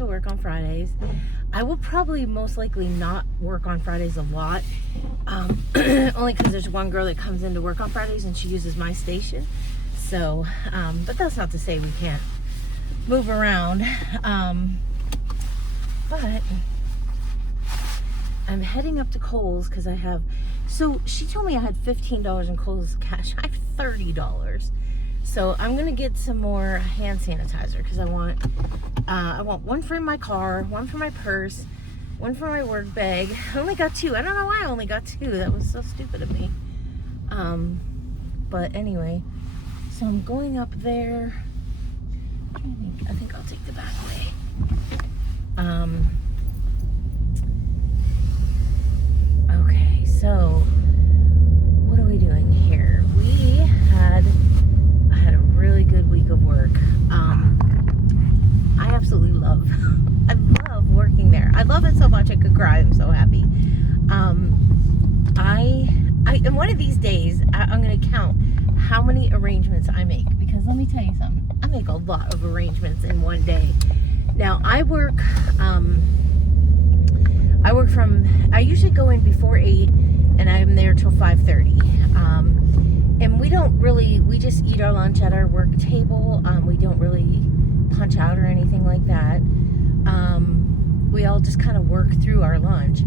to work on Fridays. I will probably most likely not work on Fridays a lot. Only because there's one girl that comes in to work on Fridays and she uses my station. So, but that's not to say we can't move around. But I'm heading up to Kohl's because I have, so she told me I had $15 in Kohl's cash. I have $30. So I'm gonna get some more hand sanitizer because I want one for my car, one for my purse, one for my work bag. I only got 2. I don't know why I only got 2. That was so stupid of me. But anyway, so I'm going up there. I think I'll take the back way. Okay, so what are we doing here? I had a really good week of work. I absolutely love working there. I love it so much I could cry. I'm so happy. And one of these days I'm gonna count how many arrangements I make, because let me tell you something, I make a lot of arrangements in one day. Now I usually go in before 8 and I'm there till 5:30. And we just eat our lunch at our work table. We don't really punch out or anything like that. We all just kind of work through our lunch.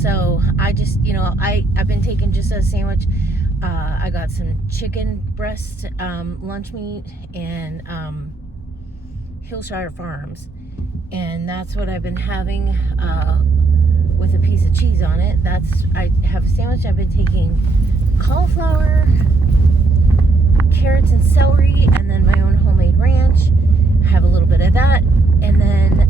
So I just, I've been taking just a sandwich. I got some chicken breast lunch meat and Hillshire Farms, and that's what I've been having with a piece of cheese on it. I have a sandwich. I've been taking cauliflower, carrots and celery, and then my own homemade ranch. I have a little bit of that, and then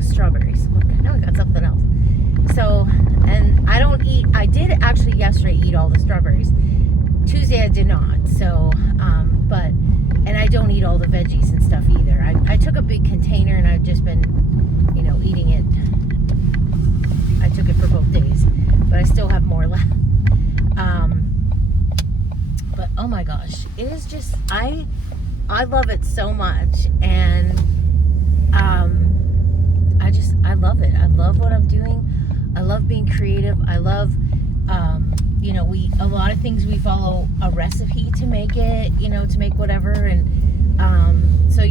strawberries. Now I got something else. So, and I did actually yesterday eat all the strawberries. Tuesday I did not. So, and I don't eat all the veggies and stuff either. I took a big container and I've just been, eating it. I took it for both days, but I still have more left. But oh my gosh, it is just, I love it so much, and I love it. I love what I'm doing. I love being creative. I love, a lot of things we follow a recipe to make it, to make whatever, and so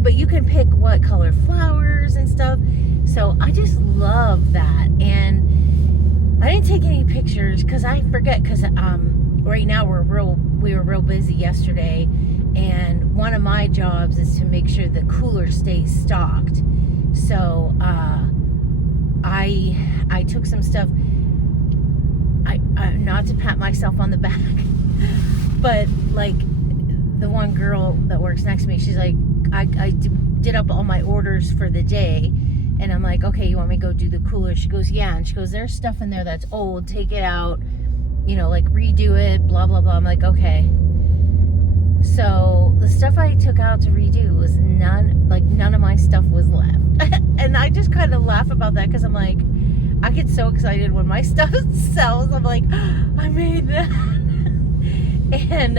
but you can pick what color flowers and stuff. So I just love that. And I didn't take any pictures because I forget, because right now we were real busy yesterday, and one of my jobs is to make sure the cooler stays stocked. So I took some stuff. Not to pat myself on the back, but like the one girl that works next to me, she's like, I did up all my orders for the day, and I'm like, okay, you want me to go do the cooler? She goes, yeah. And she goes, there's stuff in there that's old, take it out, redo it, blah blah blah. I'm like, okay. So the stuff I took out to redo was none of my stuff was left. And I just kind of laugh about that because I'm like, I get so excited when my stuff sells. I'm like, I made that. And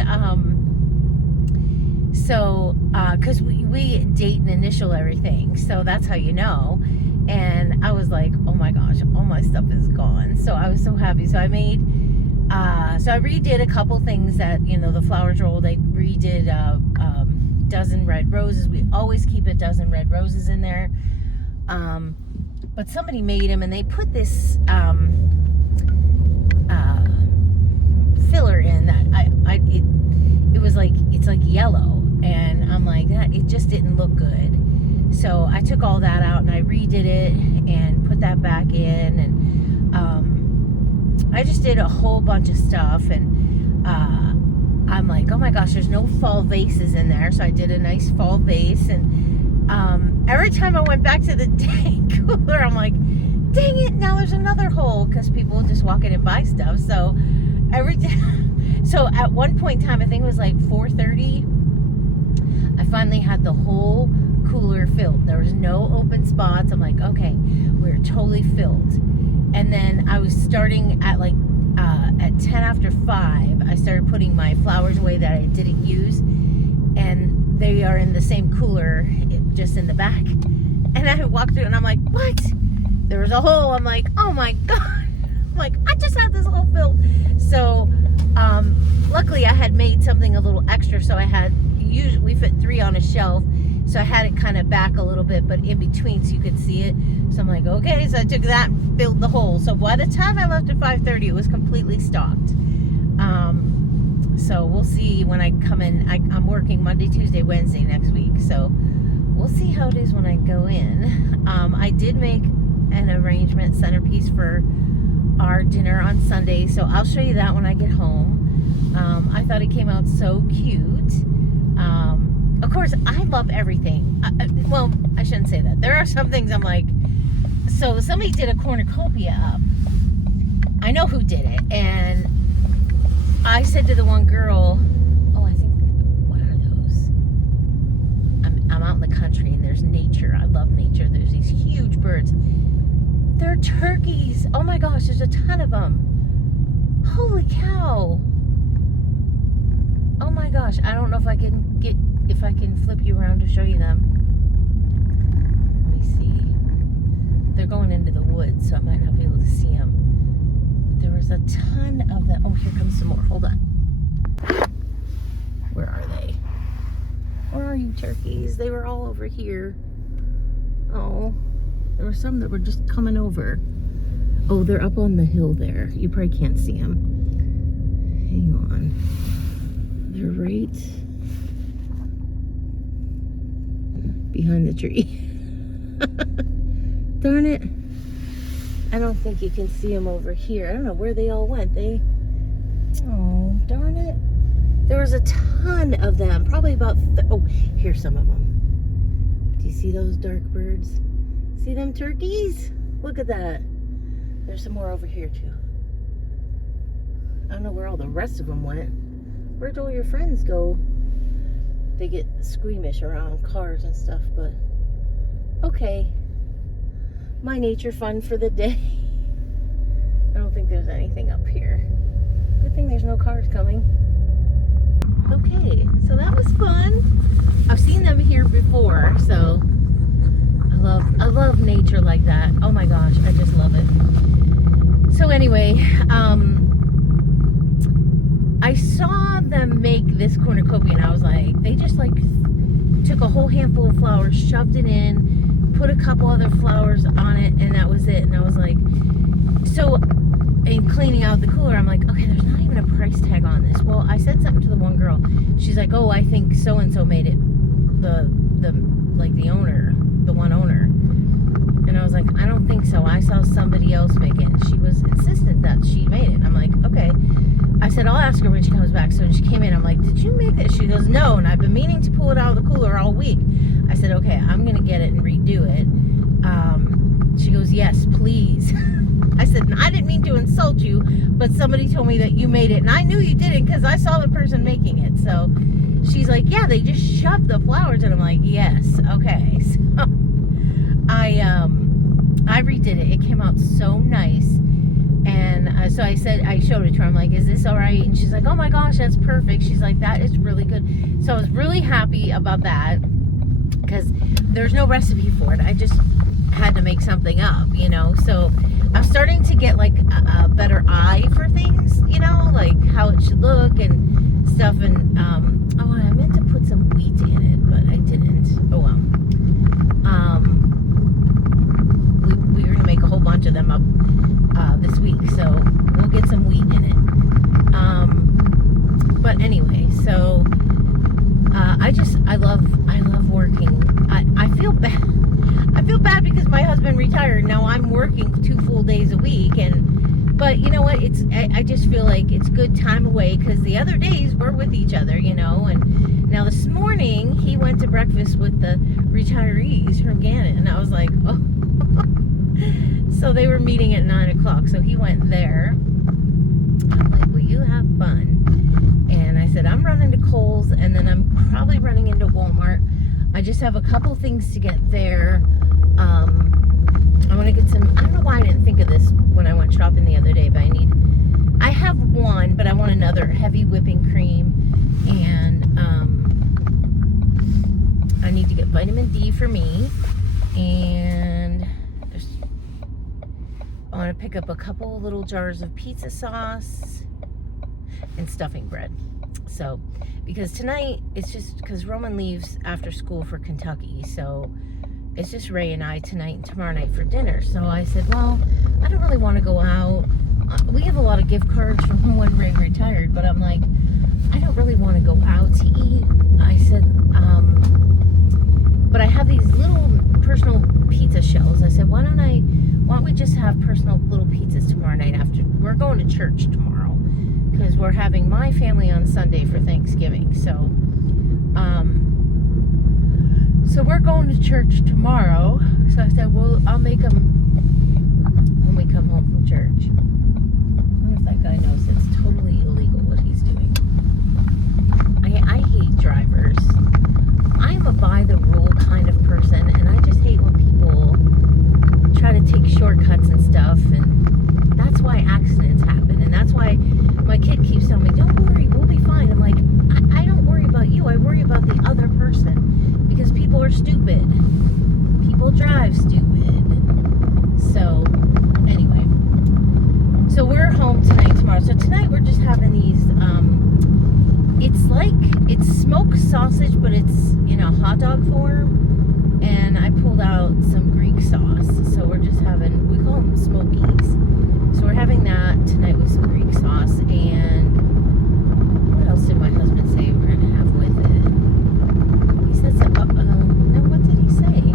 so because we date and initial everything, so that's how you know. And I was like, oh my gosh, all my stuff is gone. So I was so happy. So I redid a couple things that, the flowers rolled. I redid dozen red roses. We always keep a dozen red roses in there. But somebody made them, and they put this filler in that it was like, it's like yellow, and I'm like, it just didn't look good. So I took all that out and I redid it and put that back in, and I just did a whole bunch of stuff, and I'm like, oh my gosh, there's no fall vases in there. So I did a nice fall vase, and every time I went back to the dang cooler, I'm like, dang it, now there's another hole, because people will just walk in and buy stuff. So so at one point in time, I think it was like 4:30, I finally had the whole cooler filled. There was no open spots. I'm like, okay, we're totally filled. And then I was starting at at 10 after 5, I started putting my flowers away that I didn't use. And they are in the same cooler, just in the back. And I walked through and I'm like, what? There was a hole. I'm like, oh my God. I'm like, I just had this hole filled. So, luckily I had made something a little extra. So I had, we fit 3 on a shelf. So I had it kind of back a little bit, but in between so you could see it. So I'm like, okay. So I took that and filled the hole. So by the time I left at 5:30, it was completely stocked. So we'll see when I come in. I'm working Monday, Tuesday, Wednesday next week. So we'll see how it is when I go in. I did make an arrangement centerpiece for our dinner on Sunday. So I'll show you that when I get home. I thought it came out so cute. Of course, I love everything. Well, I shouldn't say that. There are some things I'm like, so somebody did a cornucopia up. I know who did it. And I said to the one girl, oh, I think, what are those? I'm out in the country and there's nature. I love nature. There's these huge birds. They're turkeys. Oh my gosh, there's a ton of them. Holy cow. Oh my gosh, I don't know if I can flip you around to show you them. Let me see. They're going into the woods, so I might not be able to see them. There was a ton of them. Oh, here comes some more. Hold on. Where are they? Where are you, turkeys? They were all over here. Oh, there were some that were just coming over. Oh, they're up on the hill there. You probably can't see them. Hang on. They're right behind the tree. Darn it. I don't think you can see them over here. I don't know where they all went. Oh, darn it. There was a ton of them. Probably about, oh, here's some of them. Do you see those dark birds? See them turkeys? Look at that. There's some more over here too. I don't know where all the rest of them went. Where'd all your friends go? They get squeamish around cars and stuff, but okay. My nature fun for the day. I don't think there's anything up here. Good thing there's no cars coming. Okay, so that was fun. I've seen them here before, so I love nature like that. Oh my gosh, I just love it. So anyway, I saw them make this cornucopia and I was like, they just like took a whole handful of flowers, shoved it in, put a couple other flowers on it, and that was it. And I was like, so in cleaning out the cooler, I'm like, okay, there's not even a price tag on this. Well, I said something to the one girl. She's like, oh, I think so-and-so made it, the owner, the one owner. And I was like, I don't think so. I saw somebody else make it. And she was insistent that she made it. And I'm like, okay. I said, I'll ask her when she comes back. So when she came in, I'm like, did you make this? She goes, no. And I've been meaning to pull it out of the cooler all week. I said, okay, I'm going to get it and redo it. She goes, yes, please. I said, I didn't mean to insult you, but somebody told me that you made it. And I knew you didn't because I saw the person making it. So she's like, yeah, they just shoved the flowers. And I'm like, yes, okay. So I redid it. It came out so nice. And so I showed it to her. I'm like, is this all right? And she's like, oh my gosh, that's perfect. She's like, that is really good. So I was really happy about that because there's no recipe for it. I just had to make something up, you know? So I'm starting to get like a better eye for things, you know, like how it should look and stuff. And, oh, I meant to put some wheat in it, but I didn't. Oh, well. We were gonna make a whole bunch of them up this week, so we'll get some wheat in it. But anyway, so I love working. I feel bad. I feel bad because my husband retired. Now I'm working 2 full days a week, but you know what? I just feel like it's good time away because the other days we're with each other, you know. And now this morning he went to breakfast with the retirees from Gannon, and I was like, oh. So they were meeting at 9 o'clock, so he went there. I'm like, well, you have fun. And I said, I'm running to Kohl's, and then I'm probably running into Walmart. I just have a couple things to get there. I want to get some, I don't know why I didn't think of this when I went shopping the other day, but I have one, but I want another heavy whipping cream and to get vitamin D for me. And I want to pick up a couple little jars of pizza sauce and stuffing bread. So, because tonight, it's just because Roman leaves after school for Kentucky. So, it's just Ray and I tonight and tomorrow night for dinner. So I said, well, I don't really want to go out. We have a lot of gift cards from when Ray retired, but I'm like, I don't really want to go out to eat. I said, but I have these little personal pizza shells. I said, why don't we just have personal little pizzas tomorrow night after, we're going to church tomorrow, because we're having my family on Sunday for Thanksgiving. So we're going to church tomorrow. So I said, well, I'll make them when we come home from church. I don't know if that guy knows it's totally illegal what he's doing. I hate drivers. I'm a by the rule kind of person, and I just hate when people try to take shortcuts and stuff, and that's why accidents happen, and that's why my kid keeps telling me, don't worry, we'll be fine. I'm like, I don't worry about you, I worry about the other person, because people are stupid. People drive stupid. So, anyway. So we're home tonight, tomorrow. So tonight we're just having these, it's smoked sausage, but it's in a hot dog form. And I pulled out some Greek sauce. So we're just having, we call them smokies. So we're having that tonight with some Greek sauce. And what else did my husband say we're going to have with it? He said some, no, what did he say?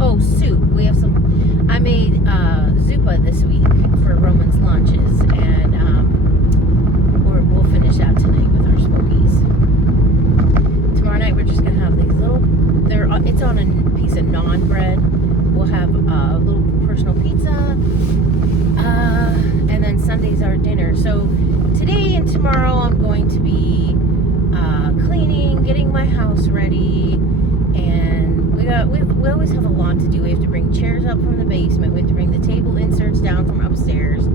Oh, soup. We have some, I made zuppa this week for Roman's lunches. And we'll finish that tonight with our smokies. Tomorrow night we're just going to have these little, it's on a piece of naan bread. We'll have a little personal pizza, and then Sunday's our dinner. So today and tomorrow I'm going to be cleaning, getting my house ready, and we always have a lot to do. We have to bring chairs up from the basement. We have to bring the table inserts down from upstairs.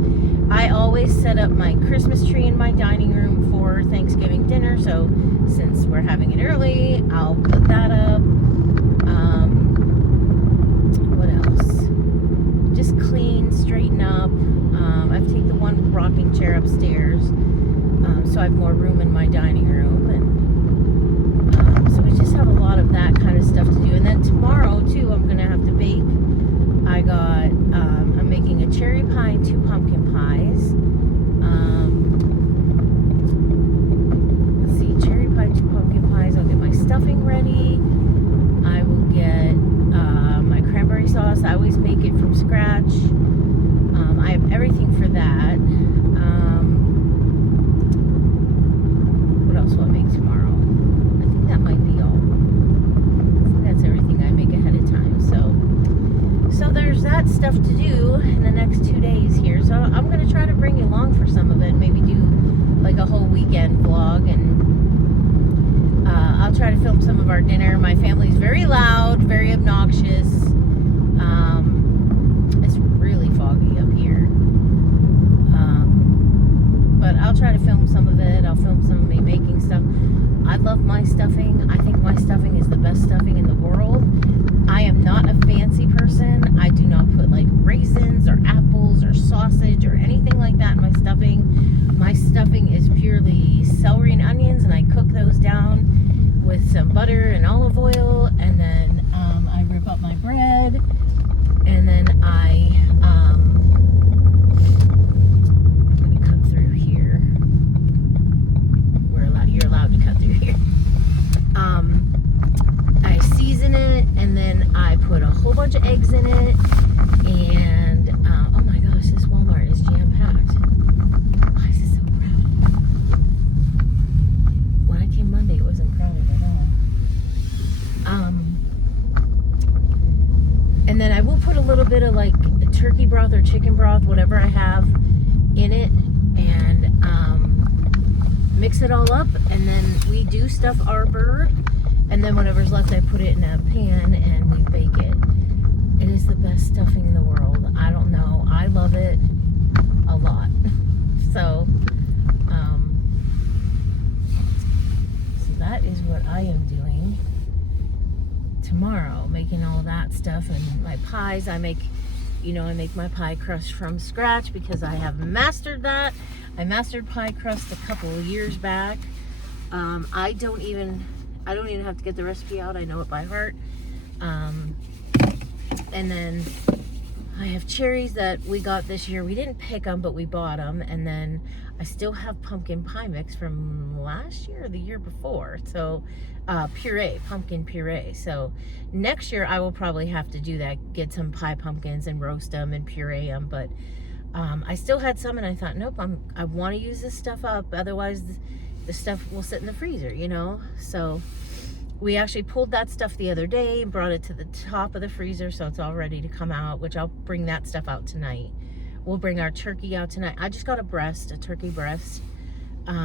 I always set up my Christmas tree in my dining room for Thanksgiving dinner, so since we're having it early, I'll put that up. What else? Just clean, straighten up. I've taken the one rocking chair upstairs, so I have more room in my dining room, and so we just have a lot of that kind of stuff to do. And then tomorrow too, I'm gonna have to bake. I'm making a cherry pie and 2 pumpkin pies. Let's see, cherry pie, 2 pumpkin pies. I'll get my stuffing ready. I will get my cranberry sauce. I always make it from scratch. I have everything for that. What else will I make tomorrow? I think that might be all. I think that's everything I make ahead of time. So there's that stuff to do in the next 2 days here. So I'm going to try to bring you along for some of it. Maybe do like a whole weekend vlog. And I'll try to film some of our dinner. My family's very loud, very obnoxious. It's really foggy up here. But I'll try to film some of it. I'll film some of me making stuff. I love my stuffing. I think my stuffing is the best stuffing in the world. I am not a fancy person. I do not put like raisins or apples or sausage or anything like that in my stuffing. My stuffing is purely celery and onions, and I cook those down with some butter and olive oil, and then I rip up my bread, and then I'm gonna cut through here. You're allowed to cut through here. I season it, and then I put a whole bunch of eggs in it, and oh my gosh, this Walmart is jam-packed. Why is it so crowded? When I came Monday, it wasn't crowded at all. And then I will put a little bit of like turkey broth or chicken broth, whatever I have in it, and mix it all up, and then we do stuff our bird, and then whatever's left I put it in a pan and we bake it. It is the best stuffing in the world. I don't know, I love it a lot. So that is what I am doing. tomorrow, making all that stuff. And my pies, I make my pie crust from scratch because I have mastered that. I mastered pie crust a couple of years back. I don't even have to get the recipe out. I know it by heart. And then I have cherries that we got this year. We didn't pick them, but we bought them. And then I still have pumpkin pie mix from last year or the year before. So pumpkin puree. So next year I will probably have to do that, get some pie pumpkins and roast them and puree them. But I still had some, and I thought, nope, I want to use this stuff up. Otherwise, the stuff will sit in the freezer, So we actually pulled that stuff the other day and brought it to the top of the freezer, so it's all ready to come out, which I'll bring that stuff out tonight. We'll bring our turkey out tonight. I just got a turkey breast. But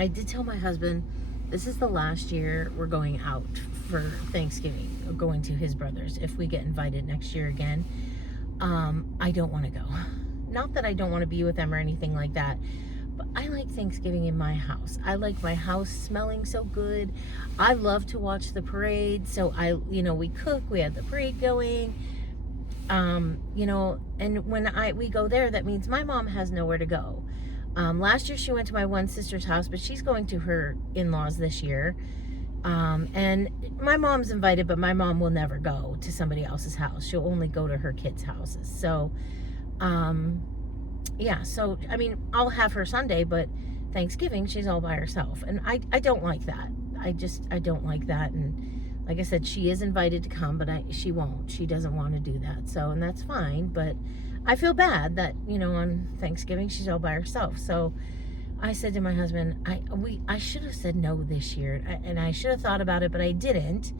I did tell my husband, this is the last year we're going out for Thanksgiving, going to his brother's. If we get invited next year again, I don't want to go. Not that I don't want to be with them or anything like that, but I like Thanksgiving in my house. I like my house smelling so good. I love to watch the parade. So we cook, we had the parade going, and when we go there, that means my mom has nowhere to go. Last year she went to my one sister's house, but she's going to her in-laws this year. And my mom's invited, but my mom will never go to somebody else's house. She'll only go to her kids' houses. So, so, I'll have her Sunday, but Thanksgiving, she's all by herself. And I don't like that. I don't like that. And like I said, she is invited to come, but she won't. She doesn't want to do that. So, and that's fine. But I feel bad that, on Thanksgiving, she's all by herself. So I said to my husband, I should have said no this year. And I should have thought about it, but I didn't.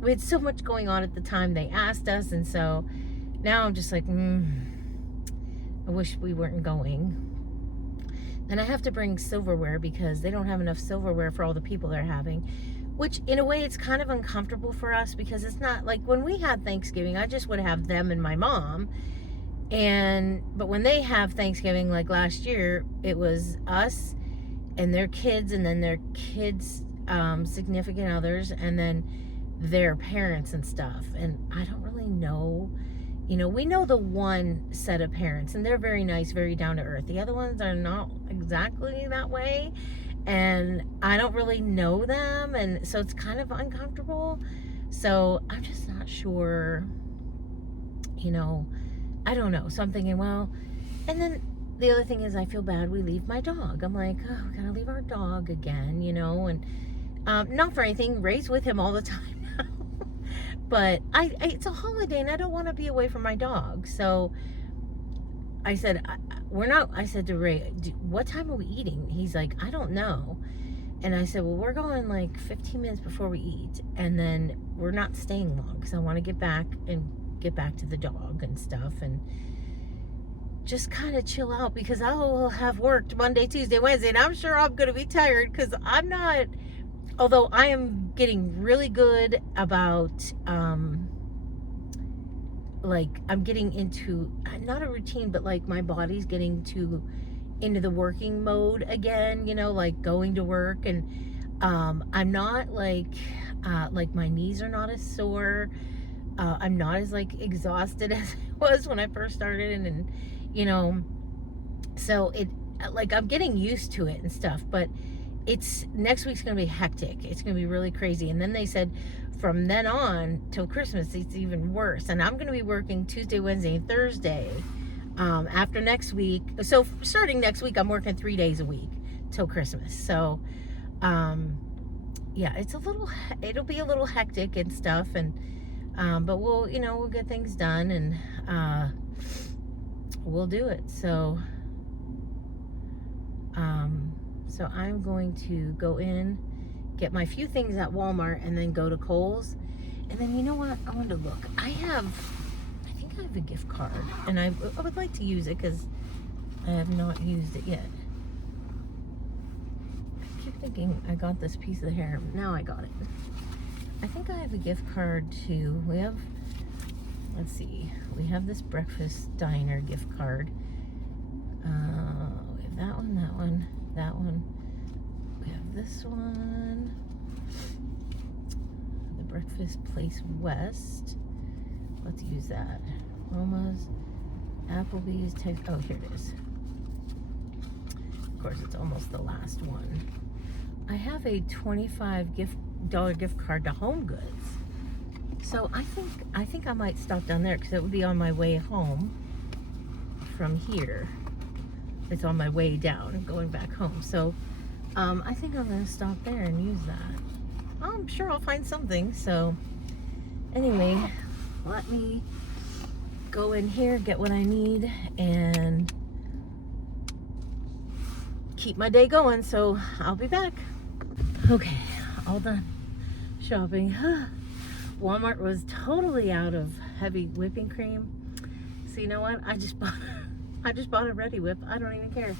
We had so much going on at the time they asked us. And so now I'm just like, I wish we weren't going. Then I have to bring silverware because they don't have enough silverware for all the people they're having, which in a way it's kind of uncomfortable for us because it's not like when we had Thanksgiving, I just would have them and my mom. But when they have Thanksgiving, like last year, it was us and their kids, and then their kids' significant others, and then their parents and stuff. And I don't really know, we know the one set of parents, and they're very nice, very down to earth. The other ones are not exactly that way, and I don't really know them, and so it's kind of uncomfortable. So I'm just not sure, I don't know. So I'm thinking, well, and then the other thing is I feel bad we leave my dog. I'm like, oh, we gotta leave our dog again, and not for anything. Ray's with him all the time now. But it's a holiday and I don't want to be away from my dog. So I said, I said to Ray, what time are we eating? He's like, I don't know. And I said, well, we're going like 15 minutes before we eat. And then we're not staying long because I want to get back to the dog and stuff and just kind of chill out because I will have worked Monday, Tuesday, Wednesday, and I'm sure I'm going to be tired because I'm not, although I am getting really good about, I'm getting into, not a routine, but like my body's getting into the working mode again, like going to work, and I'm not like my knees are not as sore. I'm not as exhausted as I was when I first started, and so I'm getting used to it and stuff, but next week's going to be hectic. It's going to be really crazy. And then they said from then on till Christmas, it's even worse. And I'm going to be working Tuesday, Wednesday, and Thursday, after next week. So starting next week, I'm working 3 days a week till Christmas. So, it'll be a little hectic and stuff. And, but we'll get things done, and, we'll do it. So, so I'm going to go in, get my few things at Walmart, and then go to Kohl's. And then, you know what? I wanted to look. I think I have a gift card, and I would like to use it because I have not used it yet. I keep thinking I got this piece of the hair. Now I got it. I think I have a gift card to, let's see, we have this Breakfast Diner gift card. We have that one. We have this one. The Breakfast Place West. Let's use that. Roma's, Applebee's, oh, here it is. Of course, it's almost the last one. I have a $25 gift card to Home Goods. So I think I might stop down there because it would be on my way home from here. It's on my way down, going back home. So I think I'm gonna stop there and use that. I'm sure I'll find something. So anyway, let me go in here, get what I need, and keep my day going. So I'll be back. Okay, all done shopping. Walmart was totally out of heavy whipping cream. So you know what? I just bought a Ready Whip. I don't even care.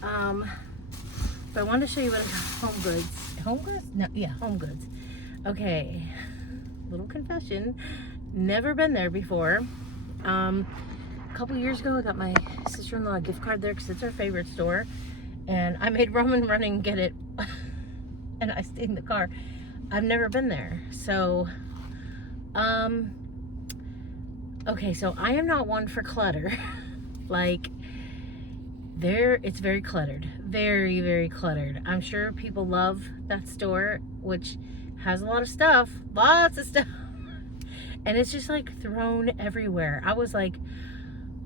But I wanted to show you what I got. Home Goods. Home Goods? No, yeah, Home Goods. Okay, little confession. Never been there before. A couple years ago, I got my sister-in-law a gift card there because it's her favorite store. And I made Roman run and get it. And I stayed in the car. I've never been there. So, okay, so I am not one for clutter. Like, it's very cluttered. Very, very cluttered. I'm sure people love that store, which has a lot of stuff. Lots of stuff. And it's just like thrown everywhere. I was like,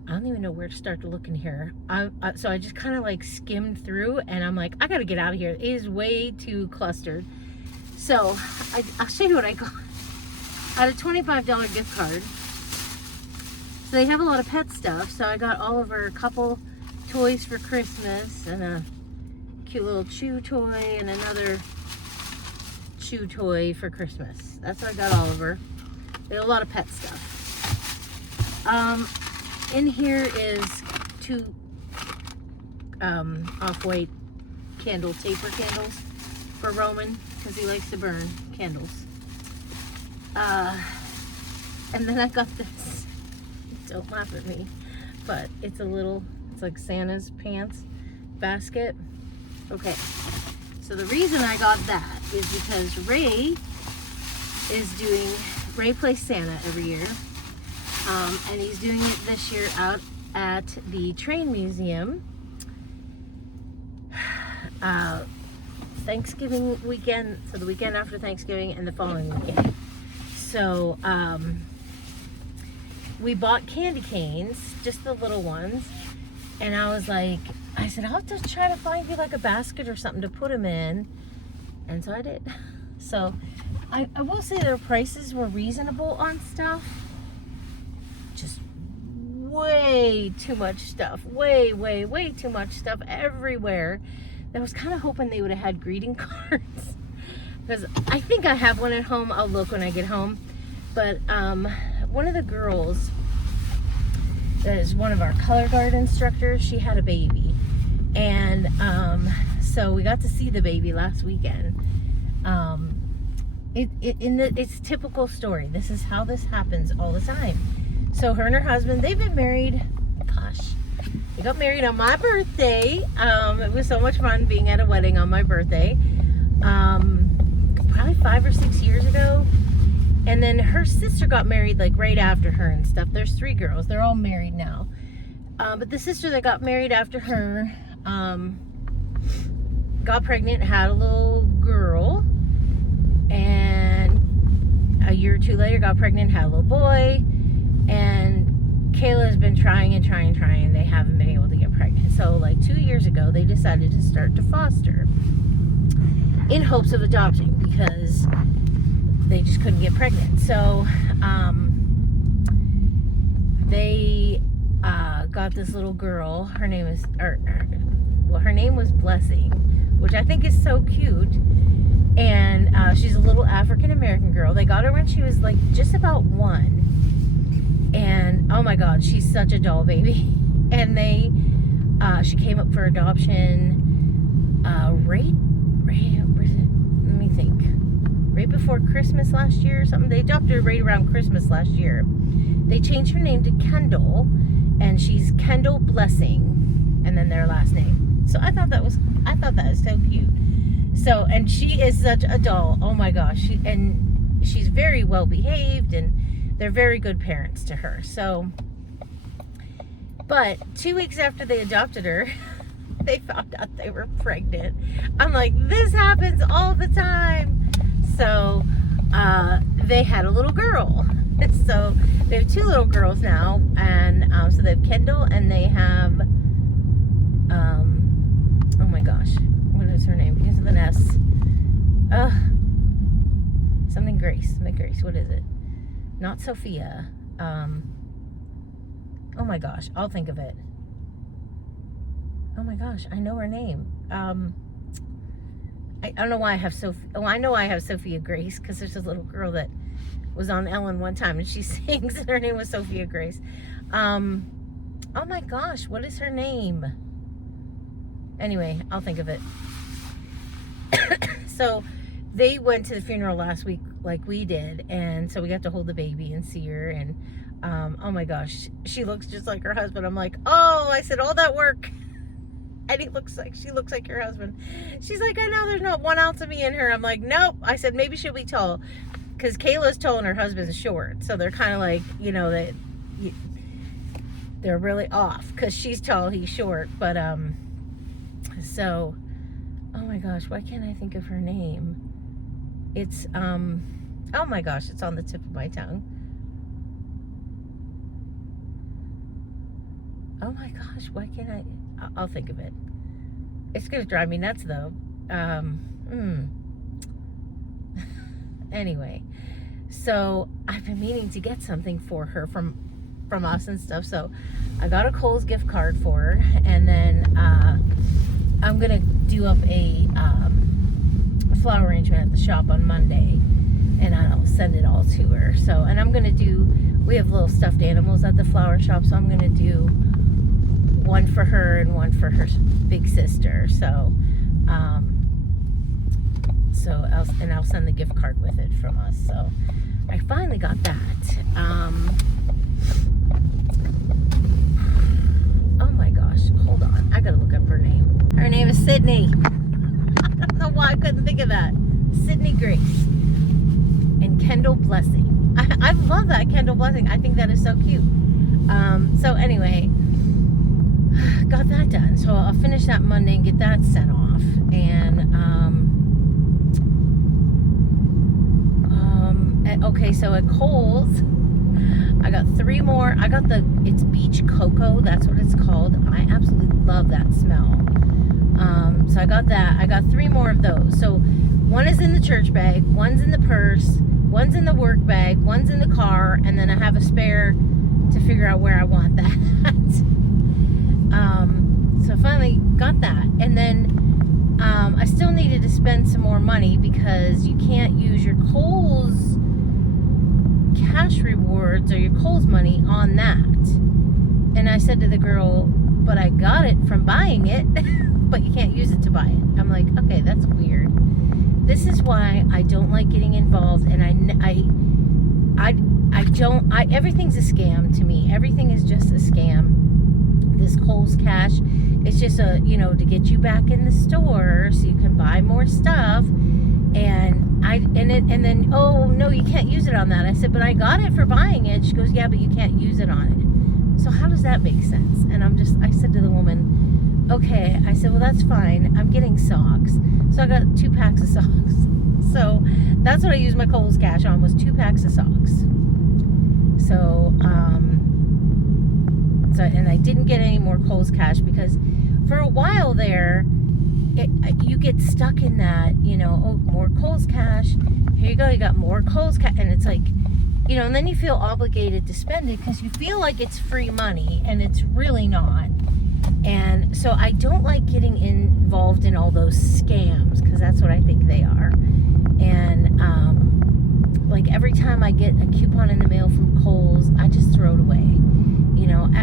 I don't even know where to start to look in here. So I just kind of like skimmed through and I'm like, I gotta get out of here. It is way too clustered. So I'll show you what I got. I had a $25 gift card. So they have a lot of pet stuff. So I got Oliver a couple toys for Christmas and a cute little chew toy and another chew toy for Christmas. That's what I got Oliver. They had a lot of pet stuff. In here is 2 off-white candle taper candles for Roman because he likes to burn candles. And then I got this. Don't laugh at me, but it's like Santa's pants basket. Okay, so the reason I got that is because Ray plays Santa every year. And he's doing it this year out at the Train Museum. Thanksgiving weekend, so the weekend after Thanksgiving and the following weekend. So we bought candy canes, just the little ones. And I said, I'll have to try to find you like a basket or something to put them in. And so I did. So I will say their prices were reasonable on stuff. Just way too much stuff. Way, way, way too much stuff everywhere. I was kind of hoping they would have had greeting cards. Because I think I have one at home. I'll look when I get home. But one of the girls that is one of our color guard instructors, she had a baby. And so we got to see the baby last weekend. It's a typical story. This is how this happens all the time. So her and her husband, they've been married, they got married on my birthday. It was so much fun being at a wedding on my birthday. Probably 5 or 6 years ago. And then her sister got married like right after her and stuff. There's 3 girls. They're all married now. But the sister that got married after her got pregnant, had a little girl. And a year or 2 later got pregnant, had a little boy. And Kayla's been trying and trying and trying. They haven't been able to get pregnant. So like 2 years ago, they decided to start to foster in hopes of adopting because they just couldn't get pregnant. So they got this little girl. Her name was Blessing, which I think is so cute. And she's a little African American girl. They got her when she was like just about 1. And oh my God, she's such a doll baby. And she came up for adoption right before Christmas last year or something. They adopted her right around Christmas last year. They changed her name to Kendall, and she's Kendall Blessing, and then their last name. So I thought that was so cute. So, and she is such a doll. Oh my gosh. And she's very well behaved, and they're very good parents to her. So, but 2 weeks after they adopted her, they found out they were pregnant. I'm like, this happens all the time. So they had a little girl. So they have 2 little girls now, and so they have Kendall, and they have oh my gosh, what is her name? Begins with an S. Something Grace. McGrace. What is it? Not Sophia. Oh my gosh, I'll think of it. Oh my gosh, I know her name. I don't know why I have Sophie. Oh, I know I have Sophia Grace, because there's this little girl that was on Ellen one time, and she sings, and her name was Sophia Grace. Oh my gosh, what is her name? Anyway, I'll think of it. So they went to the funeral last week like we did, and so we got to hold the baby and see her, and oh my gosh, she looks just like her husband. I'm like, oh, I said, all that work, and she looks like your husband. She's like, I know there's not 1 ounce of me in her. I'm like, nope. I said, maybe she'll be tall, because Kayla's tall and her husband's short, so they're kind of like, you know, they're really off, because she's tall, he's short. But so, oh my gosh, why can't I think of her name? It's oh my gosh, it's on the tip of my tongue. Oh my gosh, why can't I'll think of it. It's gonna drive me nuts though. Anyway, so I've been meaning to get something for her from us and stuff. So I got a Kohl's gift card for her, and then I'm gonna do up a flower arrangement at the shop on Monday, and I'll send it all to her. So, and I'm gonna we have little stuffed animals at the flower shop, so I'm gonna do one for her and one for her big sister. So I'll send the gift card with it from us. So I finally got that. Oh my gosh, hold on, I gotta look up her name. Her name is Sydney. I don't know why I couldn't think of that. Sydney Grace and Kendall Blessing. I love that, Kendall Blessing. I think that is so cute. So anyway, got that done. So I'll finish that Monday and get that sent off. And okay, so at Kohl's, I got 3 more. I got it's Beach Cocoa. That's what it's called. I absolutely love that smell. So I got that. I got 3 more of those. So one is in the church bag, one's in the purse, one's in the work bag, one's in the car, and then I have a spare to figure out where I want that. So I finally got that. And then I still needed to spend some more money, because you can't use your Kohl's cash rewards or your Kohl's money on that. And I said to the girl, but I got it from buying it, but you can't use it to buy it. I'm like, okay, that's weird. This is why I don't like getting involved, and everything's a scam to me. Everything is just a scam. This Kohl's cash, it's just to get you back in the store so you can buy more stuff. And then, oh no, you can't use it on that. I said, but I got it for buying it. She goes, yeah, but you can't use it on it. So how does that make sense? And I said to the woman, okay. I said, well, that's fine. I'm getting socks. So I got 2 packs of socks. So that's what I used my Kohl's cash on, was 2 packs of socks. So, and I didn't get any more Kohl's cash, because for a while there, you get stuck in that, oh, more Kohl's cash. Here you go, you got more Kohl's cash. And it's like, and then you feel obligated to spend it, because you feel like it's free money, and it's really not. And so I don't like getting involved in all those scams, because that's what I think they are. And like every time I get a coupon in the mail from Kohl's, I just throw it away.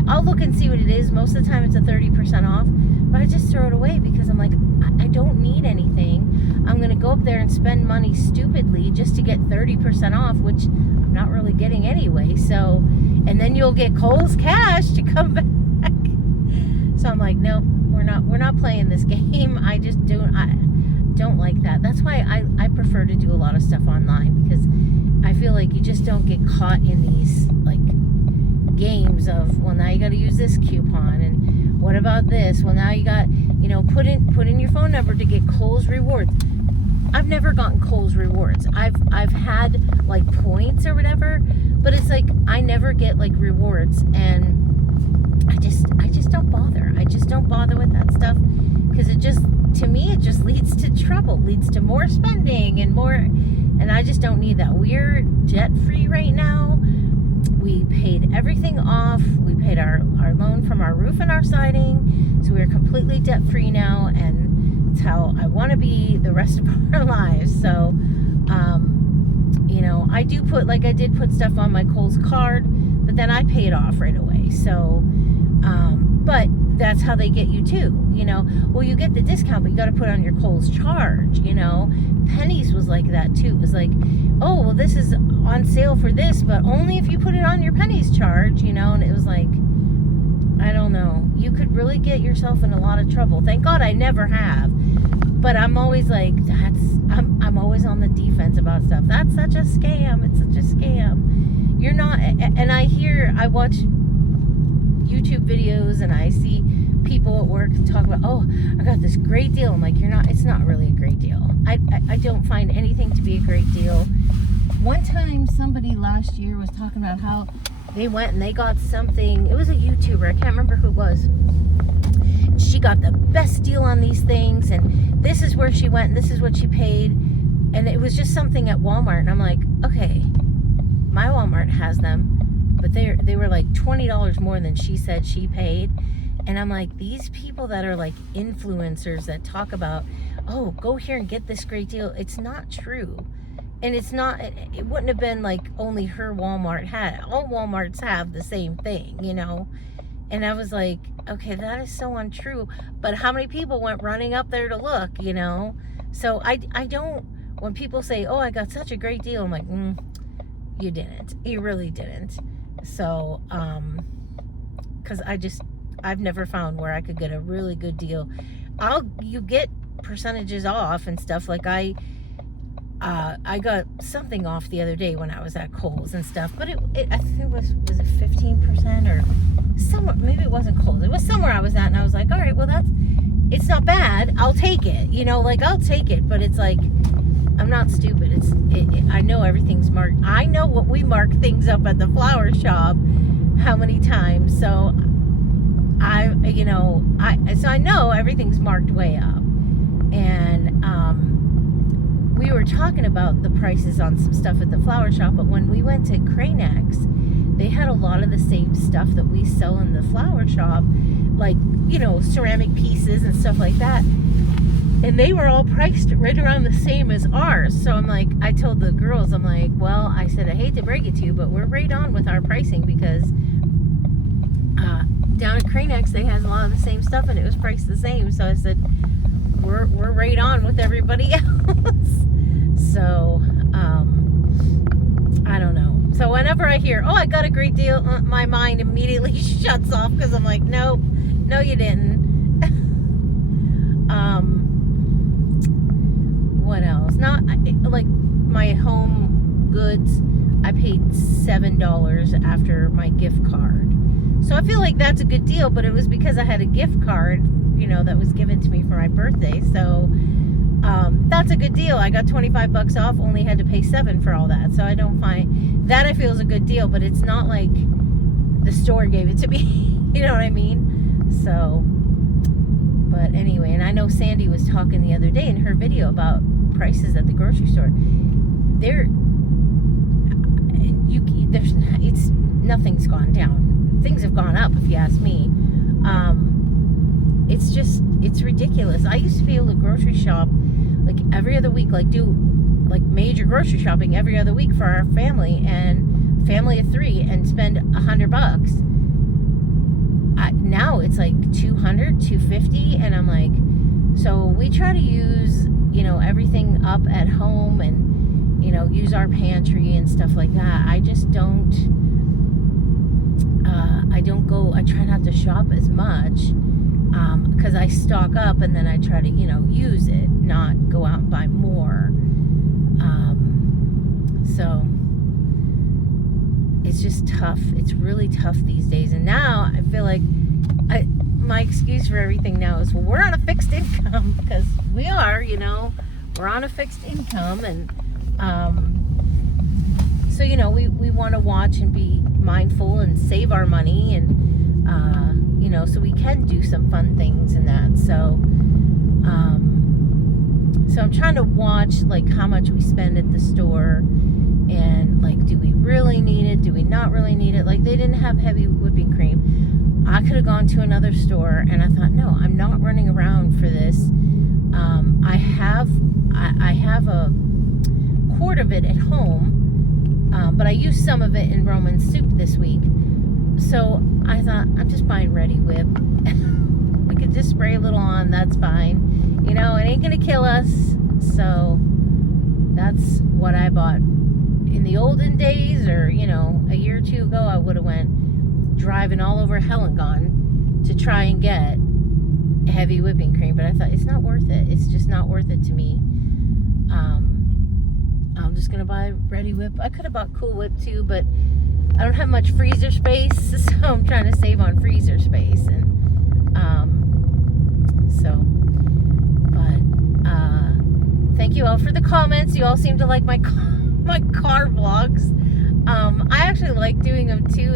I'll look and see what it is. Most of the time it's a 30% off, but I just throw it away, because I'm like, I don't need anything. I'm going to go up there and spend money stupidly just to get 30% off, which I'm not really getting anyway. So, and then you'll get Kohl's cash to come back. So I'm like, nope, we're not playing this game. I don't like that. That's why I prefer to do a lot of stuff online, because I feel like you just don't get caught in these like games of, well, now you got to use this coupon, and what about this? Well, now you got, you know, put in your phone number to get Kohl's rewards. I've never gotten Kohl's rewards. I've had like points or whatever, but it's like I never get like rewards, and I just don't bother. I just don't bother with that stuff, because it just, to me, it just leads to trouble, leads to more spending and more, and I just don't need that. We're debt free right now. We paid everything off. We paid our loan from our roof and our siding, so we're completely debt free now, and it's how I want to be the rest of our lives. So you know, I did put stuff on my Kohl's card, but then I pay it off right away. So but that's how they get you too, you know. Well, you get the discount, but you got to put on your Kohl's charge, you know. Pennies was like that too. It was like, oh, well, this is on sale for this, but only if you put it on your Pennies charge, you know. And it was like, I don't know. You could really get yourself in a lot of trouble. Thank God I never have. But I'm always like, I'm always on the defense about stuff. That's such a scam. It's such a scam. You're not, and I watch YouTube videos, and I see people at work talk about, oh, I got this great deal. I'm like, it's not really a great deal. I don't find anything to be a great deal. One time somebody last year was talking about how they went and they got something. It was a YouTuber. I can't remember who it was. She got the best deal on these things, and this is where she went, and this is what she paid. And it was just something at Walmart, and I'm like, okay, my Walmart has them, but they were like $20 more than she said she paid. And I'm like, these people that are like influencers that talk about, oh, go here and get this great deal, it's not true. And it's not, it wouldn't have been like only her Walmart had it. All Walmarts have the same thing, you know. And I was like, okay, that is so untrue. But how many people went running up there to look, you know? So I don't, when people say, oh, I got such a great deal, I'm like, you didn't. You really didn't. So, because I've never found where I could get a really good deal. You get percentages off and stuff. Like I got something off the other day when I was at Kohl's and stuff, but I think it was it 15% or somewhere, maybe it wasn't Kohl's. It was somewhere I was at, and I was like, all right, well, it's not bad. I'll take it, you know, like I'll take it, but it's like, I'm not stupid. I know everything's marked. I know what we mark things up at the flower shop, how many times. So I know everything's marked way up. And we were talking about the prices on some stuff at the flower shop, but when we went to Cranex, they had a lot of the same stuff that we sell in the flower shop, like, you know, ceramic pieces and stuff like that. And they were all priced right around the same as ours. So I'm like, I told the girls, I'm like, well, I said, I hate to break it to you, but we're right on with our pricing, because down at Cranex, they had a lot of the same stuff and it was priced the same. So I said, we're right on with everybody else. So, I don't know. So whenever I hear, oh, I got a great deal, my mind immediately shuts off, because I'm like, nope, no, you didn't. What else? Not like my home goods, I paid $7 after my gift card. So I feel like that's a good deal, but it was because I had a gift card, you know, that was given to me for my birthday. So that's a good deal. I got $25 off, only had to pay $7 for all that. So I don't find that, I feel, is a good deal, but it's not like the store gave it to me. You know what I mean? So, but anyway, and I know Sandy was talking the other day in her video about prices at the grocery store. Nothing's gone down. Things have gone up, if you ask me. It's ridiculous. I used to be able to grocery shop like every other week, like do like major grocery shopping every other week for our family and family of 3, and spend $100. Now it's like $200, $250, and I'm like, so we try to use, you know, everything up at home, and, you know, use our pantry and stuff like that. I just don't go, I try not to shop as much, because I stock up and then I try to, you know, use it, not go out and buy more. So it's just tough. It's really tough these days. And now I feel like my excuse for everything now is, well, we're on a fixed income, because we are, we're on a fixed income. And so, we want to watch and be mindful and save our money, and, so we can do some fun things in that. So I'm trying to watch, like, how much we spend at the store, and, like, do we really need it? Do we not really need it? Like, they didn't have heavy whipping cream. I could have gone to another store, and I thought, no, I'm not running around for this. I have a quart of it at home, but I used some of it in Roman soup this week. So I thought, I'm just buying Reddi-wip. We could just spray a little on, that's fine. It ain't gonna kill us. So that's what I bought. In the olden days, or, a year or two ago, I would have went driving all over Hellengone to try and get heavy whipping cream, but I thought, it's not worth it. It's just not worth it to me. I'm just gonna buy Reddi-wip. I could have bought Cool Whip too, but I don't have much freezer space, so I'm trying to save on freezer space. And thank you all for the comments. You all seem to like my car vlogs. I actually like doing them too.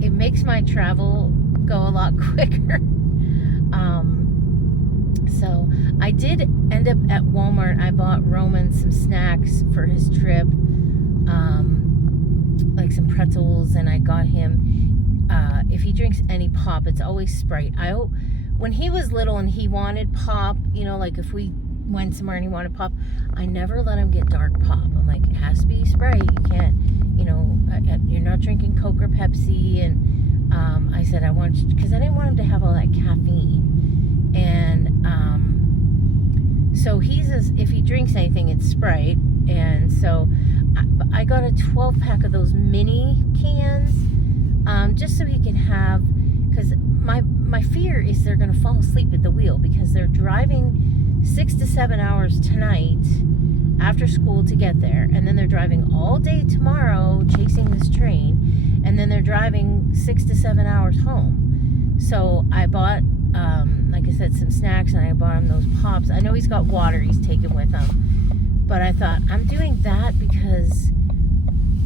It makes my travel go a lot quicker. So I did end up at Walmart. I bought Roman some snacks for his trip, like some pretzels, and I got him, if he drinks any pop, it's always Sprite. When he was little and he wanted pop, like if we went somewhere and he wanted pop, I never let him get dark pop. I'm like, it has to be Sprite. You can't, you're not drinking Coke or Pepsi. And I said, because I didn't want him to have all that caffeine. And so if he drinks anything, it's Sprite. And so I got a 12-pack of those mini cans, just so he can have, because my fear is they're going to fall asleep at the wheel, because they're driving 6 to 7 hours tonight after school to get there, and then they're driving all day tomorrow chasing this train, and then they're driving 6 to 7 hours home. So I bought, like I said, some snacks, and I bought him those pops. I know he's got water he's taking with him, but I thought, I'm doing that because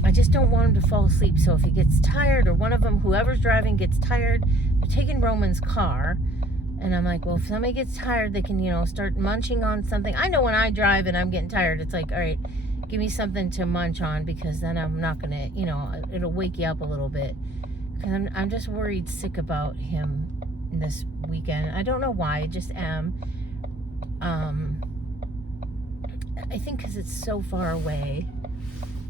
I just don't want him to fall asleep. So if he gets tired, or one of them, whoever's driving, gets tired, they're taking Roman's car. And I'm like, well, if somebody gets tired, they can, start munching on something. I know when I drive and I'm getting tired, it's like, all right, give me something to munch on, because then I'm not going to, it'll wake you up a little bit. Because I'm just worried sick about him this weekend. I don't know why, I just am. I think because it's so far away.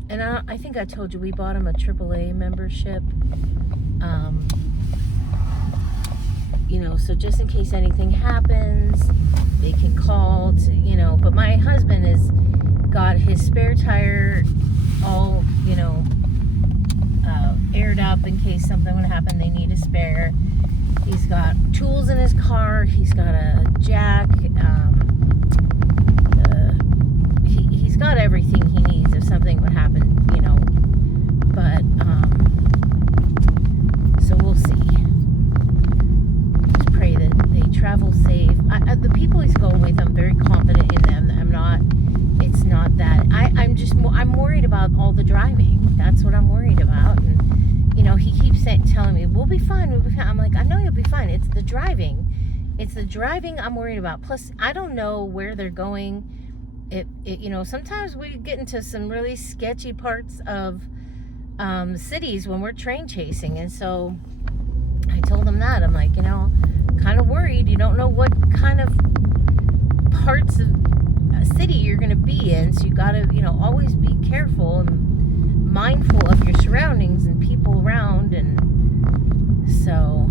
And I think I told you, we bought him a AAA membership. So just in case anything happens, they can call to, but my husband has got his spare tire all, aired up in case something would happen, they need a spare. He's got tools in his car. He's got a jack. He's got everything he needs if something would happen, but, so we'll see. Just pray that they travel safe. The people he's going with, I'm very confident in them. It's not that. I'm worried about all the driving. That's what I'm worried about. And, he keeps telling me, we'll be fine. I'm like, I know you'll be fine. It's the driving. I'm worried about. Plus, I don't know where they're going. Sometimes we get into some really sketchy parts of cities when we're train chasing. And so I told them that. I'm like, kind of worried. You don't know what kind of parts of a city you're going to be in. So you got to, always be careful and mindful of your surroundings and people around. And so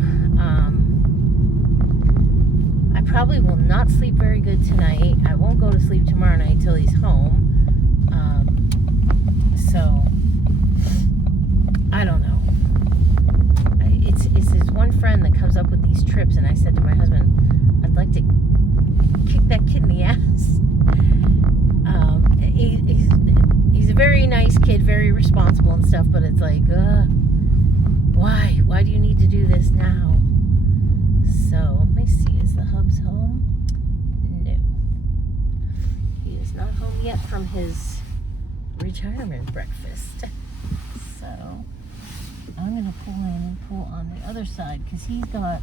I probably will not sleep very good tonight. I won't go to sleep tomorrow night till he's home. So I don't know. It's his one friend that comes up with these trips, and I said to my husband, I'd like to kick that kid in the ass. He's a a very nice kid, very responsible and stuff, but it's like, why? Why do you need to do this now? So, let me see, is the hubs home? No. He is not home yet from his retirement breakfast. So, I'm going to pull in and pull on the other side because he's got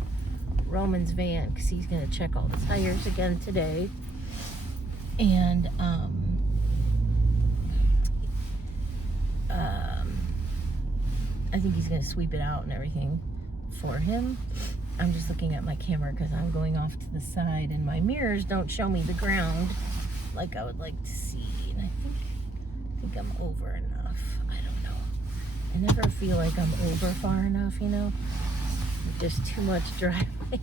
Roman's van because he's going to check all the tires again today. And, I think he's going to sweep it out and everything for him. I'm just looking at my camera because I'm going off to the side and my mirrors don't show me the ground like I would like to see. And I think I'm over enough. I don't know. I never feel like I'm over far enough, you know? Just too much driveway.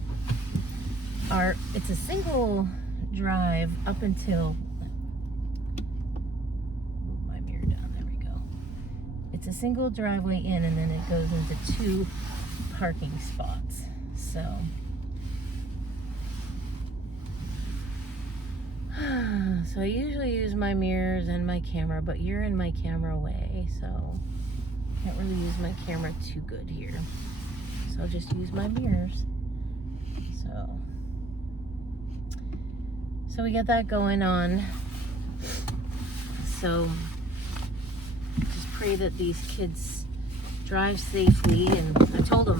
It's a single drive up until, move my mirror down, there we go. It's a single driveway in and then it goes into 2 parking spots. So I usually use my mirrors and my camera, but you're in my camera way, so can't really use my camera too good here. So I'll just use my mirrors. So we got that going on. So just pray that these kids drive safely. And I told him,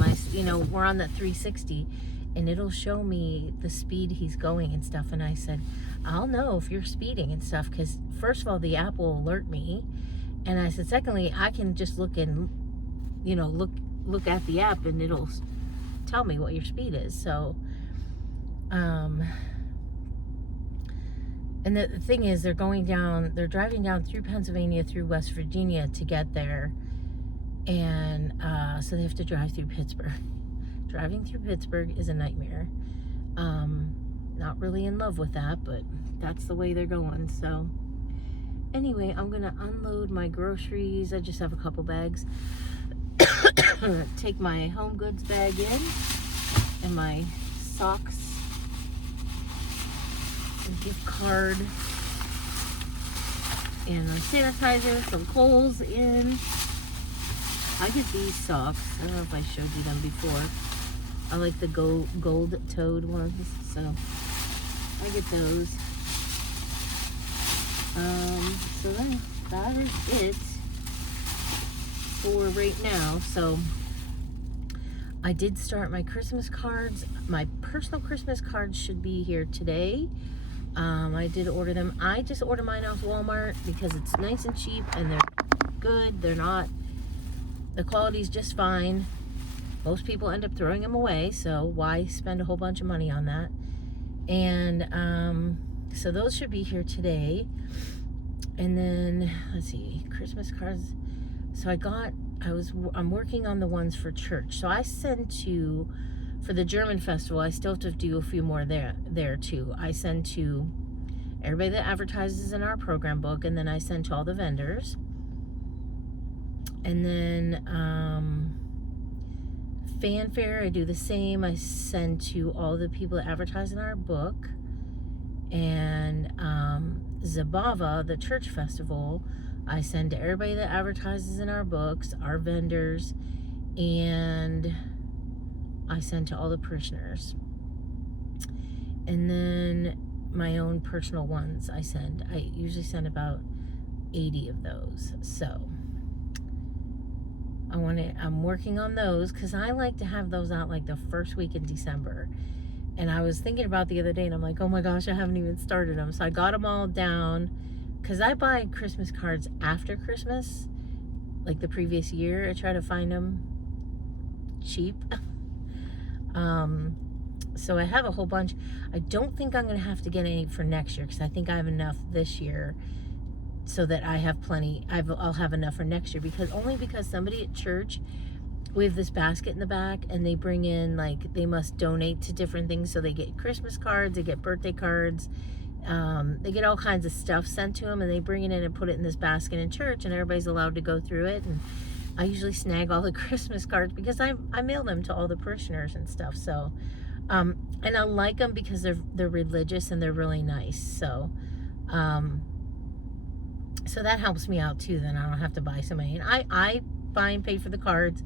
we're on that 360 and it'll show me the speed he's going and stuff. And I said, I'll know if you're speeding and stuff because first of all, the app will alert me. And I said, secondly, I can just look and, look at the app and it'll tell me what your speed is. So, and the thing is, they're driving down through Pennsylvania, through West Virginia to get there. And so they have to drive through Pittsburgh. Driving through Pittsburgh is a nightmare. Not really in love with that, but that's the way they're going. So anyway, I'm going to unload my groceries. I just have a couple bags. Take my home goods bag in and my socks. Gift card and my sanitizer, some Kohl's in. I get these socks. I don't know if I showed you them before. I like the gold-toed ones, so I get those. So that is it for right now. So I did start my Christmas cards. My personal Christmas cards should be here today. I did order them. I just order mine off Walmart because it's nice and cheap and they're good. The quality's just fine. Most people end up throwing them away, so why spend a whole bunch of money on that? And so those should be here today. And then let's see, Christmas cards. So I'm working on the ones for church. So I send to, for the German festival, I still have to do a few more there too. I send to everybody that advertises in our program book, and then I send to all the vendors. And then Fanfare, I do the same. I send to all the people that advertise in our book. And Zabava, the church festival, I send to everybody that advertises in our books, our vendors, and I send to all the parishioners. And then my own personal ones I send. I usually send about 80 of those. So I'm working on those because I like to have those out like the first week in December. And I was thinking about the other day and I'm like, oh my gosh, I haven't even started them. So I got them all down because I buy Christmas cards after Christmas, like the previous year. I try to find them cheap. So I have a whole bunch. I don't think I'm going to have to get any for next year because I think I have enough this year so that I have plenty. I'll have enough for next year because somebody at church, we have this basket in the back and they bring in, like, they must donate to different things. So they get Christmas cards, they get birthday cards, they get all kinds of stuff sent to them and they bring it in and put it in this basket in church and everybody's allowed to go through it. And I usually snag all the Christmas cards because I mail them to all the parishioners and stuff. So, and I like them because they're religious and they're really nice. So, So that helps me out too. Then I don't have to buy so many. And I buy and pay for the cards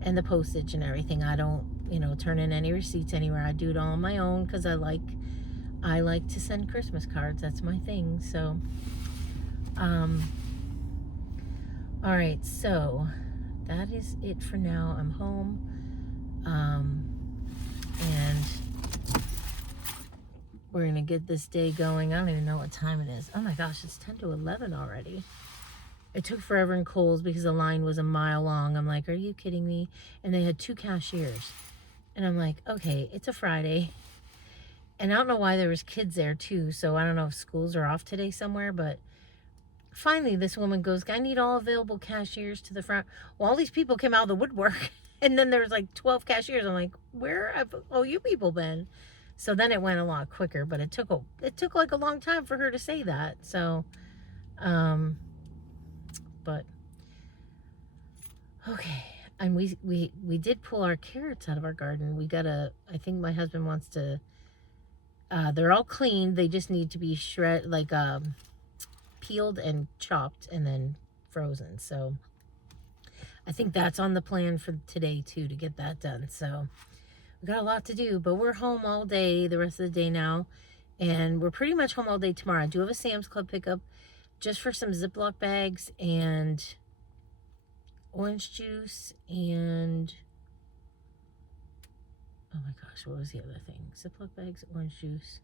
and the postage and everything. I don't, turn in any receipts anywhere. I do it all on my own because I like to send Christmas cards. That's my thing. So, all right. So that is it for now. I'm home. And we're going to get this day going. I don't even know what time it is. Oh my gosh, it's 10 to 11 already. It took forever in Kohl's because the line was a mile long. I'm like, are you kidding me? And they had 2 cashiers. And I'm like, okay, it's a Friday. And I don't know why there was kids there too. So I don't know if schools are off today somewhere, but finally this woman goes, I need all available cashiers to the front. Well, all these people came out of the woodwork. And then there was like 12 cashiers. I'm like, where have all you people been? So then it went a lot quicker, but it took like a long time for her to say that. So, but okay. And we did pull our carrots out of our garden. I think my husband wants to, they're all clean. They just need to be peeled and chopped and then frozen. So I think that's on the plan for today too, to get that done. So we got a lot to do, but we're home all day, the rest of the day now. And we're pretty much home all day tomorrow. I do have a Sam's Club pickup just for some Ziploc bags and orange juice and, oh my gosh, what was the other thing? Ziploc bags, orange juice.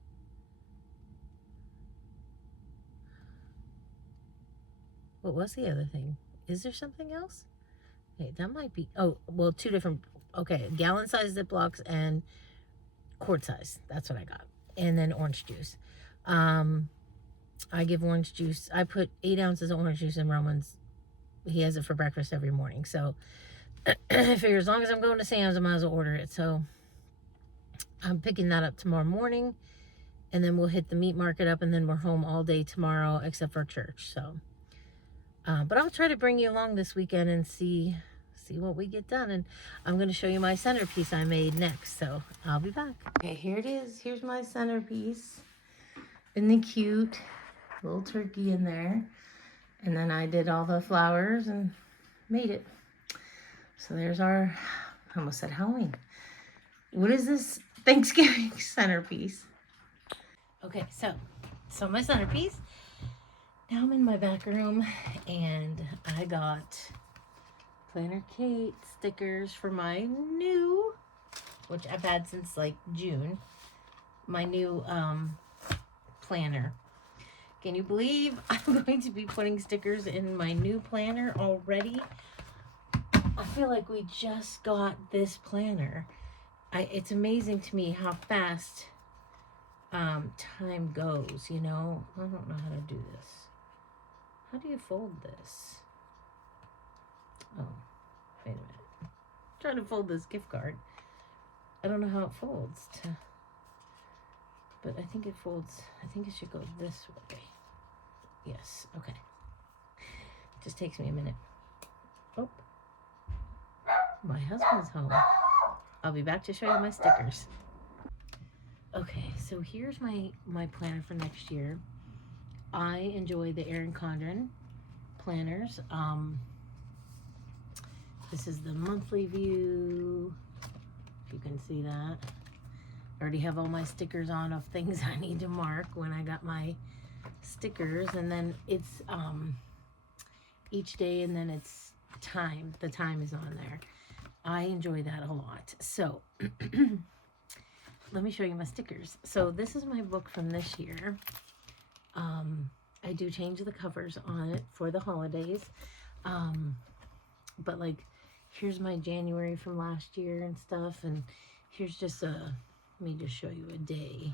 What was the other thing? Is there something else? Okay, that might be, 2 different, okay, gallon size Ziplocs and quart size. That's what I got. And then orange juice. I give orange juice. I put 8 ounces of orange juice in Roman's. He has it for breakfast every morning. So I figure as long as I'm going to Sam's, I might as well order it. So I'm picking that up tomorrow morning. And then we'll hit the meat market up. And then we're home all day tomorrow except for church. So, but I'll try to bring you along this weekend and see what we get done. And I'm going to show you my centerpiece I made next. So I'll be back. Okay, here it is. Here's my centerpiece. Isn't it cute? Little turkey in there. And then I did all the flowers and made it. So there's our, I almost said Halloween. What is this Thanksgiving centerpiece? Okay, so my centerpiece. Now I'm in my back room and I got Planner Kate stickers for my new, which I've had since like June, my new planner. Can you believe I'm going to be putting stickers in my new planner already? I feel like we just got this planner. It's amazing to me how fast time goes, I don't know how to do this. How do you fold this? Oh, wait a minute. I'm trying to fold this gift card. I don't know how it folds. But I think it folds. I think it should go this way. Yes, okay. Just takes me a minute. Oh, my husband's home. I'll be back to show you my stickers. Okay, so here's my planner for next year. I enjoy the Erin Condren planners. This is the monthly view, if you can see that. I already have all my stickers on of things I need to mark when I got my stickers, and then it's each day, and then it's time. The time is on there. I enjoy that a lot. So let me show you my stickers. So this is my book from this year. I do change the covers on it for the holidays. But like, here's my January from last year and stuff. And here's just let me just show you a day.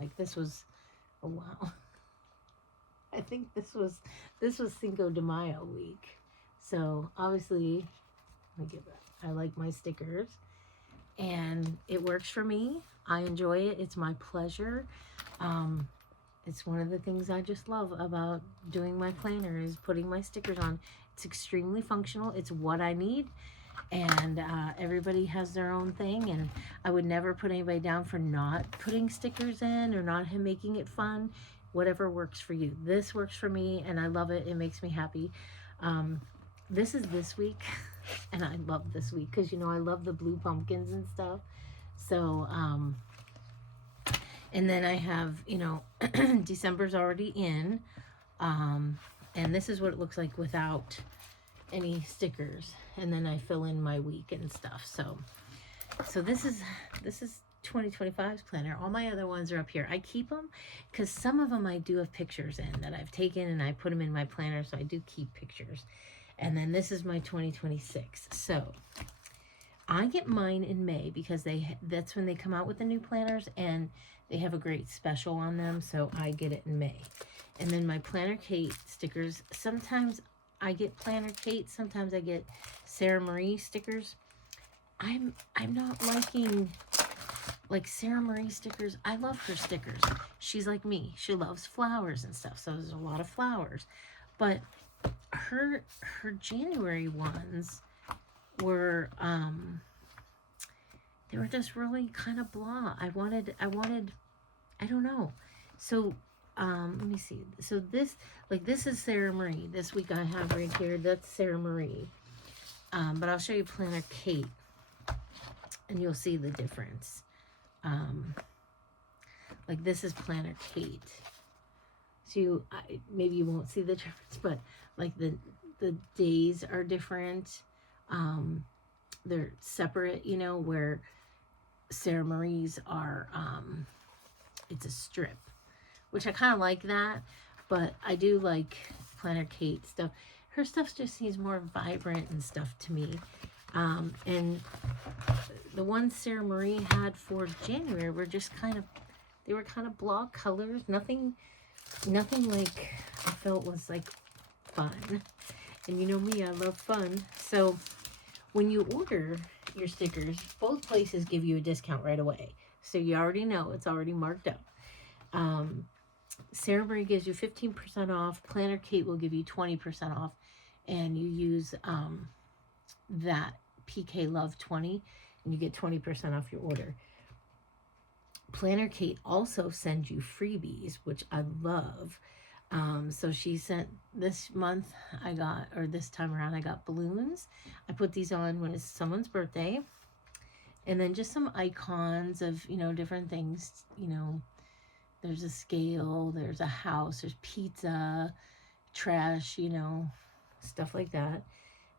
Like this was, oh wow. I think this was Cinco de Mayo week. So obviously, let me get that. I like my stickers and it works for me. I enjoy it. It's my pleasure. It's one of the things I just love about doing my planner is putting my stickers on. It's extremely functional. It's what I need. And everybody has their own thing. And I would never put anybody down for not putting stickers in or not making it fun. whatever works for you. This works for me, and I love it. It makes me happy. Um, this is this week, and I love this week because, you know, I love the blue pumpkins and stuff. So, and then I have, you know, December's already in. And this is what it looks like without any stickers. And then I fill in my week and stuff. So this is 2025's planner. All my other ones are up here. I keep them because some of them I do have pictures in that I've taken and I put them in my planner. So I do keep pictures. And then this is my 2026. So I get mine in May because that's when they come out with the new planners, and they have a great special on them. So I get it in May. And then my Planner Kate stickers. Sometimes I get Planner Kate. Sometimes I get Sarah Marie stickers. I'm not liking like Sarah Marie stickers. I love her stickers. She's like me. She loves flowers and stuff. So there's a lot of flowers. But her January ones were they were just really kind of blah. I wanted I don't know. So let me see. So this is Sarah Marie. This week I have right here, that's Sarah Marie. But I'll show you Planner Kate, and you'll see the difference. Like this is Planner Kate. So maybe you won't see the difference, but like the days are different. They're separate, you know, where Sarah Marie's are, it's a strip, which I kind of like that, but I do like Planner Kate stuff. Her stuff just seems more vibrant and stuff to me. And the ones Sarah Marie had for January were just they were kind of block colors. Nothing like I felt was like fun. And you know me, I love fun. So when you order your stickers, both places give you a discount right away. So you already know it's already marked up. Sarah Marie gives you 15% off. Planner Kate will give you 20% off. And you use that PK Love 20 and you get 20% off your order. Planner Kate also sends you freebies, which I love. So she sent this month, this time around, I got balloons. I put these on when it's someone's birthday. And then just some icons of, you know, different things. You know, there's a scale, there's a house, there's pizza, trash, you know, stuff like that.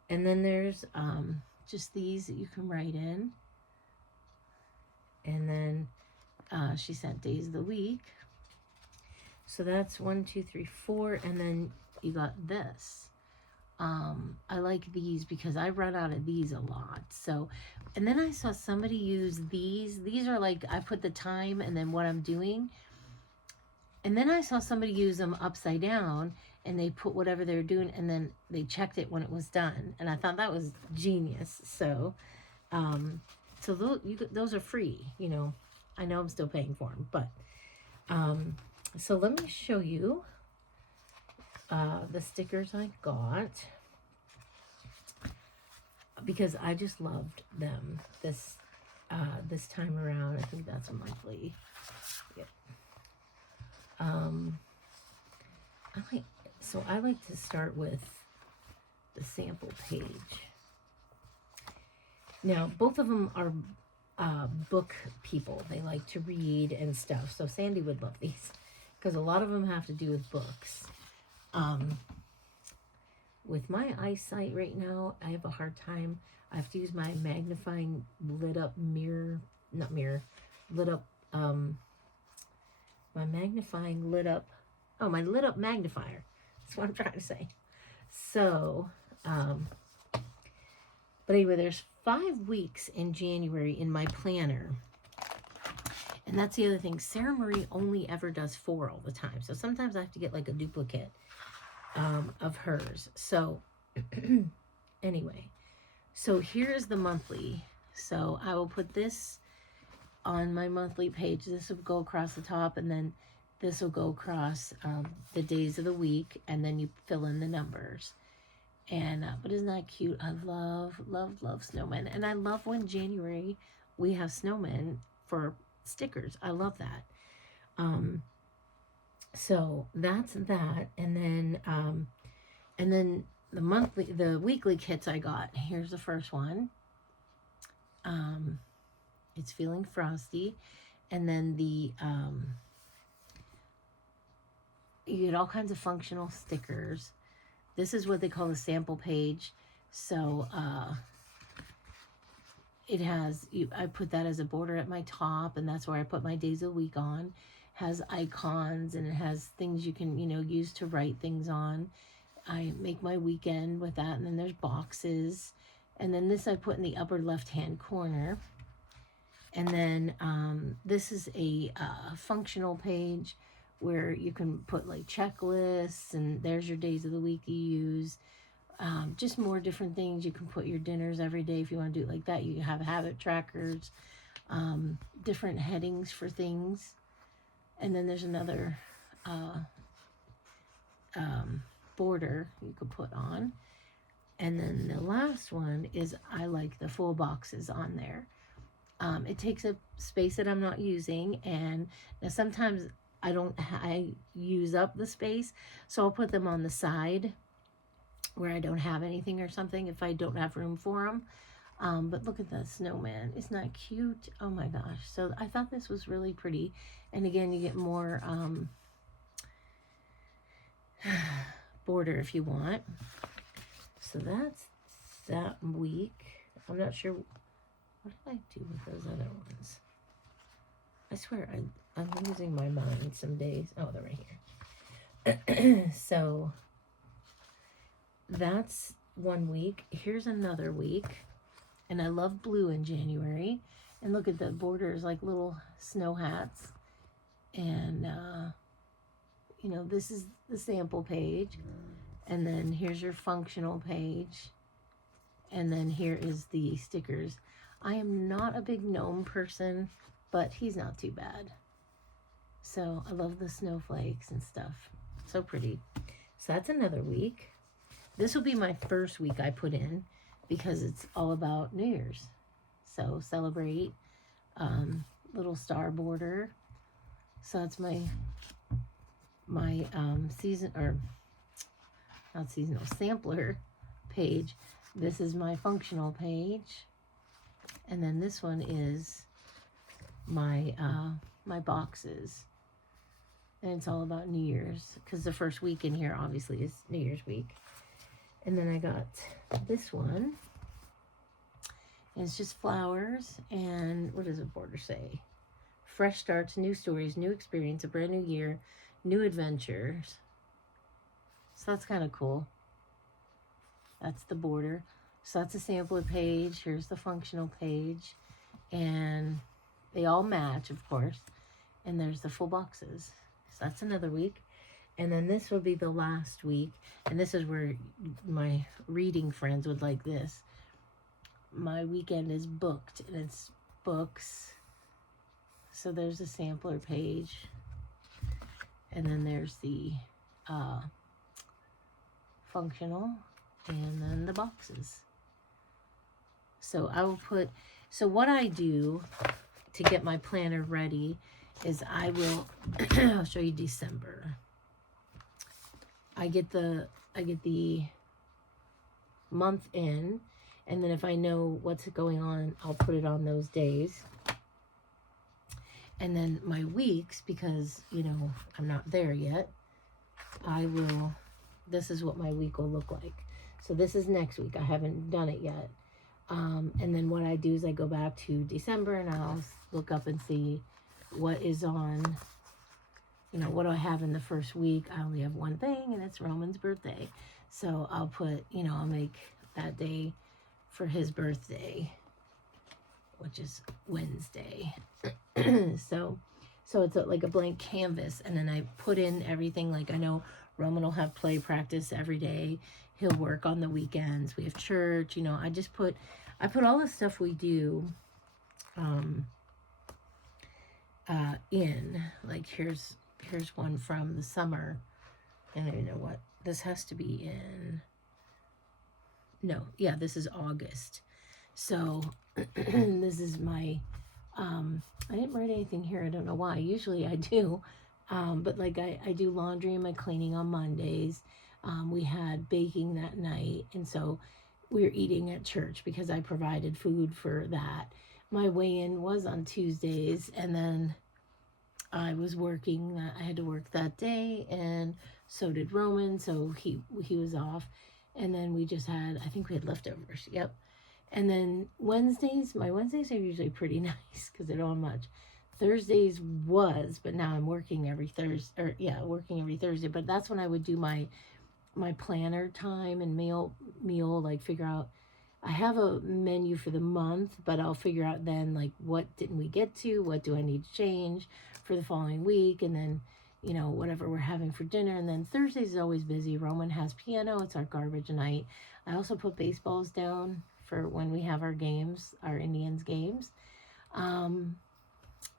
And then there's just these that you can write in. And then she sent days of the week. So that's 1, 2, 3, 4, and then you got this. I like these because I run out of these a lot. So, and then I saw somebody use these. These are like, I put the time and then what I'm doing. And then I saw somebody use them upside down and they put whatever they're doing and then they checked it when it was done. And I thought that was genius. So, those are free, you know. I know I'm still paying for them, but, so let me show you the stickers I got because I just loved them this time around. I think that's a monthly. Yep. I like to start with the sample page. Now, both of them are book people. They like to read and stuff. So Sandy would love these because a lot of them have to do with books. With my eyesight right now, I have a hard time. I have to use my magnifying lit up magnifier. That's what I'm trying to say. So, but anyway, there's 5 weeks in January in my planner. And that's the other thing. Sarah Marie only ever does 4 all the time. So sometimes I have to get like a duplicate of hers. So anyway, so here's the monthly. So I will put this on my monthly page. This will go across the top, and then this will go across the days of the week, and then you fill in the numbers. And but isn't that cute? I love snowmen, and I love when January we have snowmen for stickers. I love that. So that's that. And then the weekly kits I got. Here's the first one. It's Feeling Frosty. And then you get all kinds of functional stickers. This is what they call the sample page. So it has, I put that as a border at my top, and that's where I put my days of the week on. Has icons, and it has things you can, use to write things on. I make my weekend with that, and then there's boxes. And then this I put in the upper left-hand corner. And then this is a functional page where you can put like checklists, and there's your days of the week you use. Just more different things. You can put your dinners every day if you want to do it like that. You have habit trackers, different headings for things. And then there's another border you could put on. And then the last one is I like the full boxes on there. It takes up space that I'm not using, and now sometimes I use up the space, so I'll put them on the side where I don't have anything or something if I don't have room for them. But look at the snowman. Isn't that cute? Oh my gosh. So I thought this was really pretty. And again, you get more border if you want. So that's that week. I'm not sure. What did I do with those other ones? I swear I'm losing my mind some days. Oh, they're right here. So that's 1 week. Here's another week. And I love blue in January. And look at the borders, like little snow hats. And, this is the sample page. And then here's your functional page. And then here is the stickers. I am not a big gnome person, but he's not too bad. So I love the snowflakes and stuff. So pretty. So that's another week. This will be my first week I put in because it's all about New Year's. So celebrate, little star border. So that's my season, or not seasonal, sampler page. This is my functional page. And then this one is my my boxes. And it's all about New Year's, because the first week in here obviously is New Year's week. And then I got this one. And it's just flowers. And what does the border say? Fresh starts, new stories, new experience, a brand new year, new adventures. So that's kind of cool. That's the border. So that's a sampler page. Here's the functional page. And they all match, of course. And there's the full boxes. So that's another week. And then this will be the last week. And this is where my reading friends would like this. My weekend is booked, and it's books. So there's a sampler page. And then there's the functional, and then the boxes. So I will put, so what I do to get my planner ready is I will, I'll show you December. I get the month in, and then if I know what's going on, I'll put it on those days. And then my weeks, because, I'm not there yet, this is what my week will look like. So this is next week. I haven't done it yet. And then what I do is I go back to December, and I'll look up and see what is on, what do I have in the first week. I only have one thing, and it's Roman's birthday. So I'll put, I'll make that day for his birthday, which is Wednesday. So it's like a blank canvas, and then I put in everything. Like, I know Roman will have play practice every day. He'll work on the weekends. We have church. I put all the stuff we do in. Like, here's one from the summer. I don't even know what this has to be in. No, yeah, this is August. So this is my I didn't write anything here. I don't know why. Usually I do, But like I do laundry and my cleaning on Mondays. We had baking that night, and so we were eating at church because I provided food for that. My weigh-in was on Tuesdays, and then I was working. I had to work that day, and so did Roman. So he was off, and then we just had. I think we had leftovers. Yep. And then Wednesdays, my Wednesdays are usually pretty nice because they don't have much. Thursdays was, but now I'm working every Thursday, or yeah, working every Thursday. But that's when I would do my planner time and meal, like figure out. I have a menu for the month, but I'll figure out then like what didn't we get to, what do I need to change for the following week, and then whatever we're having for dinner. And then Thursdays is always busy. Roman has piano. It's our garbage night. I also put baseballs down for when we have our games, our Indians games. And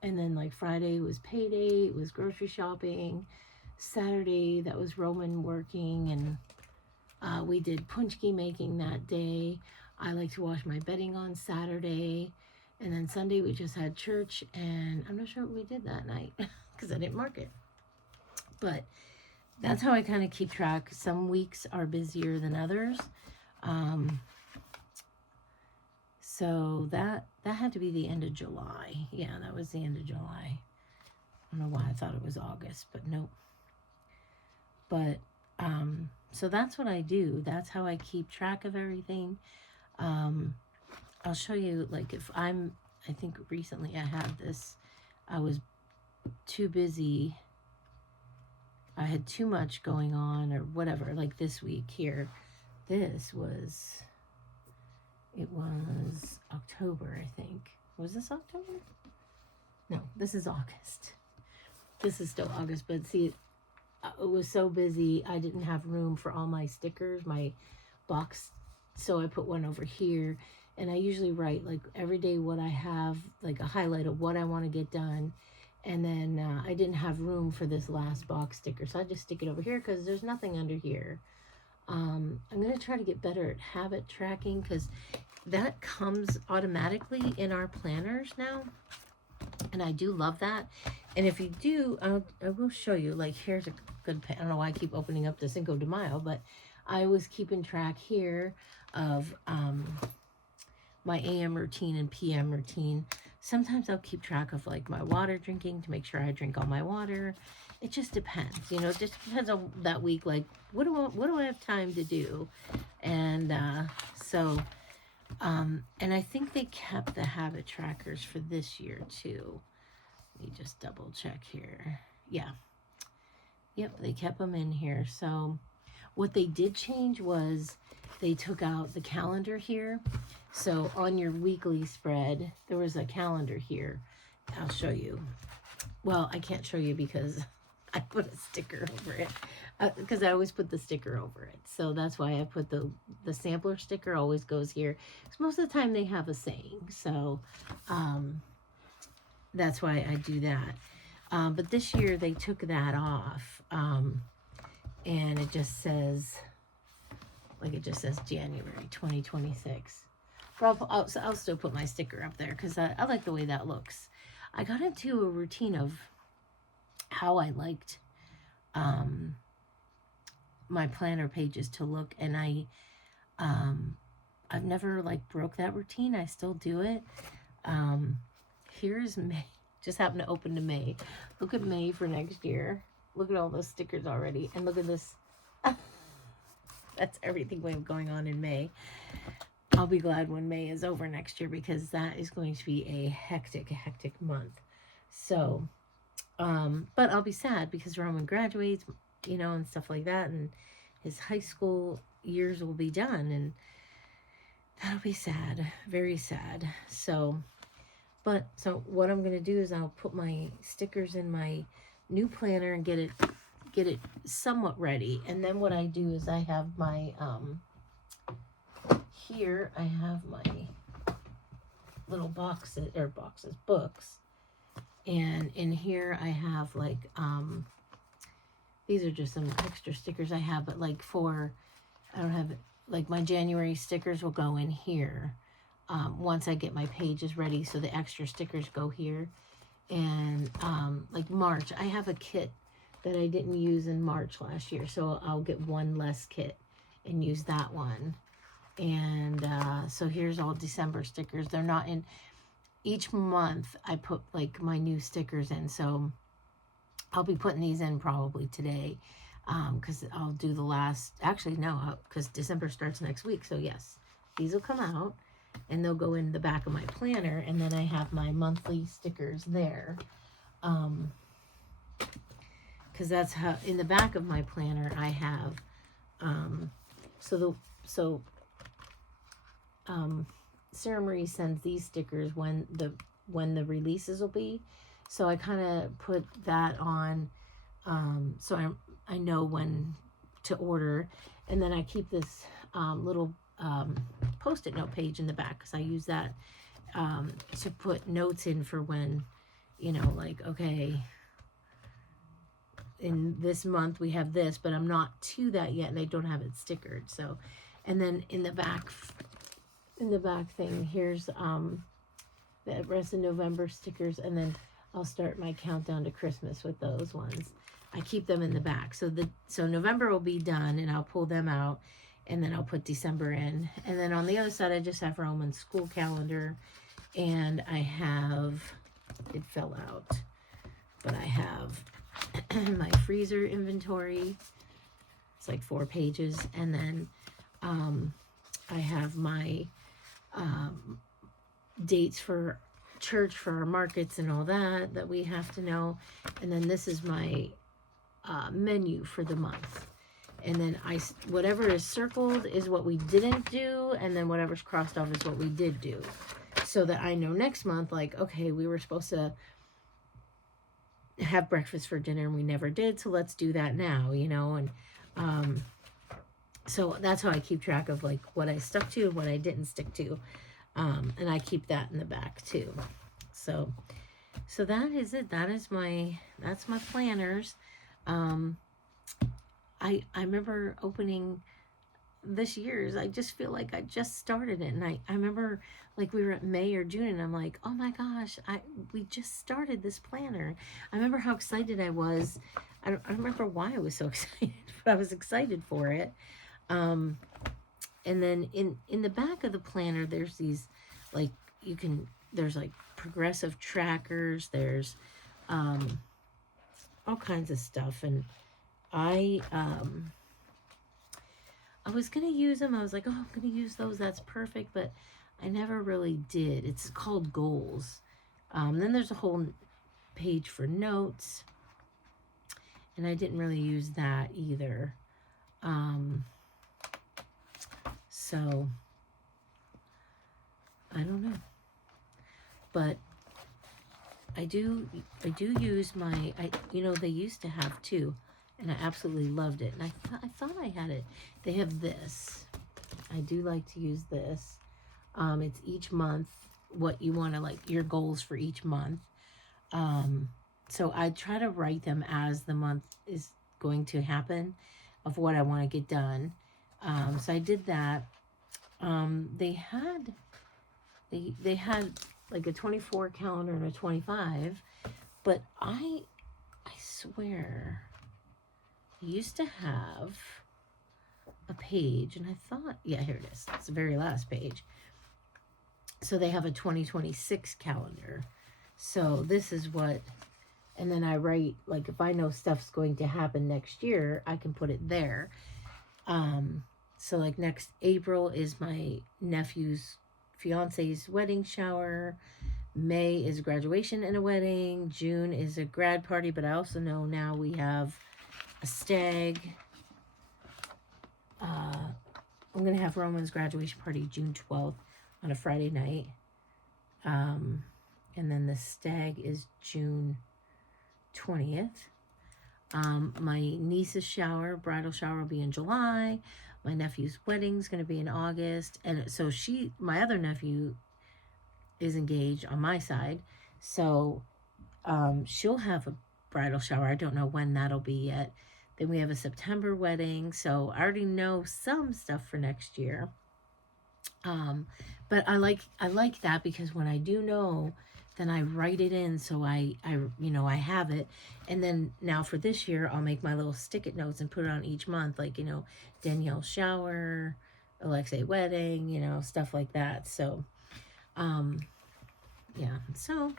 then like Friday was payday, it was grocery shopping. Saturday, that was Roman working, and we did punchki making that day. I like to wash my bedding on Saturday. And then Sunday, we just had church, and I'm not sure what we did that night because I didn't mark it. But that's how I kind of keep track. Some weeks are busier than others. So that had to be the end of July. Yeah, that was the end of July. I don't know why I thought it was August, but nope. But so that's what I do. That's how I keep track of everything. I'll show you, like, if I think recently I had this, I was too busy. I had too much going on or whatever, like this week here. It was October, I think. Was this October? No, this is August. This is still August, but see, it was so busy, I didn't have room for all my stickers, my box, so I put one over here, and I usually write, like, every day what I have, like, a highlight of what I want to get done, and then I didn't have room for this last box sticker, so I just stick it over here, because there's nothing under here. I'm going to try to get better at habit tracking, because that comes automatically in our planners now, and I do love that. And if you do, I will show you, like, here's a good, I don't know why I keep opening up the Cinco de Mayo, but I was keeping track here of my AM routine and PM routine. Sometimes I'll keep track of, like, my water drinking to make sure I drink all my water. It just depends, it just depends on that week, like, what do I have time to do? And so and I think they kept the habit trackers for this year too. Let me just double check here. Yeah. Yep, they kept them in here. So what they did change was they took out the calendar here. So on your weekly spread, there was a calendar here. I'll show you. Well, I can't show you because I put a sticker over it. Because I always put the sticker over it. So that's why I put the sampler sticker always goes here. Because most of the time they have a saying. So that's why I do that. But this year they took that off. And it just says, like, it just says January 2026. But I'll still put my sticker up there because I like the way that looks. I got into a routine of how I liked my planner pages to look, and I've never, like, broke that routine. I still do it. Here's May. Just happened to open to May. Look at May for next year. Look at all those stickers already, and look at this. That's everything we have going on in May. I'll be glad when May is over next year because that is going to be a hectic month. So but I'll be sad because Roman graduates, and stuff like that, and his high school years will be done, and that'll be sad, very sad. So what I'm gonna do is I'll put my stickers in my new planner and get it somewhat ready, and then what I do is I have my here I have my little books, and in here I have, like, these are just some extra stickers I have, but, like, I don't have, like, my January stickers will go in here once I get my pages ready, so the extra stickers go here. And like March, I have a kit that I didn't use in March last year. So I'll get one less kit and use that one. And so here's all December stickers. They're not in each month. I put like my new stickers in. So I'll be putting these in probably today, because I'll do the last, actually no, because December starts next week. So yes, these will come out and they'll go in the back of my planner, and then I have my monthly stickers there. Because that's how, in the back of my planner I have, Sarah Marie sends these stickers when the releases will be. So I kind of put that on, so I know when to order. And then I keep this little Post-it note page in the back, because I use that to put notes in for when, you know, like, okay, in this month we have this, but I'm not to that yet and I don't have it stickered. So, and then in the back thing, here's the rest of November stickers, and then I'll start my countdown to Christmas with those ones. I keep them in the back. So November will be done and I'll pull them out, and then I'll put December in. And then on the other side I just have Roman's school calendar, and I have, it fell out, but I have my freezer inventory. It's like 4 pages. And then I have my dates for church, for our markets and all that we have to know. And then this is my menu for the month. And then whatever is circled is what we didn't do, and then whatever's crossed off is what we did do, so that I know next month, like, okay, we were supposed to have breakfast for dinner and we never did, so let's do that now, you know. And so that's how I keep track of like what I stuck to and what I didn't stick to. And I keep that in the back too. So that is it. That's my planners. I remember opening this year's, I just feel like I just started it. And I remember like we were at May or June, and I'm like, oh my gosh, we just started this planner. I remember how excited I was. I don't remember why I was so excited, but I was excited for it. And then in the back of the planner, there's these, like, there's like progressive trackers, there's all kinds of stuff. And I was going to use them. I was like, oh, I'm going to use those. That's perfect. But I never really did. It's called goals. Then there's a whole page for notes. And I didn't really use that either. So I don't know. But I do use my, they used to have two, and I absolutely loved it. And I thought I had it. They have this. I do like to use this. It's each month what you want to, like, your goals for each month. So I try to write them as the month is going to happen, of what I want to get done. So I did that. They had like a 24 calendar and a 25, but I swear I used to have a page, and I thought, yeah, here it is. It's the very last page. So they have a 2026 calendar. So this is what, and then I write, like, if I know stuff's going to happen next year, I can put it there. So like next April is my nephew's fiance's wedding shower. May is graduation and a wedding. June is a grad party, but I also know now we have a stag. I'm going to have Roman's graduation party June 12th on a Friday night. And then the stag is June 20th. My niece's shower, bridal shower, will be in July. My nephew's wedding is going to be in August. And so my other nephew is engaged on my side. So she'll have a bridal shower. I don't know when that'll be yet. Then we have a September wedding. So I already know some stuff for next year. But I like that, because when I do know then I write it in so I have it. And then now for this year, I'll make my little stick-it notes and put it on each month, like, Danielle's shower, Alexei wedding, stuff like that. So, yeah. So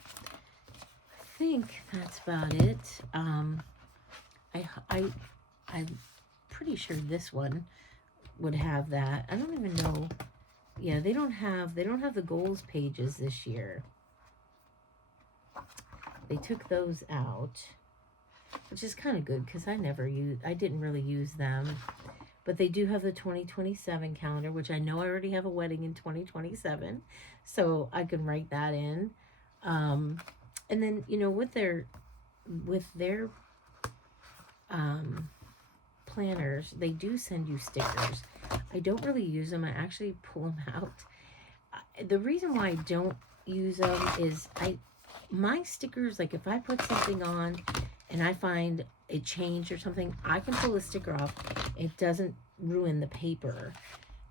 I think that's about it. I'm pretty sure this one would have that. I don't even know. Yeah, they don't have the goals pages this year. They took those out, which is kind of good because I didn't really use them. But they do have the 2027 calendar, which I know I already have a wedding in 2027, so I can write that in. And then with their planners, they do send you stickers. I don't really use them. I actually pull them out. The reason why I don't use them is my stickers, like if I put something on and I find it changed or something, I can pull the sticker off. It doesn't ruin the paper.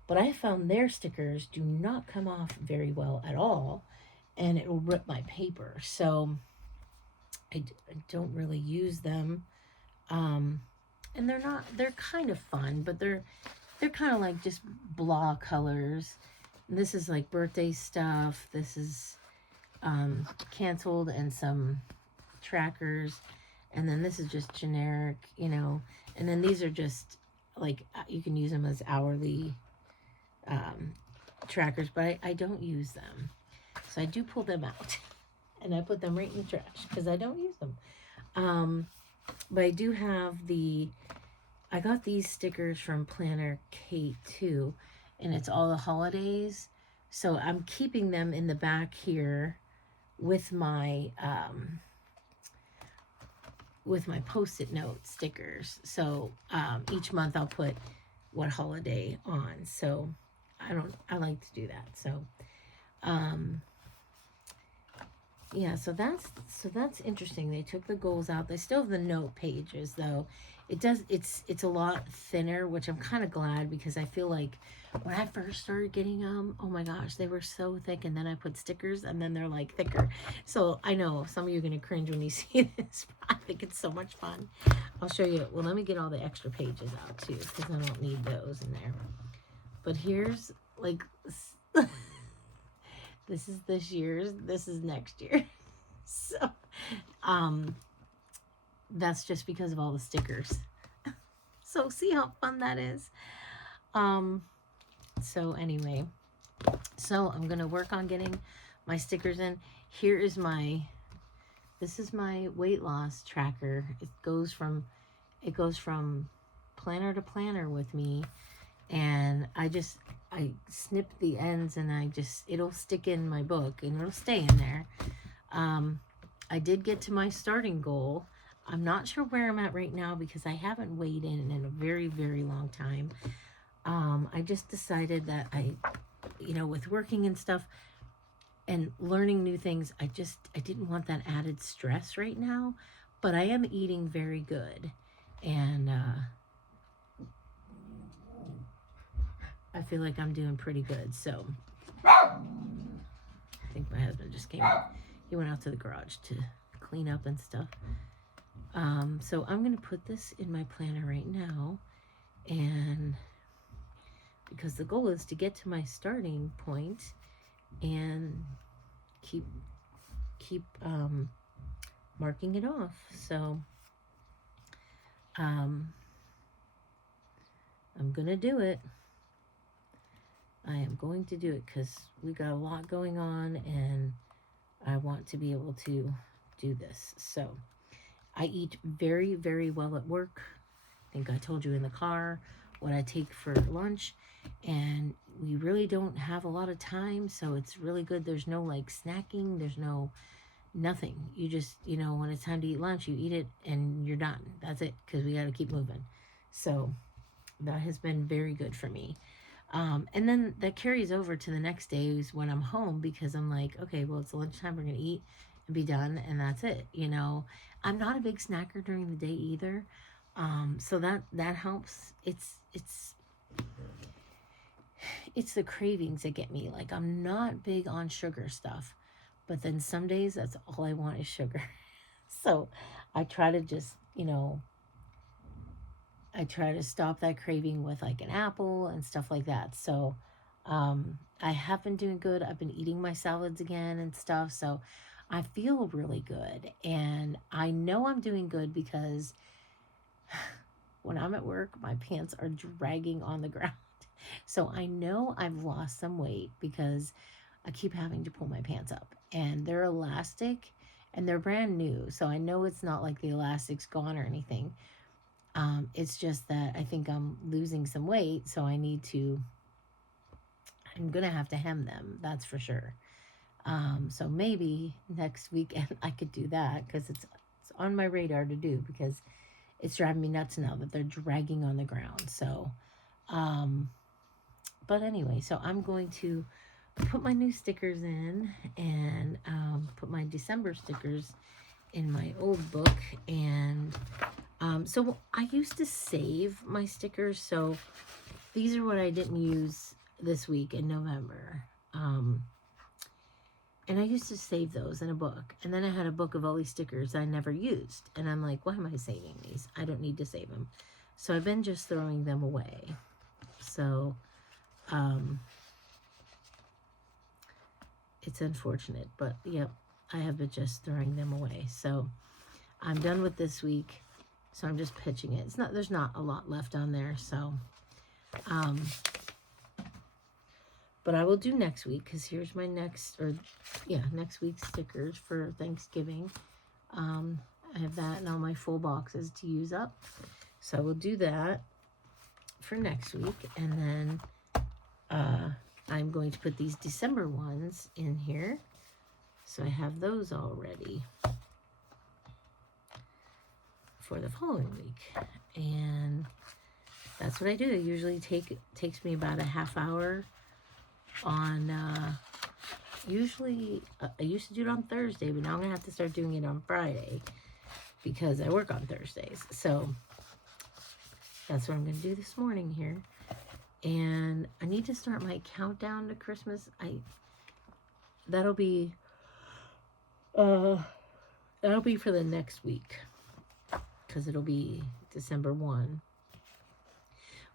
But I found their stickers do not come off very well at all, and it will rip my paper. So I don't really use them. And they're kind of fun, but they're kind of like just blah colors. And this is like birthday stuff. This is canceled and some trackers. And then this is just generic, and then these are just like, you can use them as hourly trackers, but I don't use them. So I do pull them out and I put them right in the trash because I don't use them. But I do have I got these stickers from Planner Kate too, and it's all the holidays. So I'm keeping them in the back here with my Post-it note stickers. So each month I'll put what holiday on. So I like to do that. So yeah, so that's interesting. They took the goals out. They still have the note pages though. It's a lot thinner, which I'm kind of glad, because I feel like when I first started getting them, oh my gosh, they were so thick, and then I put stickers and then they're like thicker. So I know some of you are going to cringe when you see this, but I think it's so much fun. I'll show you. Well, let me get all the extra pages out too, because I don't need those in there. But here's like this is this year's, this is next year. So that's just because of all the stickers. So see how fun that is. So anyway, so I'm gonna work on getting my stickers in. This is my weight loss tracker. It goes from planner to planner with me, and I snip the ends, and it'll stick in my book and it'll stay in there. I did get to my starting goal. I'm not sure where I'm at right now because I haven't weighed in a very, very long time. I just decided that with working and stuff and learning new things, I didn't want that added stress right now, but I am eating very good, and I feel like I'm doing pretty good. So I think my husband just came up. He went out to the garage to clean up and stuff. So I'm going to put this in my planner right now, and because the goal is to get to my starting point and keep marking it off. So I'm going to do it. I am going to do it because we got a lot going on, and I want to be able to do this. So I eat very, very well at work. I think I told you in the car what I take for lunch, and we really don't have a lot of time, so it's really good. There's no like snacking, there's nothing. You just, when it's time to eat lunch, you eat it and you're done. That's it, because we got to keep moving. So that has been very good for me. And then that carries over to the next days when I'm home, because I'm like, okay, well, it's lunchtime, we're going to eat and be done, and that's it. I'm not a big snacker during the day either. So that helps. It's the cravings that get me. Like, I'm not big on sugar stuff, But then some days, that's all I want is sugar. So I try to just, I try to stop that craving with like an apple and stuff like that. So I have been doing good. I've been eating my salads again and stuff. So I feel really good. And I know I'm doing good because when I'm at work, my pants are dragging on the ground. So I know I've lost some weight because I keep having to pull my pants up. And they're elastic and they're brand new. So I know it's not like the elastic's gone or anything. It's just that I think I'm losing some weight. So I'm going to have to hem them. That's for sure. So maybe next weekend I could do that because it's on my radar to do because it's driving me nuts now that they're dragging on the ground. So, but anyway, so I'm going to put my new stickers in and put my December stickers in my old book. And so I used to save my stickers. So these are what I didn't use this week in November. And I used to save those in a book. And then I had a book of all these stickers I never used. And I'm like, why am I saving these? I don't need to save them. So I've been just throwing them away. So it's unfortunate. But, yep, I have been just throwing them away. So I'm done with this week. So I'm just pitching it. There's not a lot left on there. So, but I will do next week because here's my next week's stickers for Thanksgiving. I have that and all my full boxes to use up. So I will do that for next week. And then I'm going to put these December ones in here. So I have those all ready for the following week. And that's what I do. It usually takes me about a half hour on usually I used to do it on Thursday, but now I'm gonna have to start doing it on Friday because I work on Thursdays. So that's what I'm gonna do this morning here. And I need to start my countdown to Christmas. That'll be for the next week because it'll be December 1.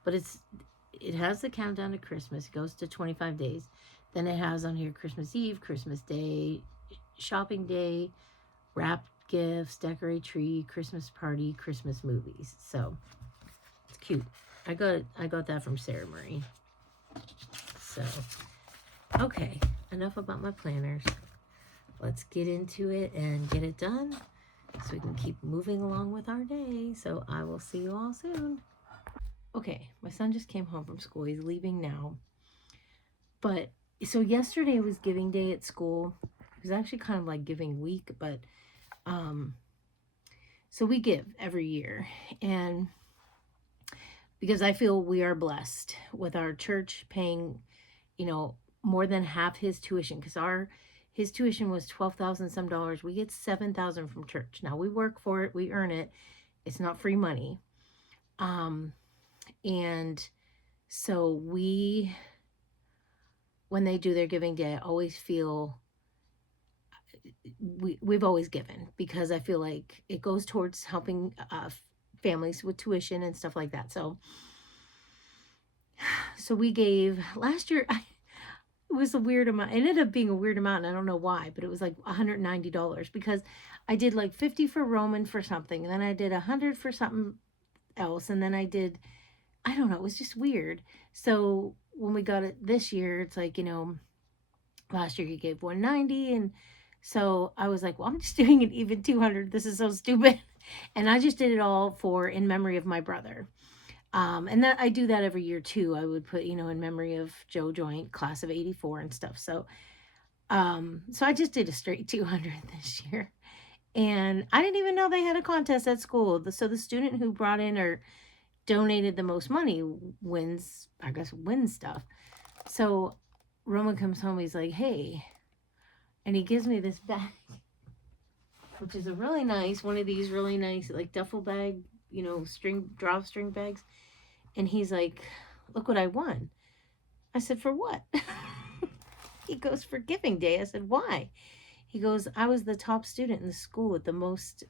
But it has the countdown to Christmas. It goes to 25 days. Then it has on here Christmas Eve, Christmas Day, shopping day, wrap gifts, decorate tree, Christmas party, Christmas movies. So it's cute. I got that from Sarah Marie. So, okay, enough about my planners. Let's get into it and get it done so we can keep moving along with our day. So I will see you all soon. Okay, my son just came home from school. He's leaving now. But, so yesterday was giving day at school. It was actually kind of like giving week, but, so we give every year. And because I feel we are blessed with our church paying, more than half his tuition. Because his tuition was $12,000 some dollars. We get $7,000 from church. Now we work for it. We earn it. It's not free money. And so when they do their giving day, I always feel we've always given because I feel like it goes towards helping families with tuition and stuff like that. So we gave last year. It was a weird amount. It ended up being a weird amount, and I don't know why, but it was like $190 because I did like 50 for Roman for something, and then I did 100 for something else, and then I did, I don't know, it was just weird. So when we got it this year, it's like, last year you gave 190, and so I was like, well, I'm just doing an even 200. This is so stupid. And I just did it all in memory of my brother. And that I do that every year too. I would put, in memory of Joe Joint, class of 84 and stuff. So, so I just did a straight 200 this year. And I didn't even know they had a contest at school. So the student who brought in or donated the most money wins stuff. So Roman comes home. He's like, hey, and he gives me this bag, which is a really nice, one of these really nice, like duffel bag, drawstring bags. And he's like, look what I won. I said, for what? He goes, for giving day. I said, why? He goes, I was the top student in the school with the most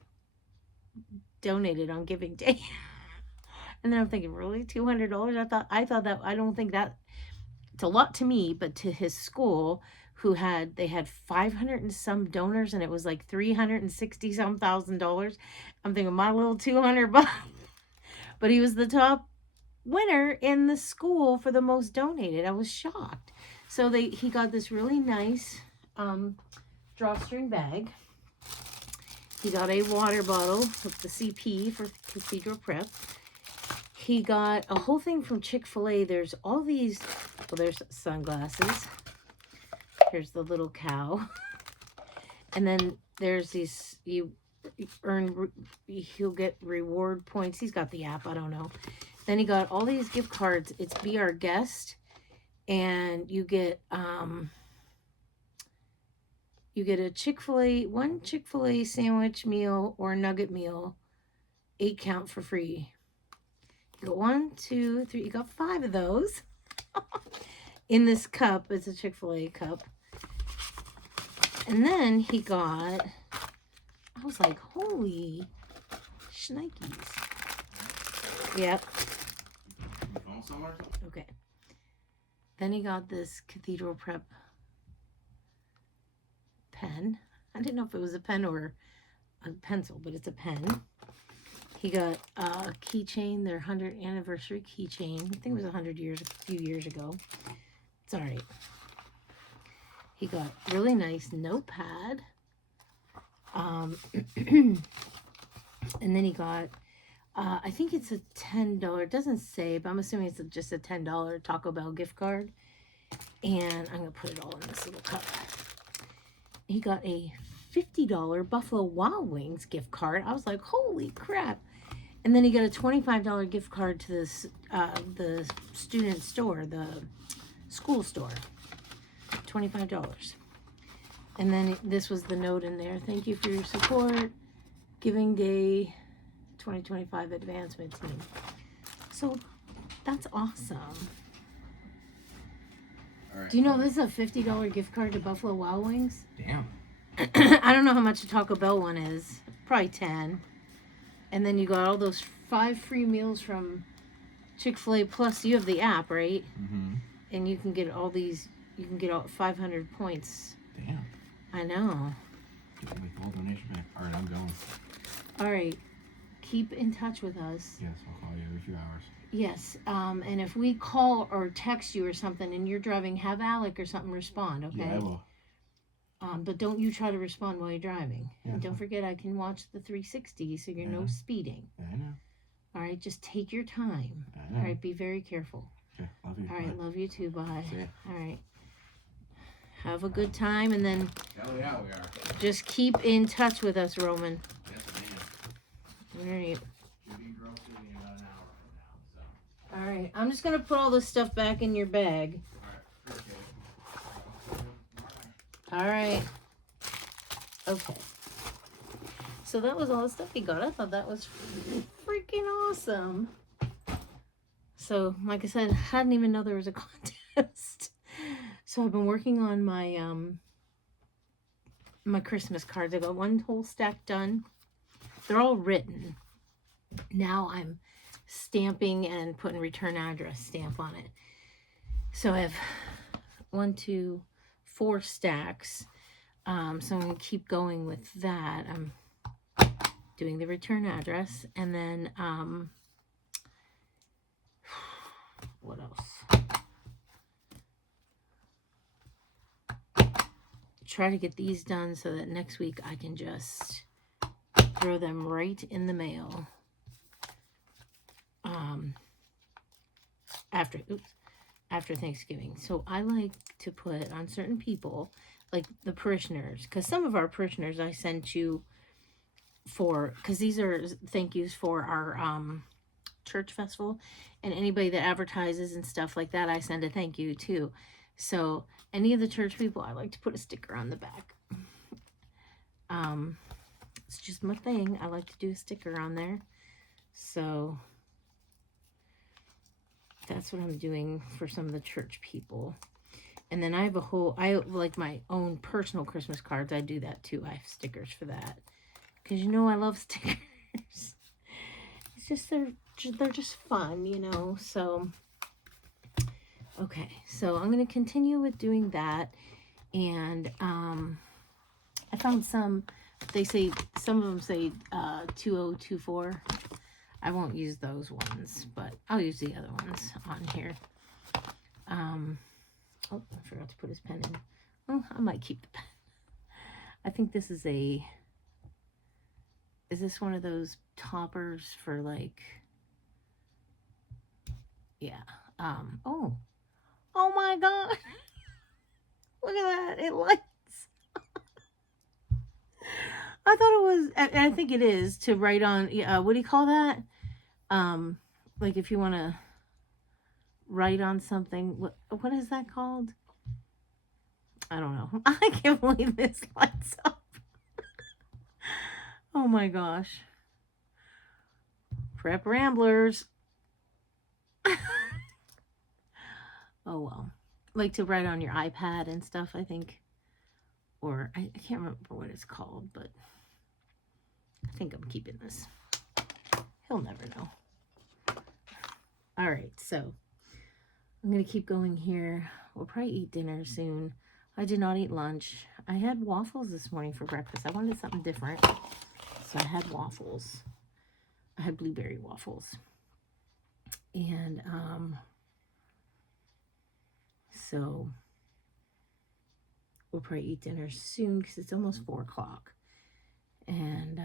donated on giving day. And then I'm thinking, really, $200? I don't think that it's a lot to me, but to his school, they had 500 and some donors, and it was like 360 some $1,000. I'm thinking my little 200 bucks. But he was the top winner in the school for the most donated. I was shocked. So he got this really nice drawstring bag. He got a water bottle with the CP for Cathedral Prep. He got a whole thing from Chick-fil-A. There's all these, well, there's sunglasses. Here's the little cow. And then there's these, he'll get reward points. He's got the app, I don't know. Then he got all these gift cards. It's Be Our Guest. And you get a one Chick-fil-A sandwich meal or nugget meal, 8 count for free. You got 1, 2, 3, you got 5 of those in this cup. It's a Chick-fil-A cup. And then he got, I was like, holy shnikes. Yep. Okay. Then he got this Cathedral Prep pen. I didn't know if it was a pen or a pencil, but it's a pen. He got a keychain, their 100th anniversary keychain. I think it was a few years ago. It's all right. He got really nice notepad. And then he got, I think it's a $10, it doesn't say, but I'm assuming it's just a $10 Taco Bell gift card. And I'm going to put it all in this little cup. He got a $50 Buffalo Wild Wings gift card. I was like, holy crap. And then he got a $25 gift card to the student store, the school store. $25. And then this was the note in there. Thank you for your support. Giving Day 2025 Advancement Team. So that's awesome. All right. Do you know this is a $50 gift card to Buffalo Wild Wings? Damn. I don't know how much the Taco Bell one is. Probably 10. And then you got all those 5 free meals from Chick-fil-A, plus you have the app, right? Mm-hmm. And you can get all these, you can get all 500 points. Damn. I know. Get my full donation back. All right, I'm going. All right. Keep in touch with us. Yes, I'll call you every few hours. Yes. And if we call or text you or something and you're driving, have Alec or something respond, okay? Yeah, I will. But don't you try to respond while you're driving. Yeah, And don't forget, I can watch the 360, so you're no speeding. I know. All right, just take your time. I know. All right, be very careful. Okay, love you. All right, love you too. Bye. See ya. All right. Have a good time, and then Hell yeah, we are. just keep in touch with us, Roman. Yes, ma'am. All right. Should be grocery in about an hour from now, so. All right. I'm just gonna put all this stuff back in your bag. All right, appreciate it. All right. Okay. So that was all the stuff he got. I thought that was freaking awesome. So, like I said, I didn't even know there was a contest. So I've been working on my my Christmas cards. I got one whole stack done. They're all written. Now I'm stamping and putting return address stamp on it. So I have 1, 2, 4 stacks. So I'm going to keep going with that. I'm doing the return address, and then what else? Try to get these done so that next week I can just throw them right in the mail. After Thanksgiving. So I like to put on certain people, like the parishioners, because some of our parishioners I sent you for, because these are thank yous for our church festival, and anybody that advertises and stuff like that, I send a thank you to. So any of the church people, I like to put a sticker on the back. It's just my thing. I like to do a sticker on there. So that's what I'm doing for some of the church people. And then I like my own personal Christmas cards. I do that too. I have stickers for that. Because you know I love stickers. It's just, they're just fun, you know. So, okay. So I'm going to continue with doing that. And I found some, some of them say 2024. I won't use those ones, but I'll use the other ones on here. Oh, I forgot to put his pen in. Oh, I might keep the pen. I think this is is this one of those toppers for like, yeah. Oh my God. Look at that. It lights. I thought it was, and I think it is, to write on, what do you call that? Like if you want to write on something, what is that called? I don't know. I can't believe this lights up. Oh my gosh. Prep Ramblers. Oh well. Like to write on your iPad and stuff, I think. Or I can't remember what it's called, but I think I'm keeping this. He'll never know. All right, so I'm going to keep going here. We'll probably eat dinner soon. I did not eat lunch. I had waffles this morning for breakfast. I wanted something different, so I had waffles. I had blueberry waffles. And so we'll probably eat dinner soon because it's almost 4 o'clock. And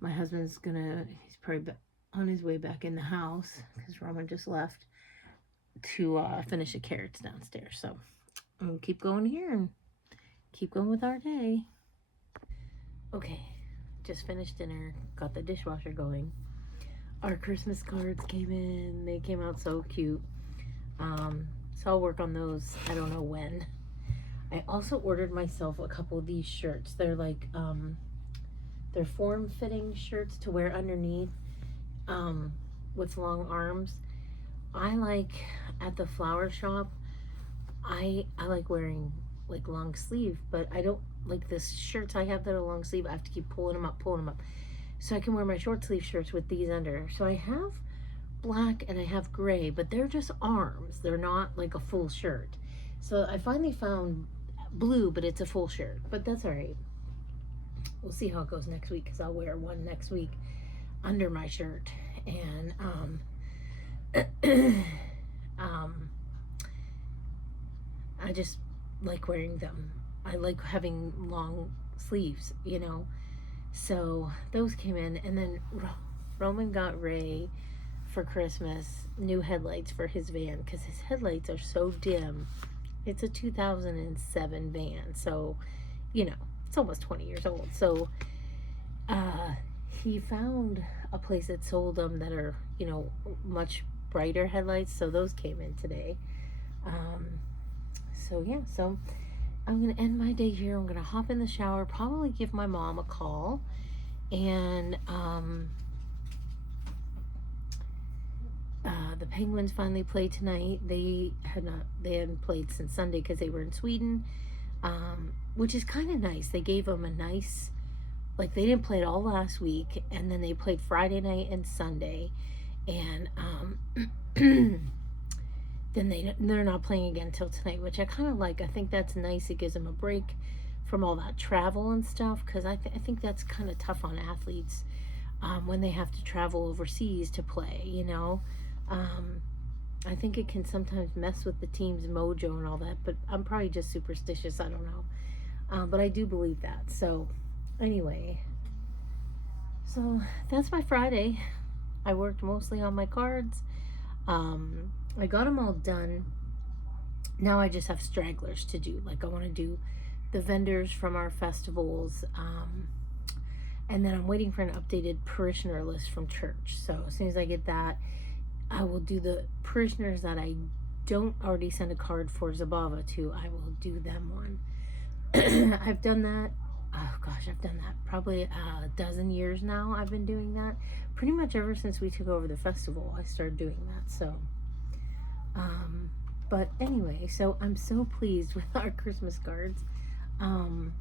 my husband's he's probably on his way back in the house because Roman just left to finish the carrots downstairs. So I'm going to keep going here and keep going with our day. Okay, just finished dinner, got the dishwasher going. Our Christmas cards came in. They came out so cute. So I'll work on those. I don't know when. I also ordered myself a couple of these shirts. They're like, they're form-fitting shirts to wear underneath, with long arms. I like, at the flower shop, I like wearing like long sleeve, but I don't like this shirts I have that are long sleeve. I have to keep pulling them up. So I can wear my short sleeve shirts with these under. So I have black and I have gray, but they're just arms. They're not like a full shirt. So I finally found blue, but it's a full shirt, but that's all right. We'll see how it goes next week because I'll wear one next week under my shirt. And I just like wearing them. I like having long sleeves, you know. So those came in, and then Roman got Ray for Christmas new headlights for his van because his headlights are so dim. It's a 2007 van, so you know it's almost 20 years old. So he found a place that sold them that are, you know, much brighter headlights. So those came in today. So yeah, so I'm gonna end my day here. I'm gonna hop in the shower, probably give my mom a call, and the Penguins finally played tonight. They hadn't played since Sunday because they were in Sweden, which is kind of nice. They gave them a nice, like, they didn't play it all last week, and then they played Friday night and Sunday, and then they're not playing again until tonight, which I kind of like. I think that's nice. It gives them a break from all that travel and stuff, because I think that's kind of tough on athletes when they have to travel overseas to play, you know. I think it can sometimes mess with the team's mojo and all that, but I'm probably just superstitious. I don't know. But I do believe that. So anyway, so that's my Friday. I worked mostly on my cards. I got them all done. Now I just have stragglers to do. Like, I want to do the vendors from our festivals. And then I'm waiting for an updated parishioner list from church. So as soon as I get that, I will do the parishioners that I don't already send a card for Zabava to. I will do them one. I've done that. Oh gosh, I've done that probably a dozen years now. I've been doing that pretty much ever since we took over the festival. I started doing that. So But anyway, so I'm so pleased with our Christmas cards. And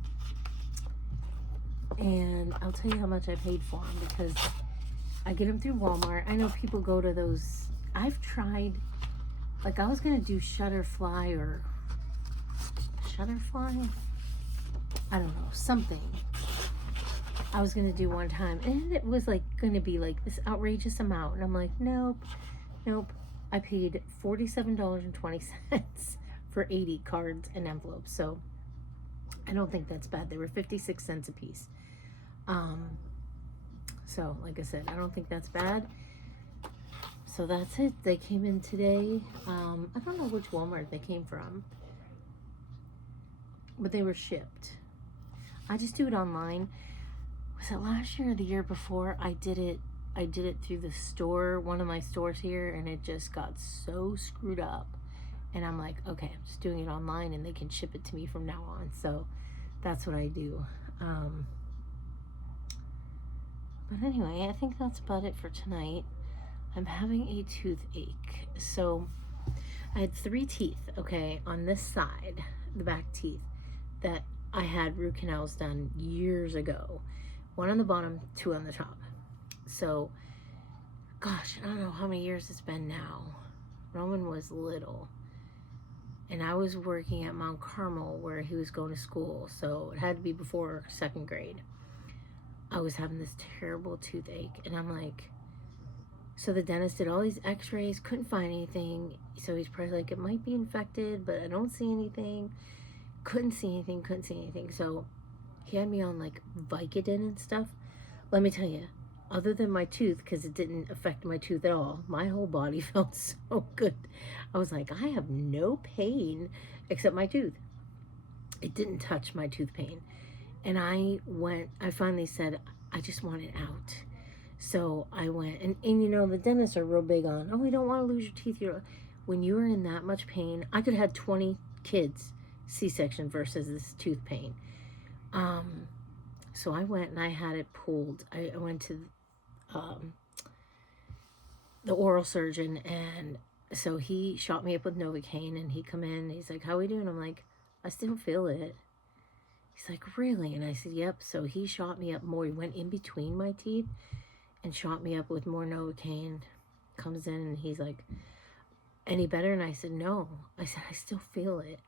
I'll tell you how much I paid for them because I get them through Walmart. I know people go to those. I've tried, like I was going to do Shutterfly or Shutterfly? I don't know, something. I was going to do one time. And it was like going to be like this outrageous amount. And I'm like, nope. I paid $47.20 for 80 cards and envelopes. So I don't think that's bad. They were 56 cents a piece. So like I said, I don't think that's bad. So that's it. They came in today. I don't know which Walmart they came from, but they were shipped. I just do it online. Was it last year or the year before? I did it through the store, one of my stores here, and it just got so screwed up. And I'm like, okay, I'm just doing it online and they can ship it to me from now on. So that's what I do. But anyway, I think that's about it for tonight. I'm having a toothache. So I had 3 teeth, okay, on this side, the back teeth, that I had root canals done years ago. 1 on the bottom, 2 on the top. So, gosh, I don't know how many years it's been now. Roman was little. And I was working at Mount Carmel where he was going to school. So it had to be before 2nd grade. I was having this terrible toothache. And I'm like, so the dentist did all these x-rays, couldn't find anything. So he's probably like, it might be infected, but I don't see anything. Couldn't see anything. So he had me on like Vicodin and stuff. Let me tell you, other than my tooth, because it didn't affect my tooth at all, my whole body felt so good. I was like, I have no pain except my tooth. It didn't touch my tooth pain. And I finally said, I just want it out. So I went, and you know, the dentists are real big on, oh, we don't want to lose your teeth. When you are in that much pain, I could have had 20 kids C-section versus this tooth pain. So I went and I had it pulled. I went to the oral surgeon, and so he shot me up with Novocaine, and he come in, and he's like, how are we doing? I'm like, I still feel it. He's like, really? And I said, yep. So he shot me up more. He went in between my teeth and shot me up with more Novocaine. Comes in and he's like, any better? And I said, no. I said, I still feel it.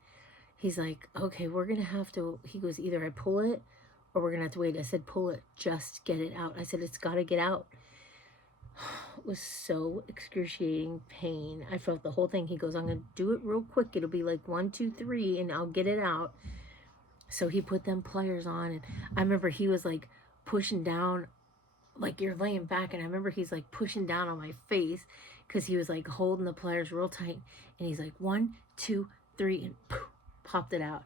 He's like, okay, we're going to have to, he goes, either I pull it or we're going to have to wait. I said, pull it, just get it out. I said, it's got to get out. It was so excruciating pain. I felt the whole thing. He goes, I'm going to do it real quick. It'll be like 1, 2, 3, and I'll get it out. So he put them pliers on, and I remember he was like pushing down, like you're laying back, and I remember he's like pushing down on my face because he was like holding the pliers real tight, and he's like 1, 2, 3, and poof, popped it out.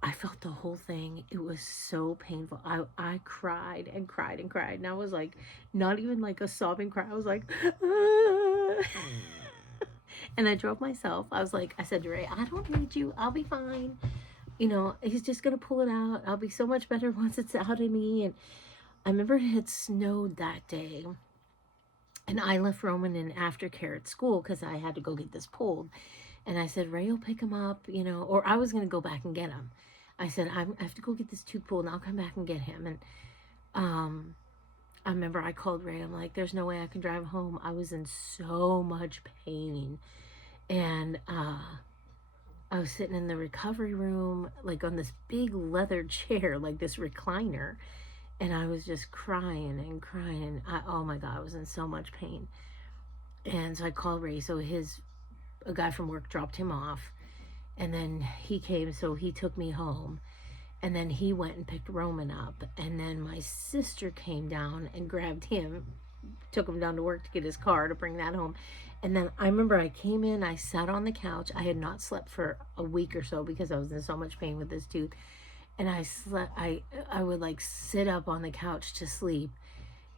I felt the whole thing. It was so painful. I cried and cried and cried, and I was like, not even like a sobbing cry. I was like, ah. And I drove myself. I was like, I said to Ray, I don't need you. I'll be fine. You know, he's just going to pull it out. I'll be so much better once it's out of me. And I remember it had snowed that day. And I left Roman in aftercare at school because I had to go get this pulled. And I said, Ray will pick him up, you know, or I was going to go back and get him. I said, I have to go get this tooth pulled and I'll come back and get him. And I remember I called Ray. I'm like, there's no way I can drive home. I was in so much pain. And I was sitting in the recovery room, like on this big leather chair, like this recliner. And I was just crying and crying. Oh my God, I was in so much pain. And so I called Ray. So a guy from work dropped him off. And then he came, so he took me home. And then he went and picked Roman up. And then my sister came down and grabbed him, took him down to work to get his car to bring that home. And then I remember I came in, I sat on the couch. I had not slept for a week or so because I was in so much pain with this tooth. And I slept, I would like sit up on the couch to sleep.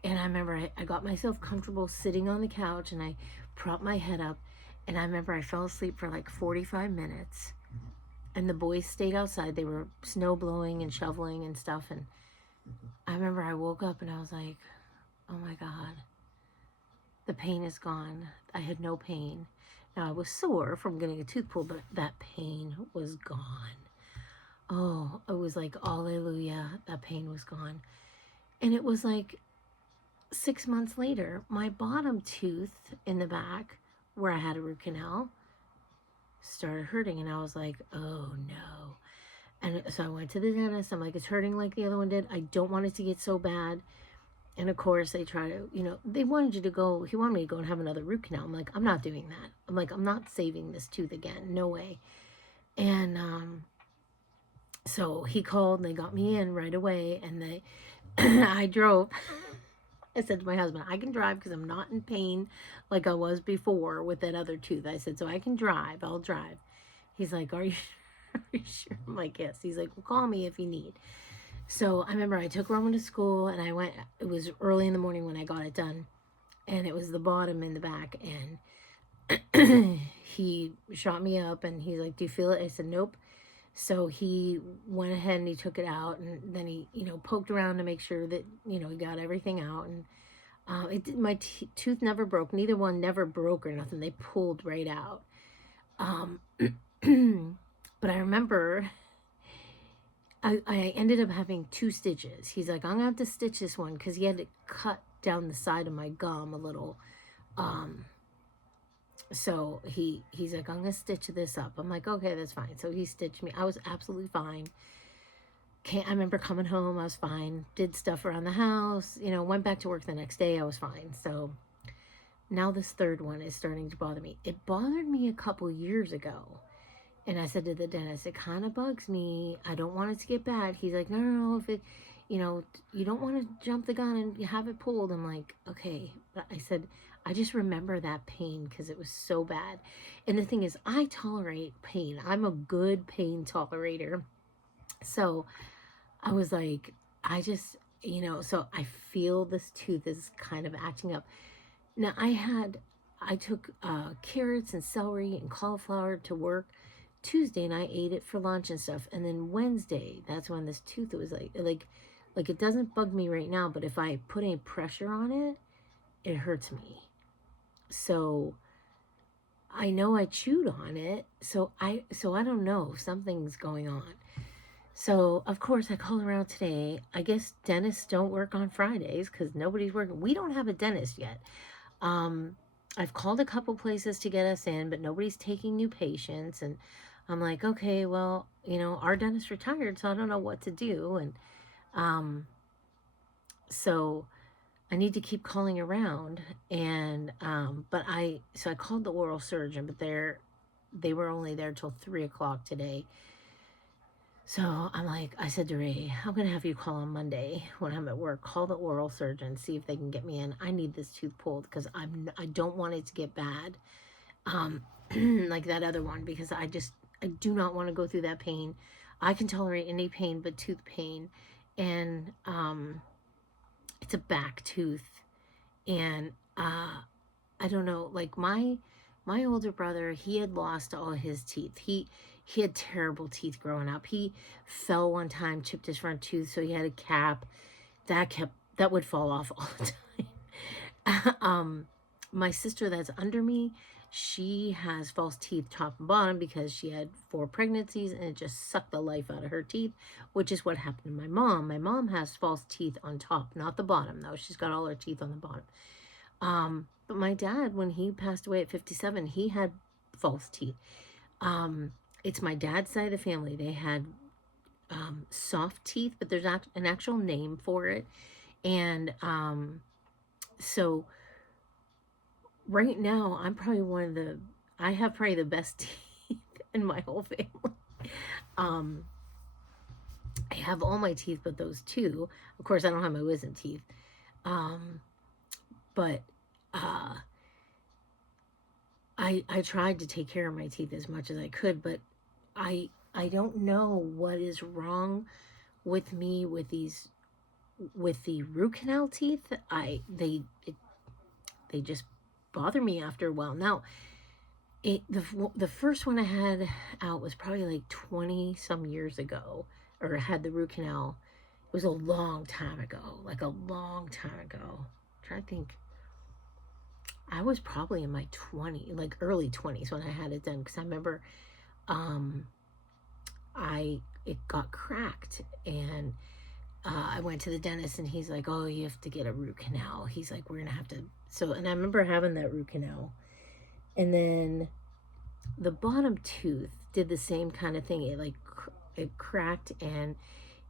And I remember I got myself comfortable sitting on the couch and I propped my head up. And I remember I fell asleep for like 45 minutes. And the boys stayed outside. They were snow blowing and shoveling and stuff. And I remember I woke up and I was like, oh my God, the pain is gone. I had no pain. Now, I was sore from getting a tooth pulled, but that pain was gone. Oh, it was like, hallelujah, that pain was gone. And it was like 6 months later, my bottom tooth in the back where I had a root canal started hurting. And I was like, oh no. And so I went to the dentist. I'm like, it's hurting like the other one did. I don't want it to get so bad. And of course, they try to, they wanted you to go, he wanted me to go and have another root canal. I'm like, I'm not doing that. I'm like, I'm not saving this tooth again. No way. And so he called and they got me in right away. And I drove. I said to my husband, I can drive because I'm not in pain like I was before with that other tooth. I said, so I can drive. I'll drive. He's like, are you sure? I'm like, yes. He's like, well, call me if you need. So I remember I took Roman to school and I went, it was early in the morning when I got it done. And it was the bottom in the back. And he shot me up and he's like, do you feel it? I said, nope. So he went ahead and he took it out, and then he, poked around to make sure that, he got everything out. And my tooth never broke. Neither one never broke or nothing. They pulled right out. But I remember I ended up having 2 stitches. He's like, I'm going to have to stitch this one because he had to cut down the side of my gum a little. So he's like, I'm going to stitch this up. I'm like, okay, that's fine. So he stitched me. I was absolutely fine. I remember coming home. I was fine. Did stuff around the house. Went back to work the next day. I was fine. So now this third one is starting to bother me. It bothered me a couple years ago. And I said to the dentist, it kind of bugs me. I don't want it to get bad. He's like, no. If it, you don't want to jump the gun and have it pulled. I'm like, okay. But I said, I just remember that pain because it was so bad. And the thing is, I tolerate pain. I'm a good pain tolerator. So I was like, I just, so I feel this tooth is kind of acting up. Now I took carrots and celery and cauliflower to work Tuesday and I ate it for lunch and stuff. And then Wednesday, that's when this tooth was like it doesn't bug me right now, but if I put any pressure on it, it hurts me. So I know I chewed on it. So I don't know, something's going on. So of course I called around today. I guess dentists don't work on Fridays because nobody's working. We don't have a dentist yet. I've called a couple places to get us in, but nobody's taking new patients. And I'm like, okay, well, our dentist retired, so I don't know what to do. And so I need to keep calling around. And but I called the oral surgeon, but they were only there till 3:00 today. So I'm like, I said to Ray, I'm going to have you call on Monday when I'm at work, call the oral surgeon, see if they can get me in. I need this tooth pulled because I don't want it to get bad like that other one, because I do not want to go through that pain. I can tolerate any pain but tooth pain. And it's a back tooth. And I don't know, like my older brother, he had lost all his teeth. He had terrible teeth growing up. He fell one time, chipped his front tooth, so he had a cap. That would fall off all the time. My sister that's under me, she has false teeth top and bottom because she had 4 pregnancies and it just sucked the life out of her teeth, which is what happened to my mom. My mom has false teeth on top, not the bottom though. She's got all her teeth on the bottom. But my dad, when he passed away at 57, he had false teeth. It's my dad's side of the family. They had soft teeth, but there's an actual name for it. And so right now, I'm probably I have probably the best teeth in my whole family. I have all my teeth but those 2. Of course, I don't have my wisdom teeth. But I tried to take care of my teeth as much as I could, but I don't know what is wrong with me with the root canal teeth. They just bother me after a while. Now, the first one I had out was probably like 20 some years ago, or had the root canal. It was a long time ago, like a long time ago. I'm trying to think. I was probably in my like early 20s when I had it done, because I remember um, it got cracked, and I went to the dentist, and he's like, "Oh, you have to get a root canal." He's like, "We're gonna have to." So, and I remember having that root canal, and then the bottom tooth did the same kind of thing. It like it cracked, and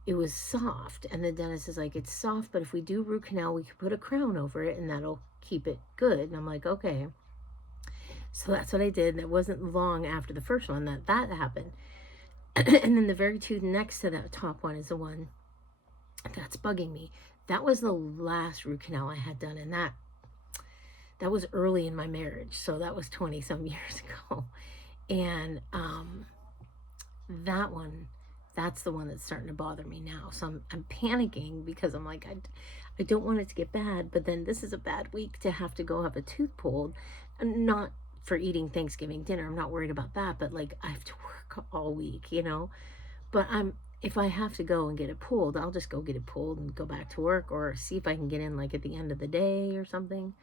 it was soft, and the dentist is like, "It's soft, but if we do root canal, we could put a crown over it, and that'll keep it good." And I'm like, "Okay." So that's what I did, and it wasn't long after the first one that happened. And then the very tooth next to that top one is the one that's bugging me. That was the last root canal I had done, and that was early in my marriage, so that was 20 some years ago. And that one, that's the one that's starting to bother me now. So I'm panicking, because I'm like, I don't want it to get bad, but then this is a bad week to have to go have a tooth pulled. Not for eating Thanksgiving dinner, I'm not worried about that, but like I have to work all week, But if I have to go and get it pulled, I'll just go get it pulled and go back to work, or see if I can get in like at the end of the day or something.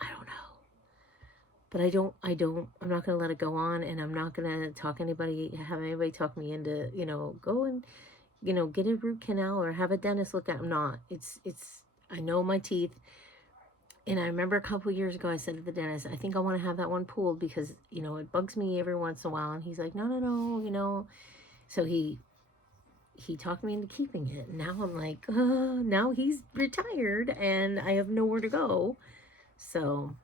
I don't know. But I'm not going to let it go on, and I'm not going to have anybody talk me into, go and, get a root canal or have a dentist look at. I'm not. I know my teeth. And I remember a couple of years ago, I said to the dentist, "I think I want to have that one pulled, because, it bugs me every once in a while." And he's like, "No, no, no." So he talked me into keeping it. And now I'm like, now he's retired and I have nowhere to go. So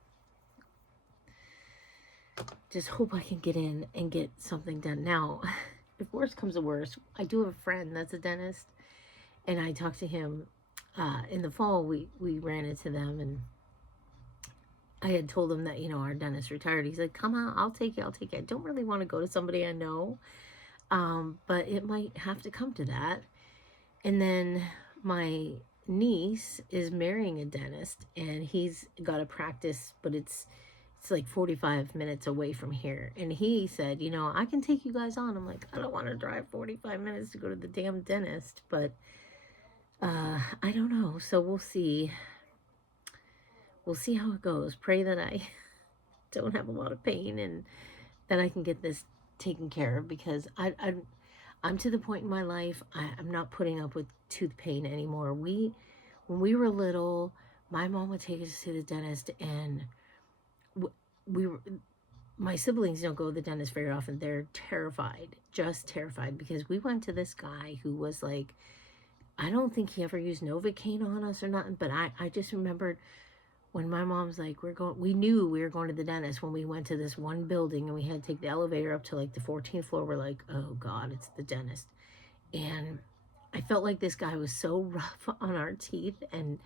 just hope I can get in and get something done. Now, if worse comes to worse, I do have a friend that's a dentist, and I talked to him in the fall. We ran into them, and I had told him that, our dentist retired. He's like, "Come on, I'll take you. I don't really want to go to somebody I know, but it might have to come to that." And then my niece is marrying a dentist, and he's got a practice, but it's like 45 minutes away from here. And he said, "I can take you guys on." I'm like, I don't want to drive 45 minutes to go to the damn dentist, but I don't know. So we'll see. We'll see how it goes. Pray that I don't have a lot of pain, and that I can get this taken care of, because I'm to the point in my life, I'm not putting up with tooth pain anymore. When we were little, my mom would take us to the dentist, and we were, my siblings don't go to the dentist very often. They're terrified, just terrified, because we went to this guy who was like, I don't think he ever used Novocaine on us or nothing, but I just remembered when my mom's like, we knew we were going to the dentist when we went to this one building, and we had to take the elevator up to like the 14th floor. We're like, oh God, it's the dentist. And I felt like this guy was so rough on our teeth, and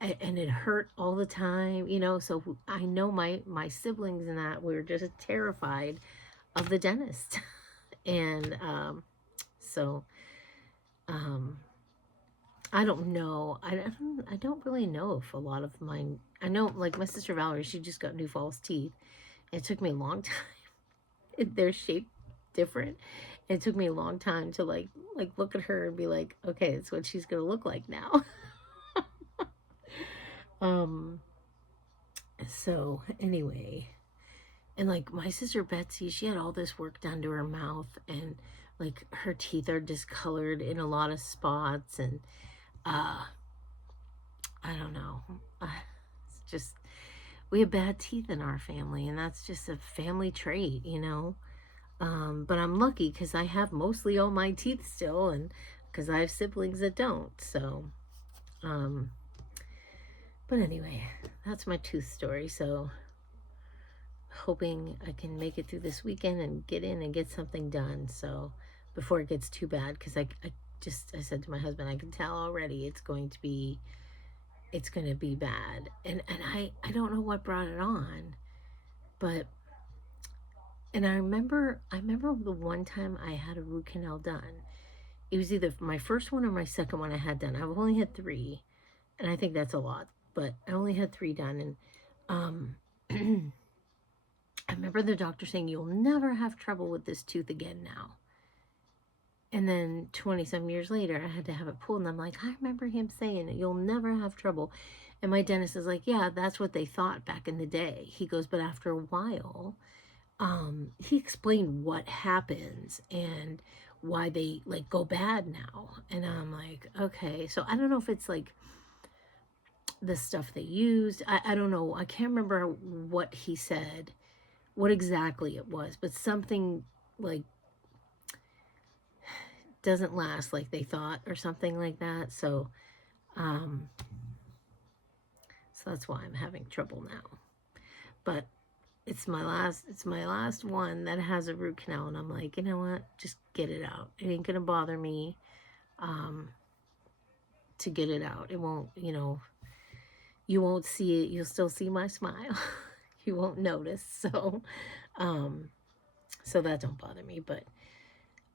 it hurt all the time, so I know my siblings and that, we were just terrified of the dentist. And so I don't know. I don't really know if a lot of mine. I know, like my sister Valerie, she just got new false teeth. It took me a long time. They're shaped different. It took me a long time to like look at her and be like, okay, that's what she's gonna look like now. So anyway, and like my sister Betsy, she had all this work done to her mouth, and like her teeth are discolored in a lot of spots, and I don't know. It's just, we have bad teeth in our family, and that's just a family trait, But I'm lucky, because I have mostly all my teeth still, and because I have siblings that don't. So, but anyway, that's my tooth story. So, hoping I can make it through this weekend and get in and get something done. So, before it gets too bad, because I said to my husband, I can tell already it's going to be bad. And I don't know what brought it on, but, and I remember the one time I had a root canal done. It was either my first one or my second one I had done. I've only had 3, and I think that's a lot, but I only had 3 done. And I remember the doctor saying, "You'll never have trouble with this tooth again now." And then 20 some years later, I had to have it pulled, and I'm like, I remember him saying, "You'll never have trouble." And my dentist is like, yeah, that's what they thought back in the day. He goes, but after a while, he explained what happens and why they like go bad now. And I'm like, okay. So I don't know if it's like the stuff they used. I don't know. I can't remember what he said, what exactly it was, but something like doesn't last like they thought or something like that. So that's why I'm having trouble now. But it's my last one that has a root canal, and I'm like, you know what? Just get it out. It ain't gonna bother me to get it out. It won't, you won't see it. You'll still see my smile. You won't notice. So that don't bother me. But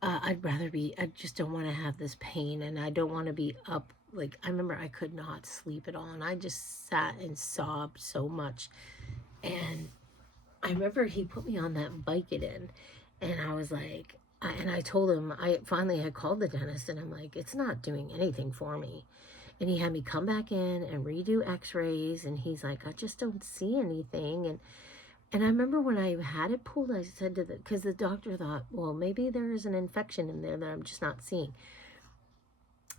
I just don't want to have this pain, and I don't want to be up. Like, I remember I could not sleep at all, and I just sat and sobbed so much. And I remember he put me on that Vicodin, and I was like, and I told him, I finally had called the dentist, and I'm like, it's not doing anything for me. And he had me come back in and redo x-rays, and he's like, I just don't see anything. And I remember when I had it pulled, I said to because the doctor thought, well, maybe there is an infection in there that I'm just not seeing.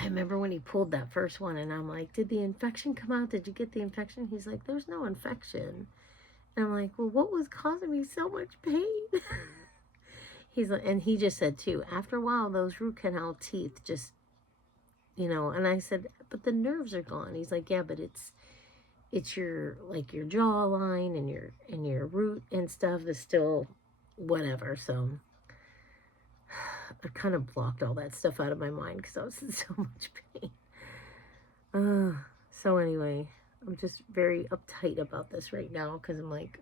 I remember when he pulled that first one, and I'm like, did the infection come out? Did you get the infection? He's like, there's no infection. And I'm like, well, what was causing me so much pain? He's like, and he just said too, after a while, those root canal teeth just, and I said, but the nerves are gone. He's like, yeah, but it's your, like your jawline and your root and stuff is still whatever. So I kind of blocked all that stuff out of my mind because I was in so much pain. So anyway, I'm just very uptight about this right now because I'm like,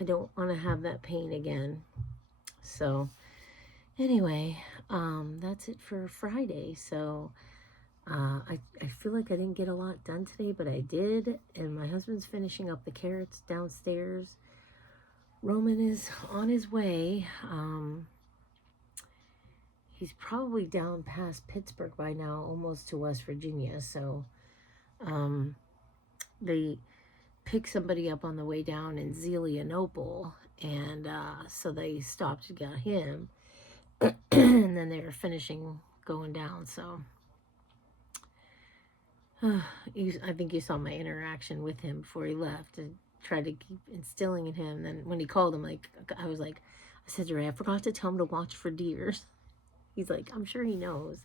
I don't want to have that pain again. So anyway, that's it for Friday. So I feel like I didn't get a lot done today, but I did. And my husband's finishing up the carrots downstairs. Roman is on his way. He's probably down past Pittsburgh by now, almost to West Virginia. So they picked somebody up on the way down in Zelienople, and so they stopped and got him. And then they were finishing going down. So I think you saw my interaction with him before he left and tried to keep instilling in him. Then when he called him, I said to Ray, I forgot to tell him to watch for deers. He's like, I'm sure he knows.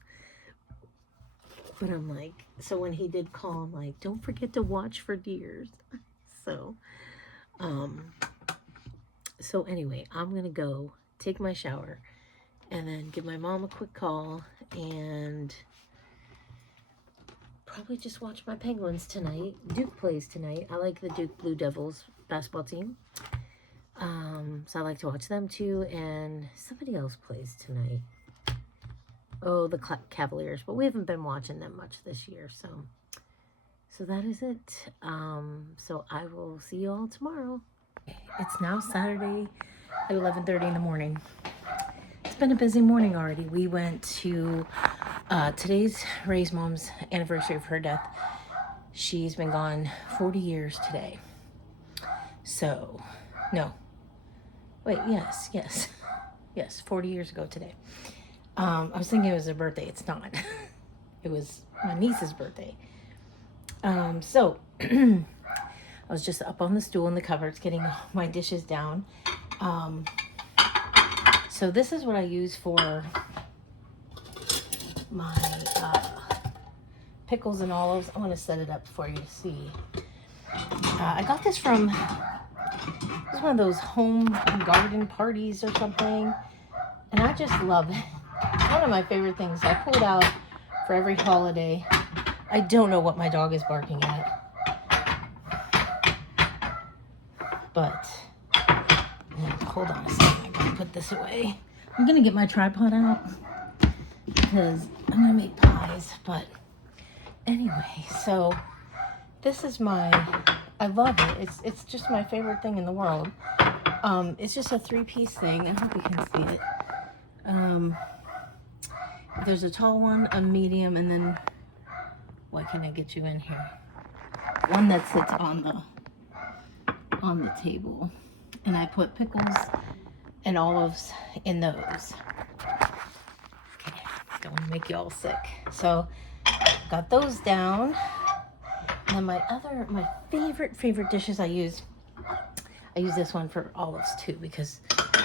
But I'm like, so when he did call, I'm like, don't forget to watch for deers. So anyway, I'm going to go take my shower and then give my mom a quick call and probably just watch my Penguins tonight. Duke plays tonight. I like the Duke Blue Devils basketball team. So I like to watch them too. And somebody else plays tonight. Oh, the Cavaliers. But we haven't been watching them much this year. So that is it. So I will see you all tomorrow. It's now Saturday at 11:30 in the morning. It's been a busy morning already. We went to today's Ray's mom's anniversary of her death. She's been gone 40 years today. So, no. Wait, yes, 40 years ago today. I was thinking it was her birthday. It's not. It was my niece's birthday. So, I was just up on the stool in the cupboards getting my dishes down. So this is what I use for my pickles and olives. I want to set it up for you to see. I got this from one of those home garden parties or something, and I just love it. It's one of my favorite things. I pull it out for every holiday. I don't know what my dog is barking at, but hold on a second. I'm gonna put this away. I'm gonna get my tripod out because I'm gonna make pies. But anyway, so this is I love it. It's just my favorite thing in the world. It's just a 3-piece thing. I hope you can see it. There's a tall one, a medium, and then what can I get you in here? one that sits on the table, and I put pickles and olives in those. Okay, don't want to make you all sick. So got those down. And then my favorite dishes I use this one for olives too, because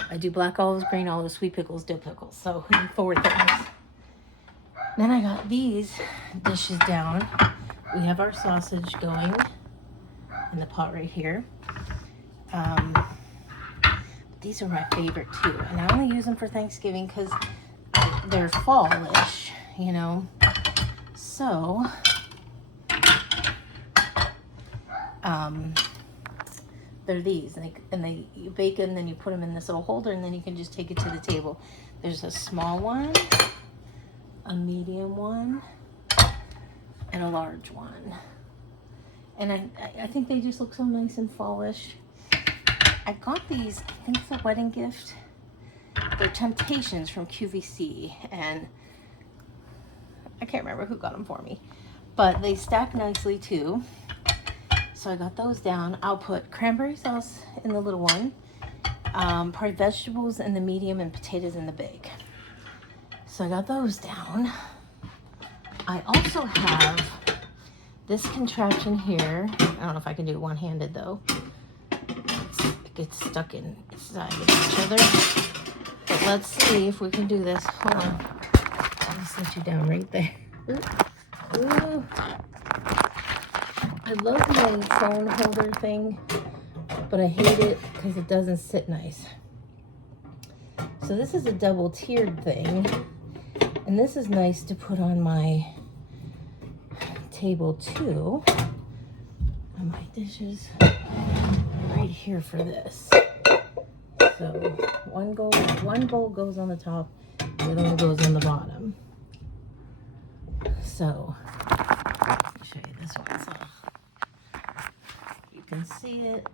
I do black olives, green olives, sweet pickles, dill pickles. So 4 things. Then I got these dishes down. We have our sausage going in the pot right here. These are my favorite too, and I only use them for Thanksgiving because they're fallish, you know. So, they're these, and you bake them, then you put them in this little holder, and then you can just take it to the table. There's a small one, a medium one, and a large one. And I think they just look so nice and fallish. I got these, I think it's a wedding gift. They're Temptations from QVC, and I can't remember who got them for me, but they stack nicely too. So I got those down. I'll put cranberry sauce in the little one, probably vegetables in the medium, and potatoes in the big. So I got those down. I also have this contraption here. I don't know if I can do it one-handed though. It gets stuck inside of each other. But let's see if we can do this. Hold on. I'll set you down right there. Ooh. Ooh. I love my phone holder thing, but I hate it because it doesn't sit nice. So this is a double tiered thing, and this is nice to put on my table too. And my dishes right here for this. So one bowl goes on the top, the other one goes on the bottom. So let me show you this one. So you can see it.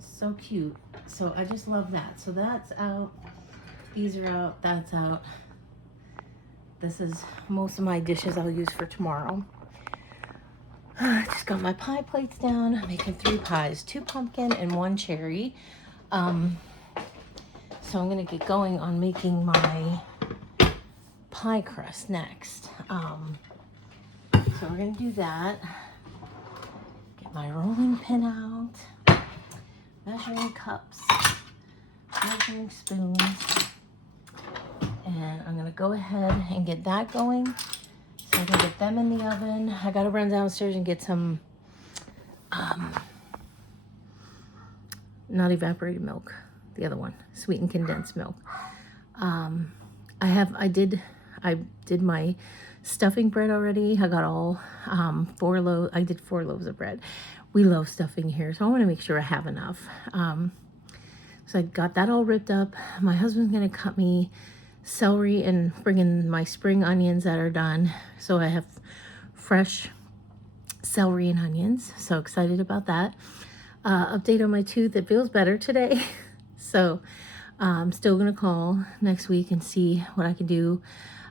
So cute. So I just love that. So that's out. These are out. That's out. This is most of my dishes I'll use for tomorrow. I just got my pie plates down. I'm making 3 pies, 2 pumpkin and 1 cherry. So I'm gonna get going on making my pie crust next. So we're gonna do that. Get my rolling pin out, measuring cups, measuring spoons, and I'm gonna go ahead and get that going. So I'm gonna get them in the oven. I gotta run downstairs and get some not evaporated milk, the other one, sweetened condensed milk. I did my stuffing bread already. I got all 4 loaves. I did 4 loaves of bread. We love stuffing here, so I want to make sure I have enough. So I got that all ripped up. My husband's gonna cut me celery and bring in my spring onions that are done. So I have fresh celery and onions. So excited about that. Update on my tooth. It feels better today. So I'm still gonna call next week and see what I can do,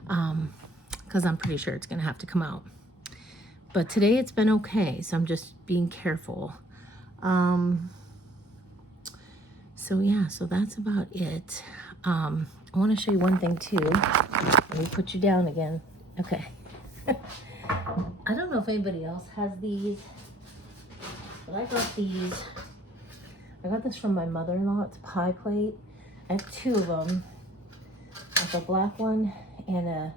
because I'm pretty sure it's gonna have to come out. But today it's been okay, so I'm just being careful. So yeah, so that's about it. I want to show you one thing too. Let me put you down again. Okay. I don't know if anybody else has these, but I got these. I got this from my mother-in-law. It's a pie plate. I have 2 of them. Like a black one and a.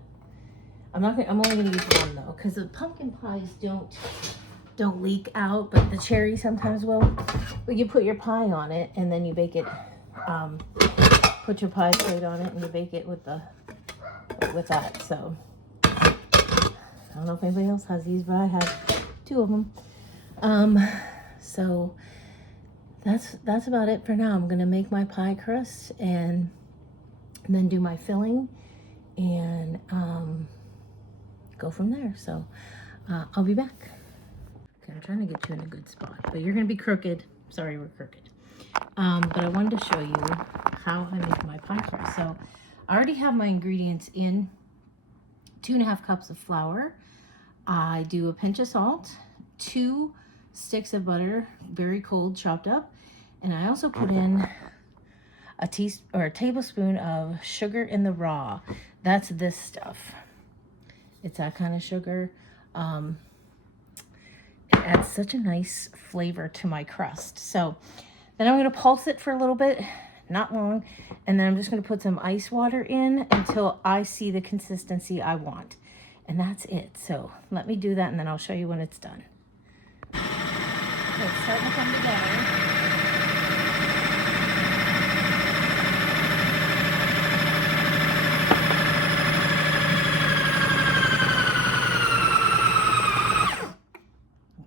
I'm only gonna use one though, because the pumpkin pies don't leak out, but the cherry sometimes will. But you put your pie on it and then you bake it. Put your pie plate on it and you bake it with that. So I don't know if anybody else has these, but I have 2 of them. So that's about it for now. I'm gonna make my pie crust and then do my filling and go from there. So I'll be back. Okay, I'm trying to get you in a good spot, but you're gonna be crooked. Sorry, we're crooked. But I wanted to show you how I make my pie crust. So I already have my ingredients in. 2.5 cups of flour. I do a pinch of salt, 2 sticks of butter, very cold, chopped up. And I also put in a tablespoon of sugar in the raw. That's this stuff. It's that kind of sugar. It adds such a nice flavor to my crust. So then I'm going to pulse it for a little bit, not long, and then I'm just going to put some ice water in until I see the consistency I want. And that's it. So let me do that, and then I'll show you when it's done. It's starting to come together.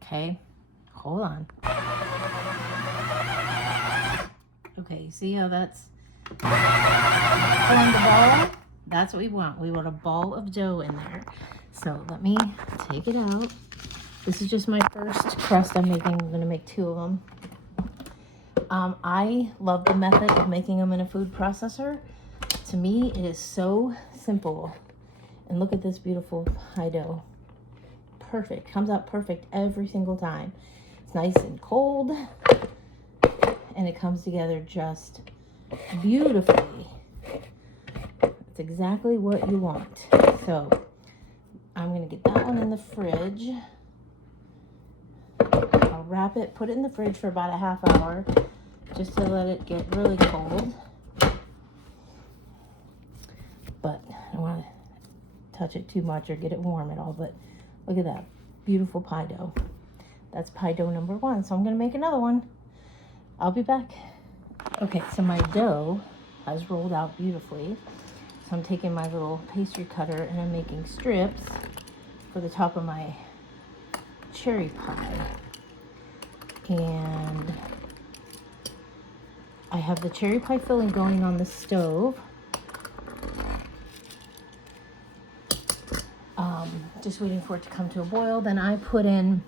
Okay, hold on. Okay, see how that's pouring the ball? That's what we want. We want a ball of dough in there. So let me take it out. This is just my first crust I'm making. I'm going to make 2 of them. I love the method of making them in a food processor. To me, it is so simple. And look at this beautiful pie dough. Perfect. Comes out perfect every single time. It's nice and cold. And it comes together just beautifully. It's exactly what you want. So I'm going to get that one in the fridge. I'll wrap it, put it in the fridge for about a half hour just to let it get really cold. But I don't want to touch it too much or get it warm at all. But look at that beautiful pie dough. That's pie dough number 1. So I'm going to make another one. I'll be back. Okay, so my dough has rolled out beautifully. So I'm taking my little pastry cutter and I'm making strips for the top of my cherry pie. And I have the cherry pie filling going on the stove. Just waiting for it to come to a boil. Then I put in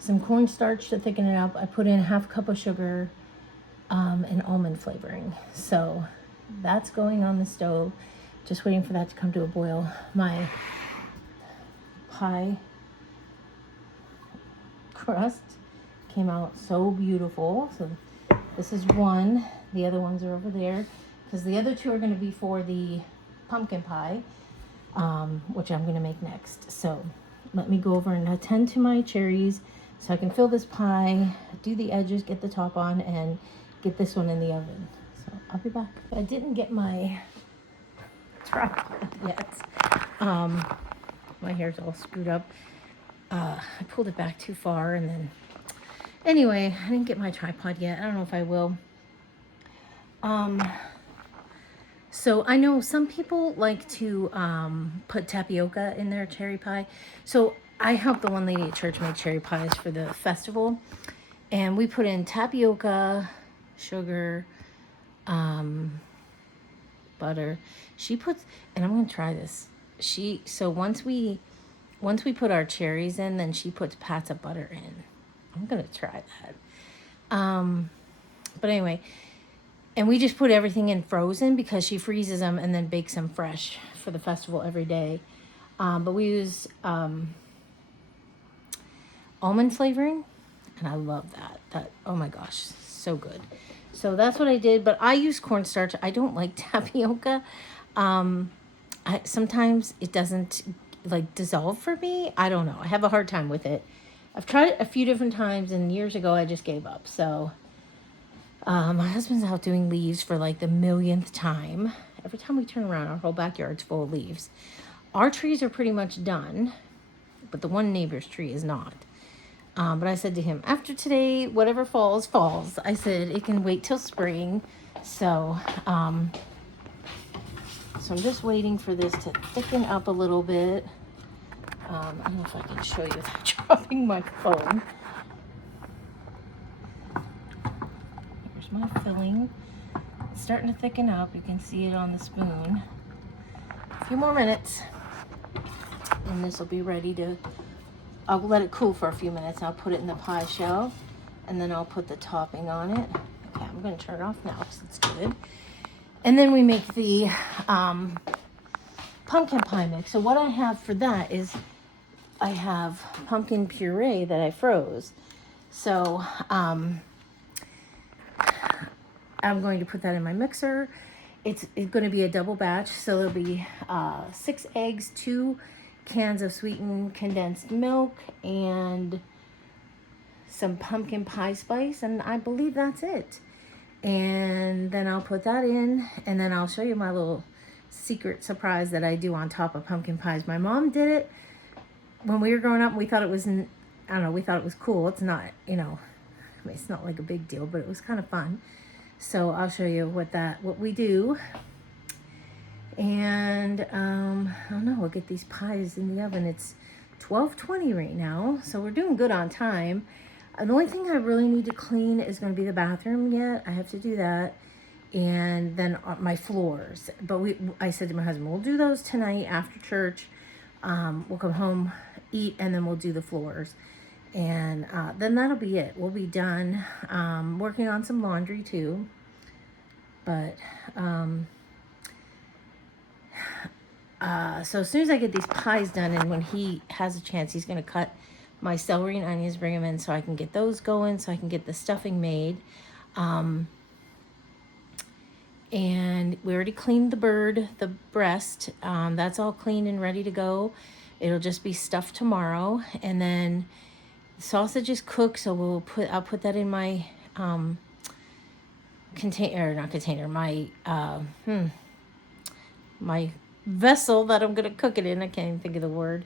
some cornstarch to thicken it up. I put in ½ cup of sugar and almond flavoring. So that's going on the stove. Just waiting for that to come to a boil. My pie crust came out so beautiful. So this is one. The other ones are over there because the other 2 are going to be for the pumpkin pie, which I'm going to make next. So let me go over and attend to my cherries so I can fill this pie, do the edges, get the top on, and get this one in the oven. So I'll be back. I didn't get my tripod yet. My hair's all screwed up. I pulled it back too far, and then anyway, I didn't get my tripod yet. I don't know if I will. So I know some people like to put tapioca in their cherry pie. So I helped the one lady at church make cherry pies for the festival, and we put in tapioca, sugar, butter. She puts, and I'm gonna try this. So once we put our cherries in, then she puts pats of butter in. I'm gonna try that. But anyway, and we just put everything in frozen because she freezes them and then bakes them fresh for the festival every day. But we use almond flavoring, and I love that. Oh my gosh, so good. So that's what I did, but I use cornstarch. I don't like tapioca. Sometimes it doesn't like dissolve for me. I don't know. I have a hard time with it. I've tried it a few different times, and years ago I just gave up. So my husband's out doing leaves for like the millionth time. Every time we turn around, our whole backyard's full of leaves. Our trees are pretty much done, but the one neighbor's tree is not. But I said to him, after today, whatever falls, falls. I said, it can wait till spring. So I'm just waiting for this to thicken up a little bit. I don't know if I can show you without dropping my phone. Here's my filling. It's starting to thicken up. You can see it on the spoon. A few more minutes, and this will be ready to... I'll let it cool for a few minutes. I'll put it in the pie shell, and then I'll put the topping on it. Okay, I'm going to turn it off now because it's good. And then we make the pumpkin pie mix. So what I have for that is I have pumpkin puree that I froze. So I'm going to put that in my mixer. It's going to be a double batch, so there'll be 6 eggs, 2 cans of sweetened condensed milk, and some pumpkin pie spice, and I believe that's it. And then I'll put that in, and then I'll show you my little secret surprise that I do on top of pumpkin pies. My mom did it when we were growing up. We thought it was, I don't know, we thought it was cool. It's not, you know, I mean, it's not like a big deal, but it was kind of fun. So I'll show you what we do. And I don't know, we'll get these pies in the oven. It's 12:20 right now, so we're doing good on time. The only thing I really need to clean is going to be the bathroom yet. I have to do that. And then my floors. But I said to my husband, we'll do those tonight after church. We'll come home, eat, and then we'll do the floors. And then that'll be it. We'll be done. Working on some laundry too. But so as soon as I get these pies done, and when he has a chance, he's going to cut my celery and onions, bring them in so I can get those going, so I can get the stuffing made. And we already cleaned the breast. That's all clean and ready to go. It'll just be stuffed tomorrow. And then the sausage is cooked, so I'll put that in my my vessel that I'm gonna cook it in. I can't even think of the word.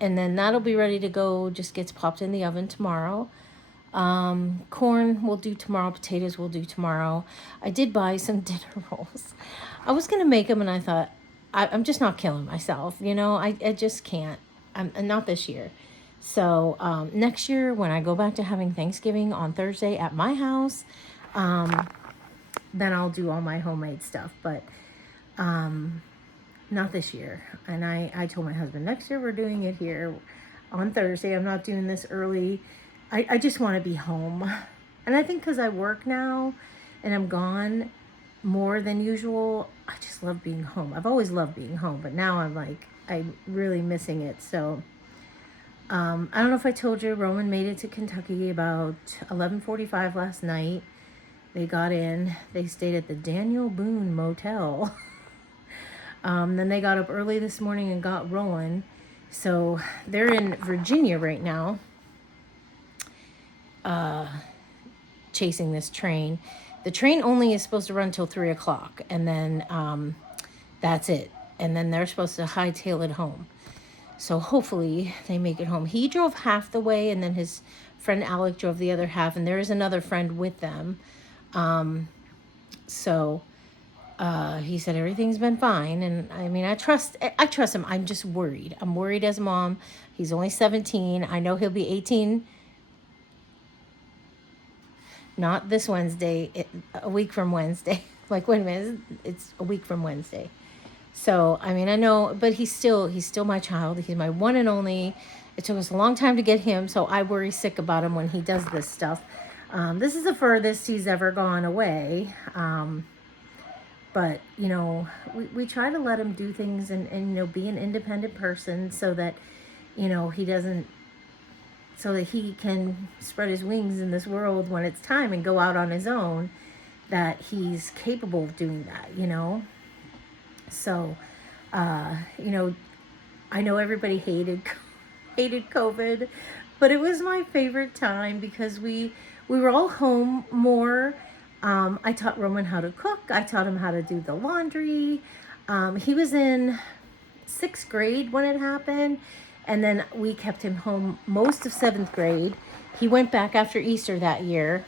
And then that'll be ready to go. Just gets popped in the oven tomorrow. Corn we'll do tomorrow. Potatoes we'll do tomorrow. I did buy some dinner rolls. I was gonna make them, and I thought I'm just not killing myself. You know, I just can't. I'm not this year. So next year, when I go back to having Thanksgiving on Thursday at my house, then I'll do all my homemade stuff. But not this year. And I told my husband, next year we're doing it here on Thursday. I'm not doing this early. I just want to be home. And I think because I work now and I'm gone more than usual, I just love being home. I've always loved being home, but now I'm really missing it. So I don't know if I told you, Roman made it to Kentucky about 11:45 last night. They got in. They stayed at the Daniel Boone Motel. Then they got up early this morning and got rolling. So they're in Virginia right now, chasing this train. The train only is supposed to run till 3 o'clock, and then that's it. And then they're supposed to hightail it home. So hopefully they make it home. He drove half the way, and then his friend Alec drove the other half, and there is another friend with them. He said everything's been fine, and I mean I trust him. I'm just worried. I'm worried as a mom. He's only 17. I know he'll be 18. Not this Wednesday. A week from Wednesday. Like, wait a minute, it's a week from Wednesday. So I mean I know, but he's still my child. He's my one and only. It took us a long time to get him, so I worry sick about him when he does this stuff. This is the furthest he's ever gone away. But, you know, we try to let him do things and, you know, be an independent person so that, you know, so that he can spread his wings in this world when it's time and go out on his own, that he's capable of doing that, you know. So, you know, I know everybody hated COVID, but it was my favorite time because we were all home more. I taught Roman how to cook. I taught him how to do the laundry. He was in 6th grade when it happened, and then we kept him home most of 7th grade. He went back after Easter that year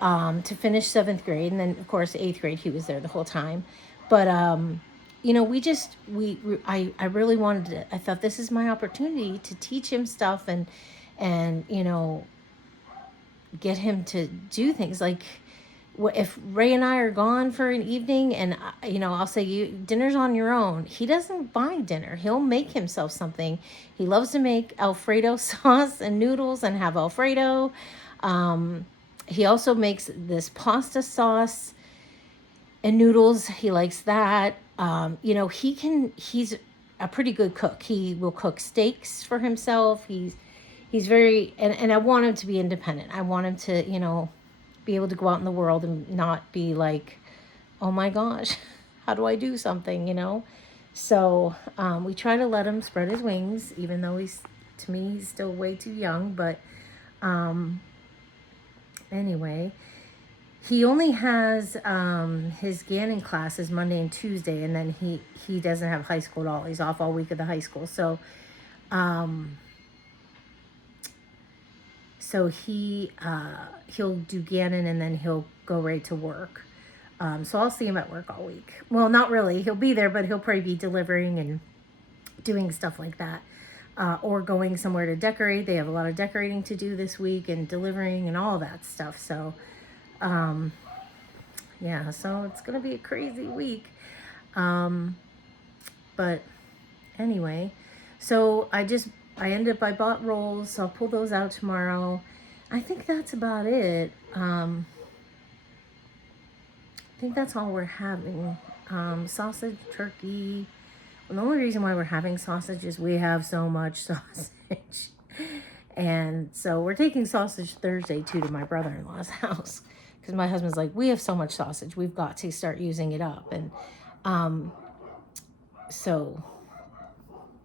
to finish 7th grade, and then of course 8th grade he was there the whole time. But you know, I really wanted to. I thought this is my opportunity to teach him stuff and you know, get him to do things like. If Ray and I are gone for an evening and, you know, I'll say, dinner's on your own. He doesn't buy dinner. He'll make himself something. He loves to make Alfredo sauce and noodles and have Alfredo. He also makes this pasta sauce and noodles. He likes that. You know, he's a pretty good cook. He will cook steaks for himself. He's very, and I want him to be independent. I want him to, you know, be able to go out in the world and not be like, oh my gosh, how do I do something, you know? So we try to let him spread his wings, even though to me, he's still way too young. But anyway, he only has his Gannon classes Monday and Tuesday, and then he doesn't have high school at all. He's off all week of the high school. So he'll do Gannon, and then he'll go right to work. So I'll see him at work all week. Well, not really. He'll be there, but he'll probably be delivering and doing stuff like that. Or going somewhere to decorate. They have a lot of decorating to do this week, and delivering and all that stuff. So, yeah, so it's going to be a crazy week. But anyway, so I bought rolls, so I'll pull those out tomorrow. I think that's about it. I think that's all we're having. Sausage, turkey. Well, the only reason why we're having sausage is we have so much sausage. And so we're taking sausage Thursday too to my brother-in-law's house. Because my husband's like, we have so much sausage, we've got to start using it up. And so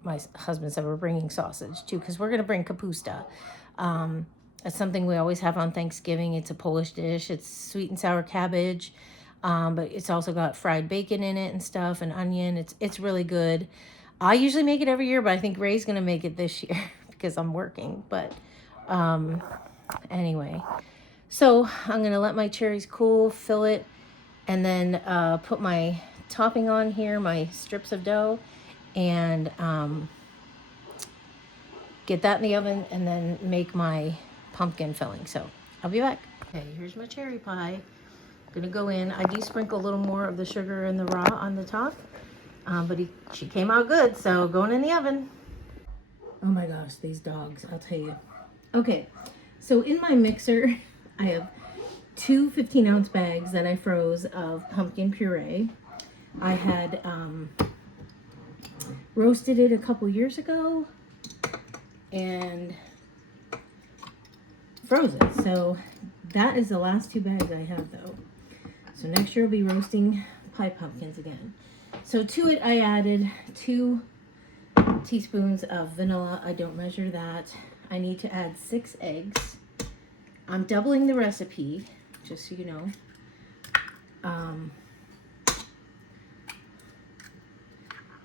my husband said we're bringing sausage too, because we're going to bring kapusta. It's something we always have on Thanksgiving. It's a Polish dish. It's sweet and sour cabbage, but it's also got fried bacon in it and stuff, and onion. It's really good. I usually make it every year, but I think Ray's going to make it this year because I'm working. But anyway, so I'm going to let my cherries cool, fill it, and then put my topping on here, my strips of dough, and get that in the oven, and then make my pumpkin filling. So I'll be back. Okay, here's my cherry pie. Gonna go in. I do sprinkle a little more of the sugar and the raw on the top, but she came out good, so going in the oven. Oh my gosh, these dogs, I'll tell you. Okay, so in my mixer, I have two 15-ounce bags that I froze of pumpkin puree. I had roasted it a couple years ago and froze it. So that is the last two bags I have though. So next year I'll be roasting pie pumpkins again. So to it I added 2 teaspoons of vanilla. I don't measure that. I need to add 6 eggs. I'm doubling the recipe, just so you know.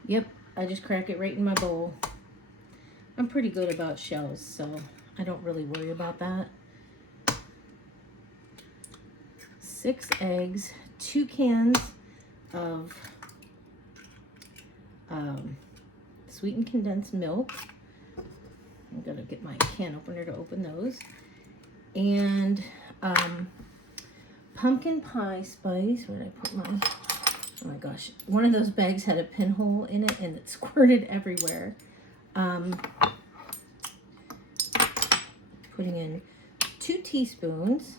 Yep, I just crack it right in my bowl. I'm pretty good about shells, so I don't really worry about that. 6 eggs, 2 cans of sweetened condensed milk. I'm gonna get my can opener to open those. And pumpkin pie spice. Where did I put my, oh my gosh, one of those bags had a pinhole in it and it squirted everywhere. Putting in 2 teaspoons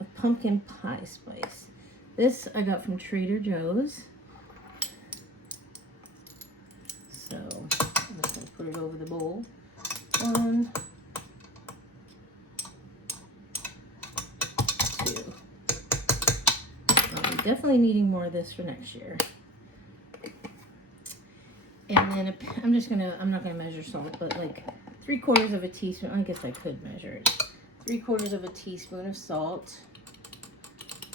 of pumpkin pie spice. This I got from Trader Joe's. So I'm just gonna put it over the bowl. 1, 2. I'm definitely needing more of this for next year. And then I'm not gonna measure salt, but like 3/4 of a teaspoon. I guess I could measure it. 3/4 of a teaspoon of salt.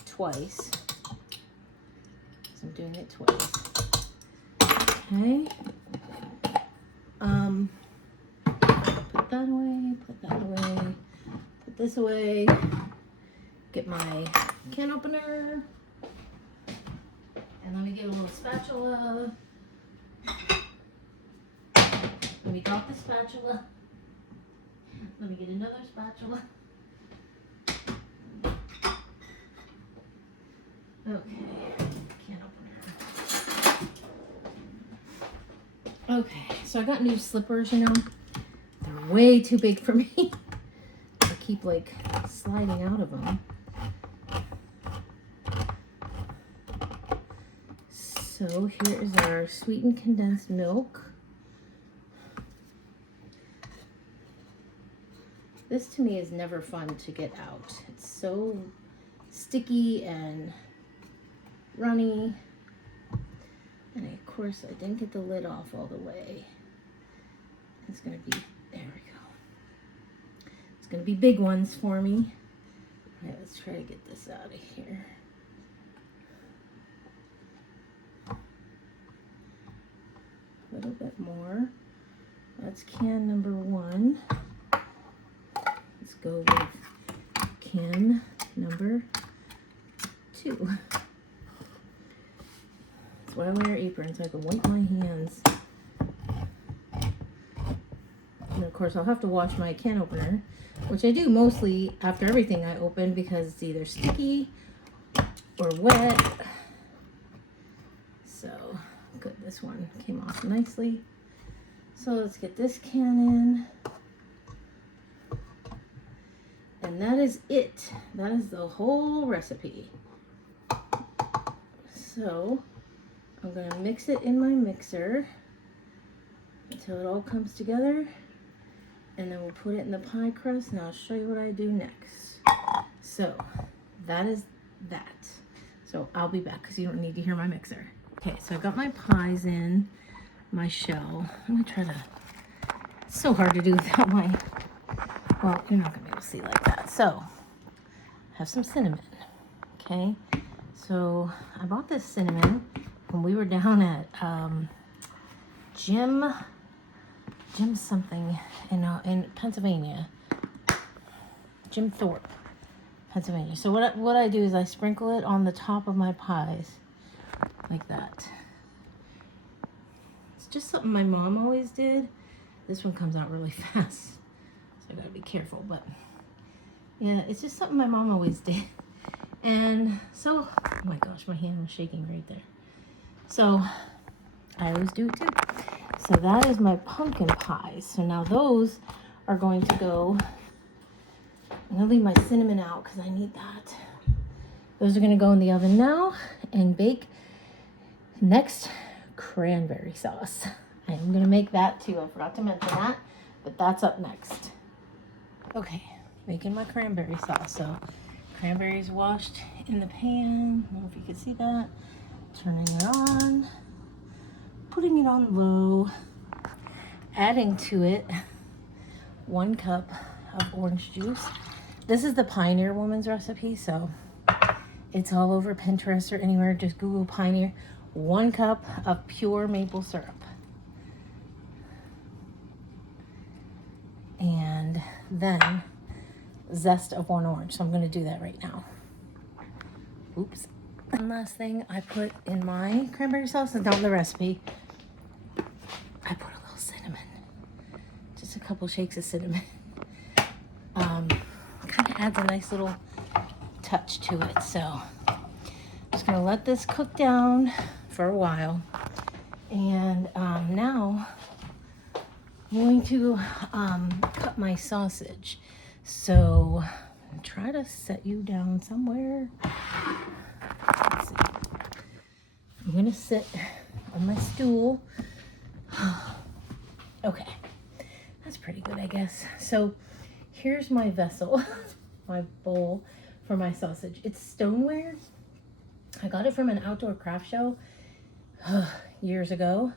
Twice. So I'm doing it twice. Okay. Put that away. Put that away. Put this away. Get my can opener. And let me get a little spatula. Let me drop the spatula. Let me get another spatula. Okay, can opener. Okay, so I got new slippers, you know. They're way too big for me. I keep like sliding out of them. So here is our sweetened condensed milk. This to me is never fun to get out. It's so sticky and runny. And of course I didn't get the lid off all the way. It's gonna be, there we go. It's gonna be big ones for me. All right, let's try to get this out of here. A little bit more. That's can number 1. Let's go with can number 2. That's why I wear aprons, so I can wipe my hands. And of course I'll have to wash my can opener, which I do mostly after everything I open because it's either sticky or wet. So good, this one came off nicely. So let's get this can in. And that is it. That is the whole recipe. So I'm gonna mix it in my mixer until it all comes together. And then we'll put it in the pie crust and I'll show you what I do next. So that is that. So I'll be back because you don't need to hear my mixer. Okay, so I got my pies in my shell. I'm gonna try to, it's so hard to do without my, well, you're not gonna be able to see like that. So have some cinnamon, okay? So I bought this cinnamon when we were down at Jim something in Pennsylvania. Jim Thorpe, Pennsylvania. So what I do is I sprinkle it on the top of my pies like that. It's just something my mom always did. This one comes out really fast, so I gotta be careful, but yeah, it's just something my mom always did. And so, oh my gosh, my hand was shaking right there. So I always do it too. So that is my pumpkin pies. So now those are going to go, I'm gonna leave my cinnamon out because I need that. Those are gonna go in the oven now and bake. Next, cranberry sauce. I'm gonna make that too. I forgot to mention that, but that's up next. Okay, making my cranberry sauce. So cranberries washed in the pan. I don't know if you can see that. Turning it on. Putting it on low, adding to it 1 cup of orange juice. This is the Pioneer Woman's recipe, so it's all over Pinterest or anywhere. Just Google Pioneer. 1 cup of pure maple syrup. And then zest of 1 orange. So I'm going to do that right now. Oops. One last thing I put in my cranberry sauce is not in the recipe. I put a little cinnamon, just a couple shakes of cinnamon. Kind of adds a nice little touch to it. So I'm just gonna let this cook down for a while. And now I'm going to cut my sausage. So try to set you down somewhere. Let's see. I'm gonna sit on my stool. Okay, that's pretty good, I guess. So here's my vessel, my bowl for my sausage. It's stoneware. I got it from an outdoor craft show years ago,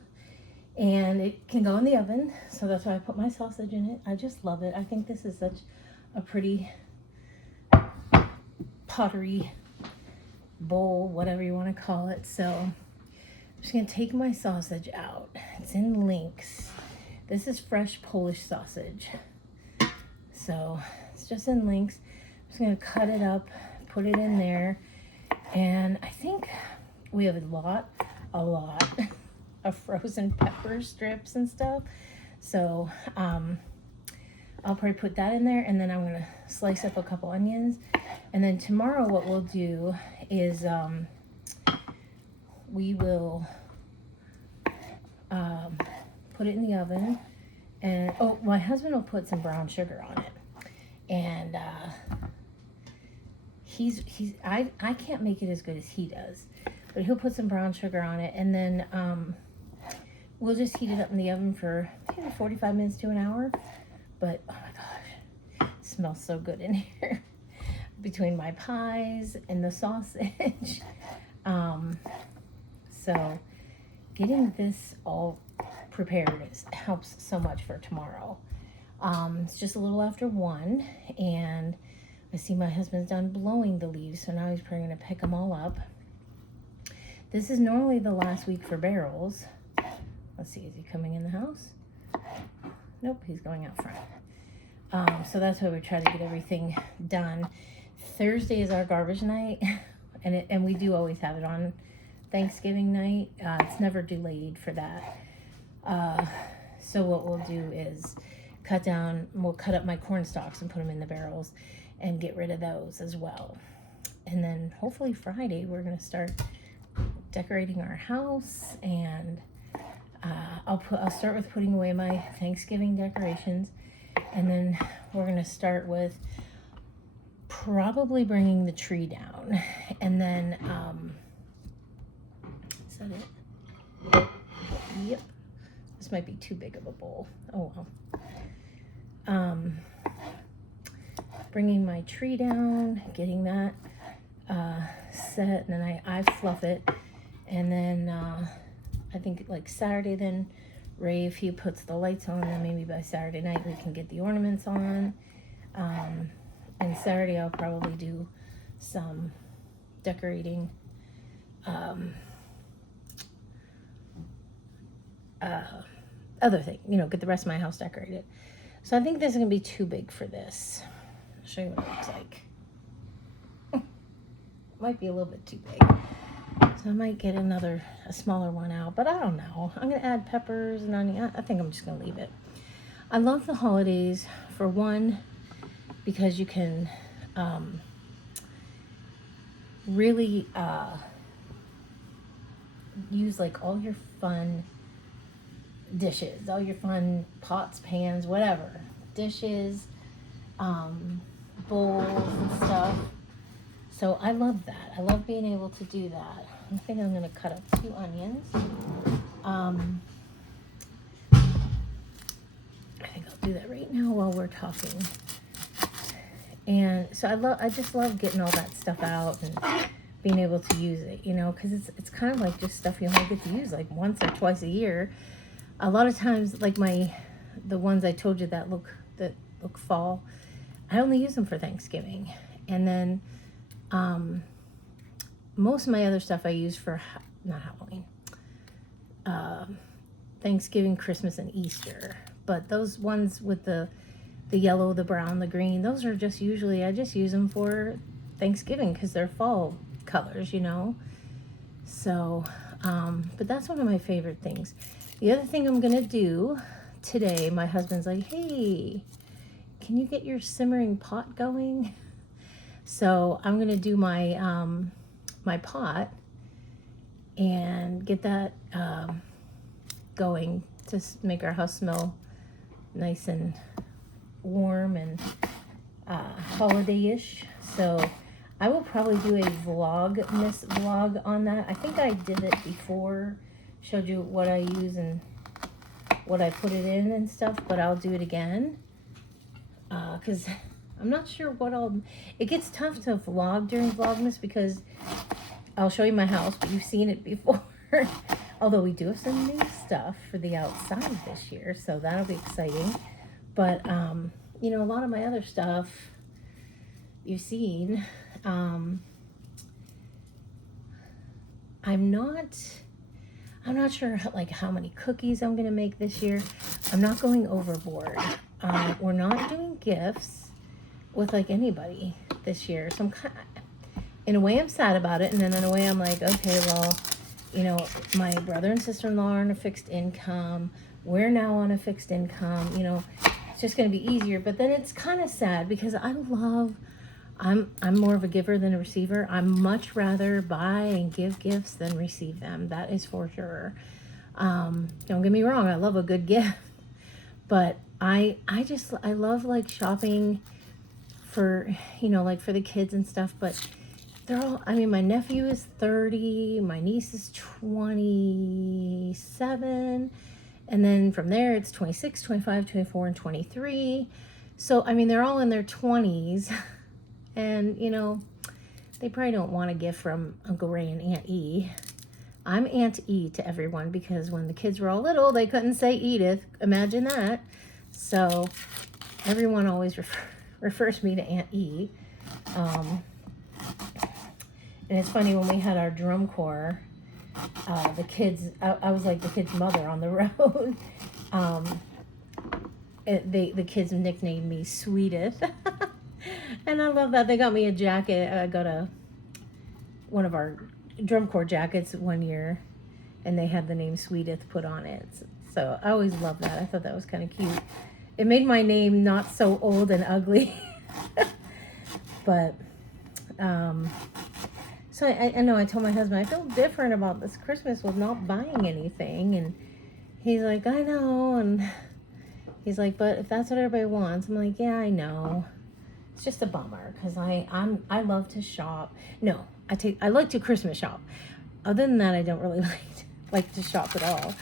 and it can go in the oven. So that's why I put my sausage in it. I just love it. I think this is such a pretty pottery bowl, whatever you want to call it. So I'm just gonna take my sausage out. It's in links. This is fresh Polish sausage. So it's just in links. I'm just gonna cut it up, put it in there. And I think we have a lot of frozen pepper strips and stuff. So I'll probably put that in there, and then I'm gonna slice up a couple onions. And then tomorrow what we'll do is we will put it in the oven, and my husband will put some brown sugar on it, and I can't make it as good as he does. but he'll put some brown sugar on it, and then we'll just heat it up in the oven for maybe 45 minutes to an hour. But oh my gosh, it smells so good in here between my pies and the sausage. So getting this all prepared helps so much for tomorrow. It's just a little after 1, and I see my husband's done blowing the leaves, so now he's probably going to pick them all up. This is normally the last week for barrels. Let's see, is he coming in the house? Nope, he's going out front. So that's why we try to get everything done. Thursday is our garbage night, and we do always have it on Thanksgiving night. It's never delayed for that. So what we'll do is we'll cut up my corn stalks and put them in the barrels and get rid of those as well. And then hopefully Friday we're gonna start decorating our house, and I'll start with putting away my Thanksgiving decorations, and then we're gonna start with probably bringing the tree down, and then is that it? Yep. This might be too big of a bowl. Oh well. Bringing my tree down, getting that set, and then I fluff it, and then I think like Saturday, then Ray, if he puts the lights on, then maybe by Saturday night we can get the ornaments on. And Saturday I'll probably do some decorating. Other thing, get the rest of my house decorated. So I think this is gonna be too big for this. I'll show you what it looks like. Might be a little bit too big. So I might get a smaller one out, but I don't know. I'm gonna add peppers and onion. I think I'm just gonna leave it. I love the holidays, for one, because you can really use like all your fun dishes, all your fun pots, pans, whatever, dishes, bowls and stuff. So I love that. I love being able to do that. I think I'm going to cut up 2 onions. I think I'll do that right now while we're talking. And so I just love getting all that stuff out and being able to use it, because it's kind of like just stuff you only get to use like once or twice a year. A lot of times, like the ones I told you that look fall, I only use them for Thanksgiving, and then most of my other stuff I use for not Halloween, Thanksgiving, Christmas, and Easter. But those ones with the yellow, the brown, the green, those are just usually I just use them for Thanksgiving because they're fall colors, So, but that's one of my favorite things. The other thing I'm gonna do today, my husband's like, hey, can you get your simmering pot going? So I'm gonna do my my pot and get that going to make our house smell nice and warm and holiday-ish. So I will probably do a vlog on that. I think I did it before, showed you what I use and what I put it in and stuff, but I'll do it again because I'm not sure it gets tough to vlog during Vlogmas because I'll show you my house, but you've seen it before. Although we do have some new stuff for the outside this year, so that'll be exciting. But a lot of my other stuff you've seen. I'm not sure how many cookies I'm gonna make this year. I'm not going overboard. We're not doing gifts with anybody this year, so in a way I'm sad about it, and then in a way I'm like, okay, well, my brother and sister-in-law are on a fixed income. We're now on a fixed income. It's just gonna be easier. But then it's kind of sad because I'm more of a giver than a receiver. I'm much rather buy and give gifts than receive them. That is for sure. Don't get me wrong. I love a good gift, but I love shopping for, for the kids and stuff. But they're all, I mean, my nephew is 30, my niece is 27, and then from there it's 26, 25, 24, and 23. So, I mean, they're all in their 20s, and, you know, they probably don't want a gift from Uncle Ray and Aunt E. I'm Aunt E to everyone because when the kids were all little, they couldn't say Edith. Imagine that. So everyone always refers me to Aunt E. And it's funny, when we had our drum corps, the kids, I was like the kid's mother on the road. The kids nicknamed me Sweeteth. And I love that. They got me a jacket. I got one of our drum corps jackets one year, and they had the name Sweeteth put on it. So I always loved that. I thought that was kind of cute. It made my name not so old and ugly. But so I know I told my husband I feel different about this Christmas with not buying anything, and he's like, I know, and he's like, but if that's what everybody wants, I'm like, yeah, I know. It's just a bummer because I love to shop. No, I like to Christmas shop. Other than that, I don't really like to shop at all.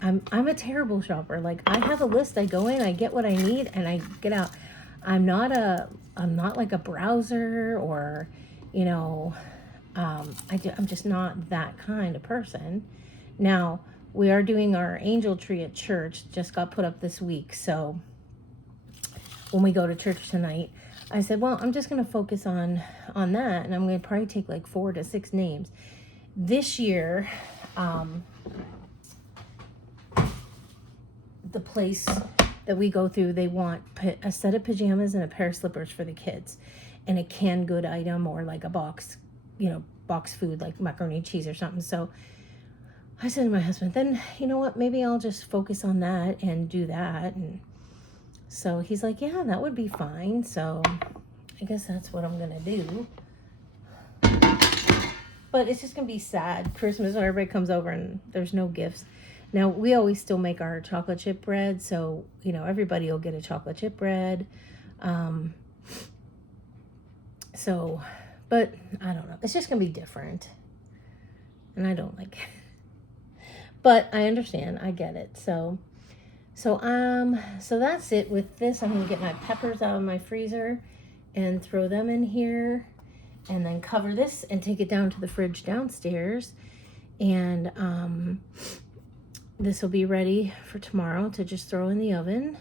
I'm a terrible shopper. Like, I have a list. I go in, I get what I need, and I get out. I'm not like a browser, or, you know, I'm just not that kind of person. Now, we are doing our angel tree at church. Just got put up this week, so when we go to church tonight, I said, well, I'm just going to focus on that, and I'm going to probably take like 4 to 6 names. This year, the place that we go through, they want a set of pajamas and a pair of slippers for the kids, and a canned good item, or like a box, box food like macaroni and cheese or something. So I said to my husband, then, you know what, maybe I'll just focus on that and do that. And so he's like, yeah, that would be fine. So I guess that's what I'm going to do. But it's just going to be sad Christmas when everybody comes over and there's no gifts. Now, we always still make our chocolate chip bread. So, everybody will get a chocolate chip bread. But I don't know. It's just going to be different. And I don't like it. But I understand. I get it. So that's it with this. I'm going to get my peppers out of my freezer and throw them in here, and then cover this and take it down to the fridge downstairs. And this will be ready for tomorrow to just throw in the oven.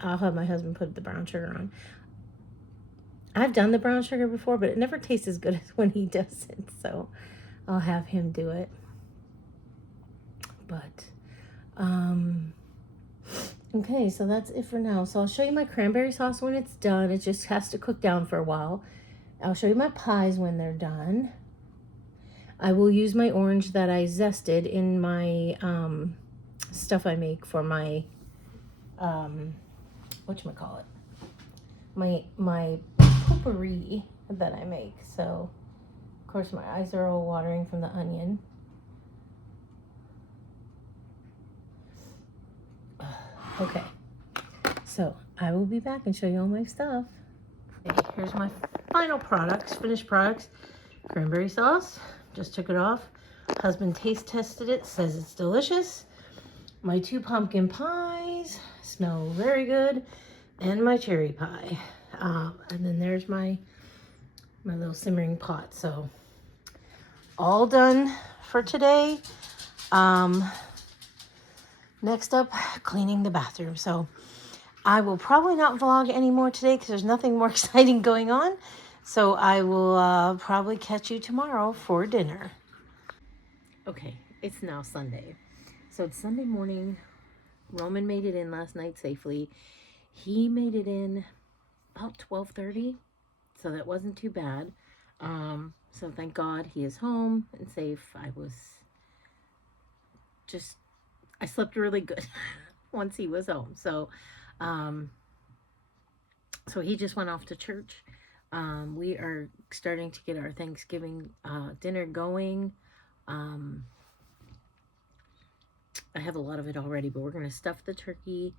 I'll have my husband put the brown sugar on. I've done the brown sugar before, but it never tastes as good as when he does it. So I'll have him do it. But okay, so that's it for now. So I'll show you my cranberry sauce when it's done. It just has to cook down for a while. I'll show you my pies when they're done. I will use my orange that I zested in my stuff I make for my whatchamacallit, my potpourri that I make. So of course my eyes are all watering from the onion. Okay, so I will be back and show you all my stuff. Okay, here's my final products, finished products. Cranberry sauce, just took it off. Husband taste tested it, says it's delicious. My 2 pumpkin pies, smell very good. And my cherry pie. And then there's my little simmering pot. So all done for today. Next up, cleaning the bathroom. So I will probably not vlog anymore today because there's nothing more exciting going on. So I will probably catch you tomorrow for dinner. Okay, it's now Sunday. So it's Sunday morning. Roman made it in last night safely. He made it in about 12:30, so that wasn't too bad. So thank God he is home and safe. I slept really good once he was home. So, so he just went off to church. We are starting to get our Thanksgiving dinner going. I have a lot of it already, but we're going to stuff the turkey,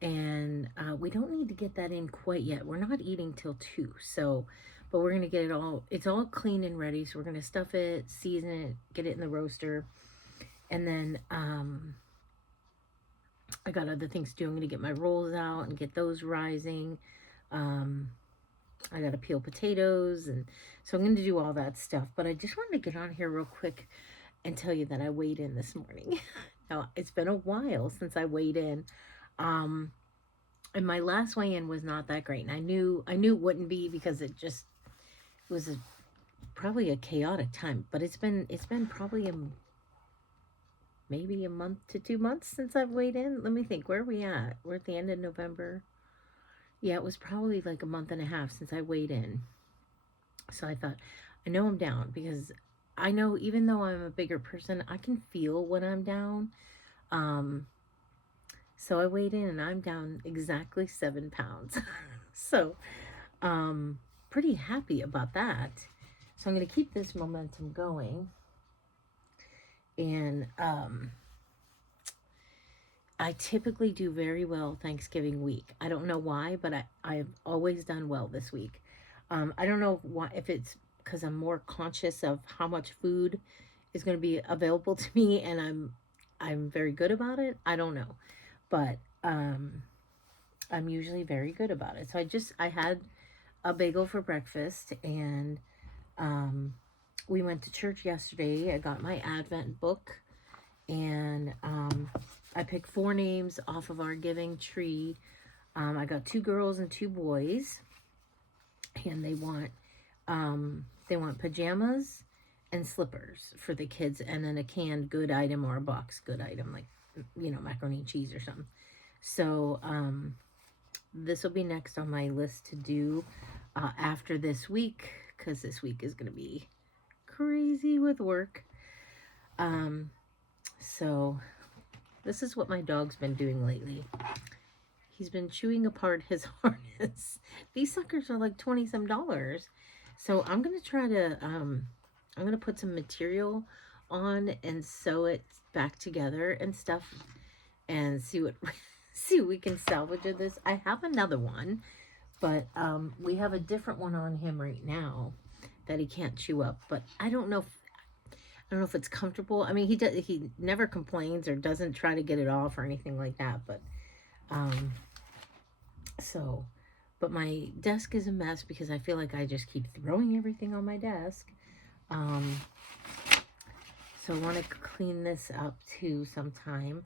and we don't need to get that in quite yet. We're not eating till 2, so but we're gonna get it all, it's all clean and ready, so we're gonna stuff it, season it, get it in the roaster, and then I got other things to do. I'm gonna get my rolls out and get those rising. I gotta peel potatoes, and so I'm gonna do all that stuff, but I just wanted to get on here real quick and tell you that I weighed in this morning. Now, it's been a while since I weighed in. And my last weigh-in was not that great, and I knew it wouldn't be, because it just was probably a chaotic time. But it's been probably maybe a month to 2 months since I've weighed in. Let me think. Where are we at? We're at the end of November. Yeah, it was probably like a month and a half since I weighed in. So I thought, I know I'm down, because I know even though I'm a bigger person, I can feel when I'm down. So I weighed in and I'm down exactly 7 pounds. So, pretty happy about that. So I'm going to keep this momentum going. And, I typically do very well Thanksgiving week. I don't know why, but I've always done well this week. I don't know why, if it's because I'm more conscious of how much food is going to be available to me, and I'm very good about it. I don't know. But I'm usually very good about it. So I had a bagel for breakfast, and we went to church yesterday. I got my Advent book, and I picked 4 names off of our giving tree. I got 2 girls and 2 boys, and they want pajamas and slippers for the kids, and then a canned good item or a box good item, like, you know, macaroni and cheese or something. So this will be next on my list to do after this week, because this week is going to be crazy with work. So this is what my dog's been doing lately. He's been chewing apart his harness. These suckers are like $20 some. So I'm going to try to I'm going to put some material on and sew it back together and stuff, and see what we can salvage of this. I have another one, but we have a different one on him right now that he can't chew up, but I don't know if it's comfortable. I mean, he never complains or doesn't try to get it off or anything like that, but but my desk is a mess because I feel like I just keep throwing everything on my desk. So I want to clean this up too sometime.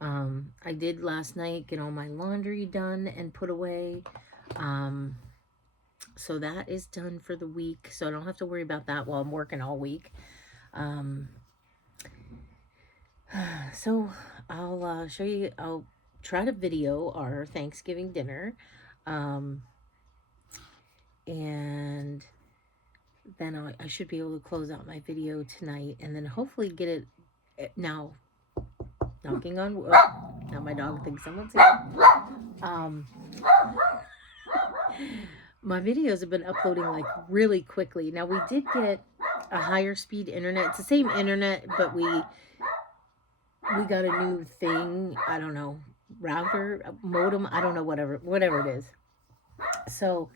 I did last night get all my laundry done and put away. So that is done for the week. So I don't have to worry about that while I'm working all week. So I'll show you, I'll try to video our Thanksgiving dinner. And then I should be able to close out my video tonight, and then hopefully get it now. Knocking on wood. Now my dog thinks someone's here. My videos have been uploading like really quickly. Now we did get a higher speed internet. It's the same internet, but we got a new thing. I don't know, router, modem. I don't know, whatever it is. So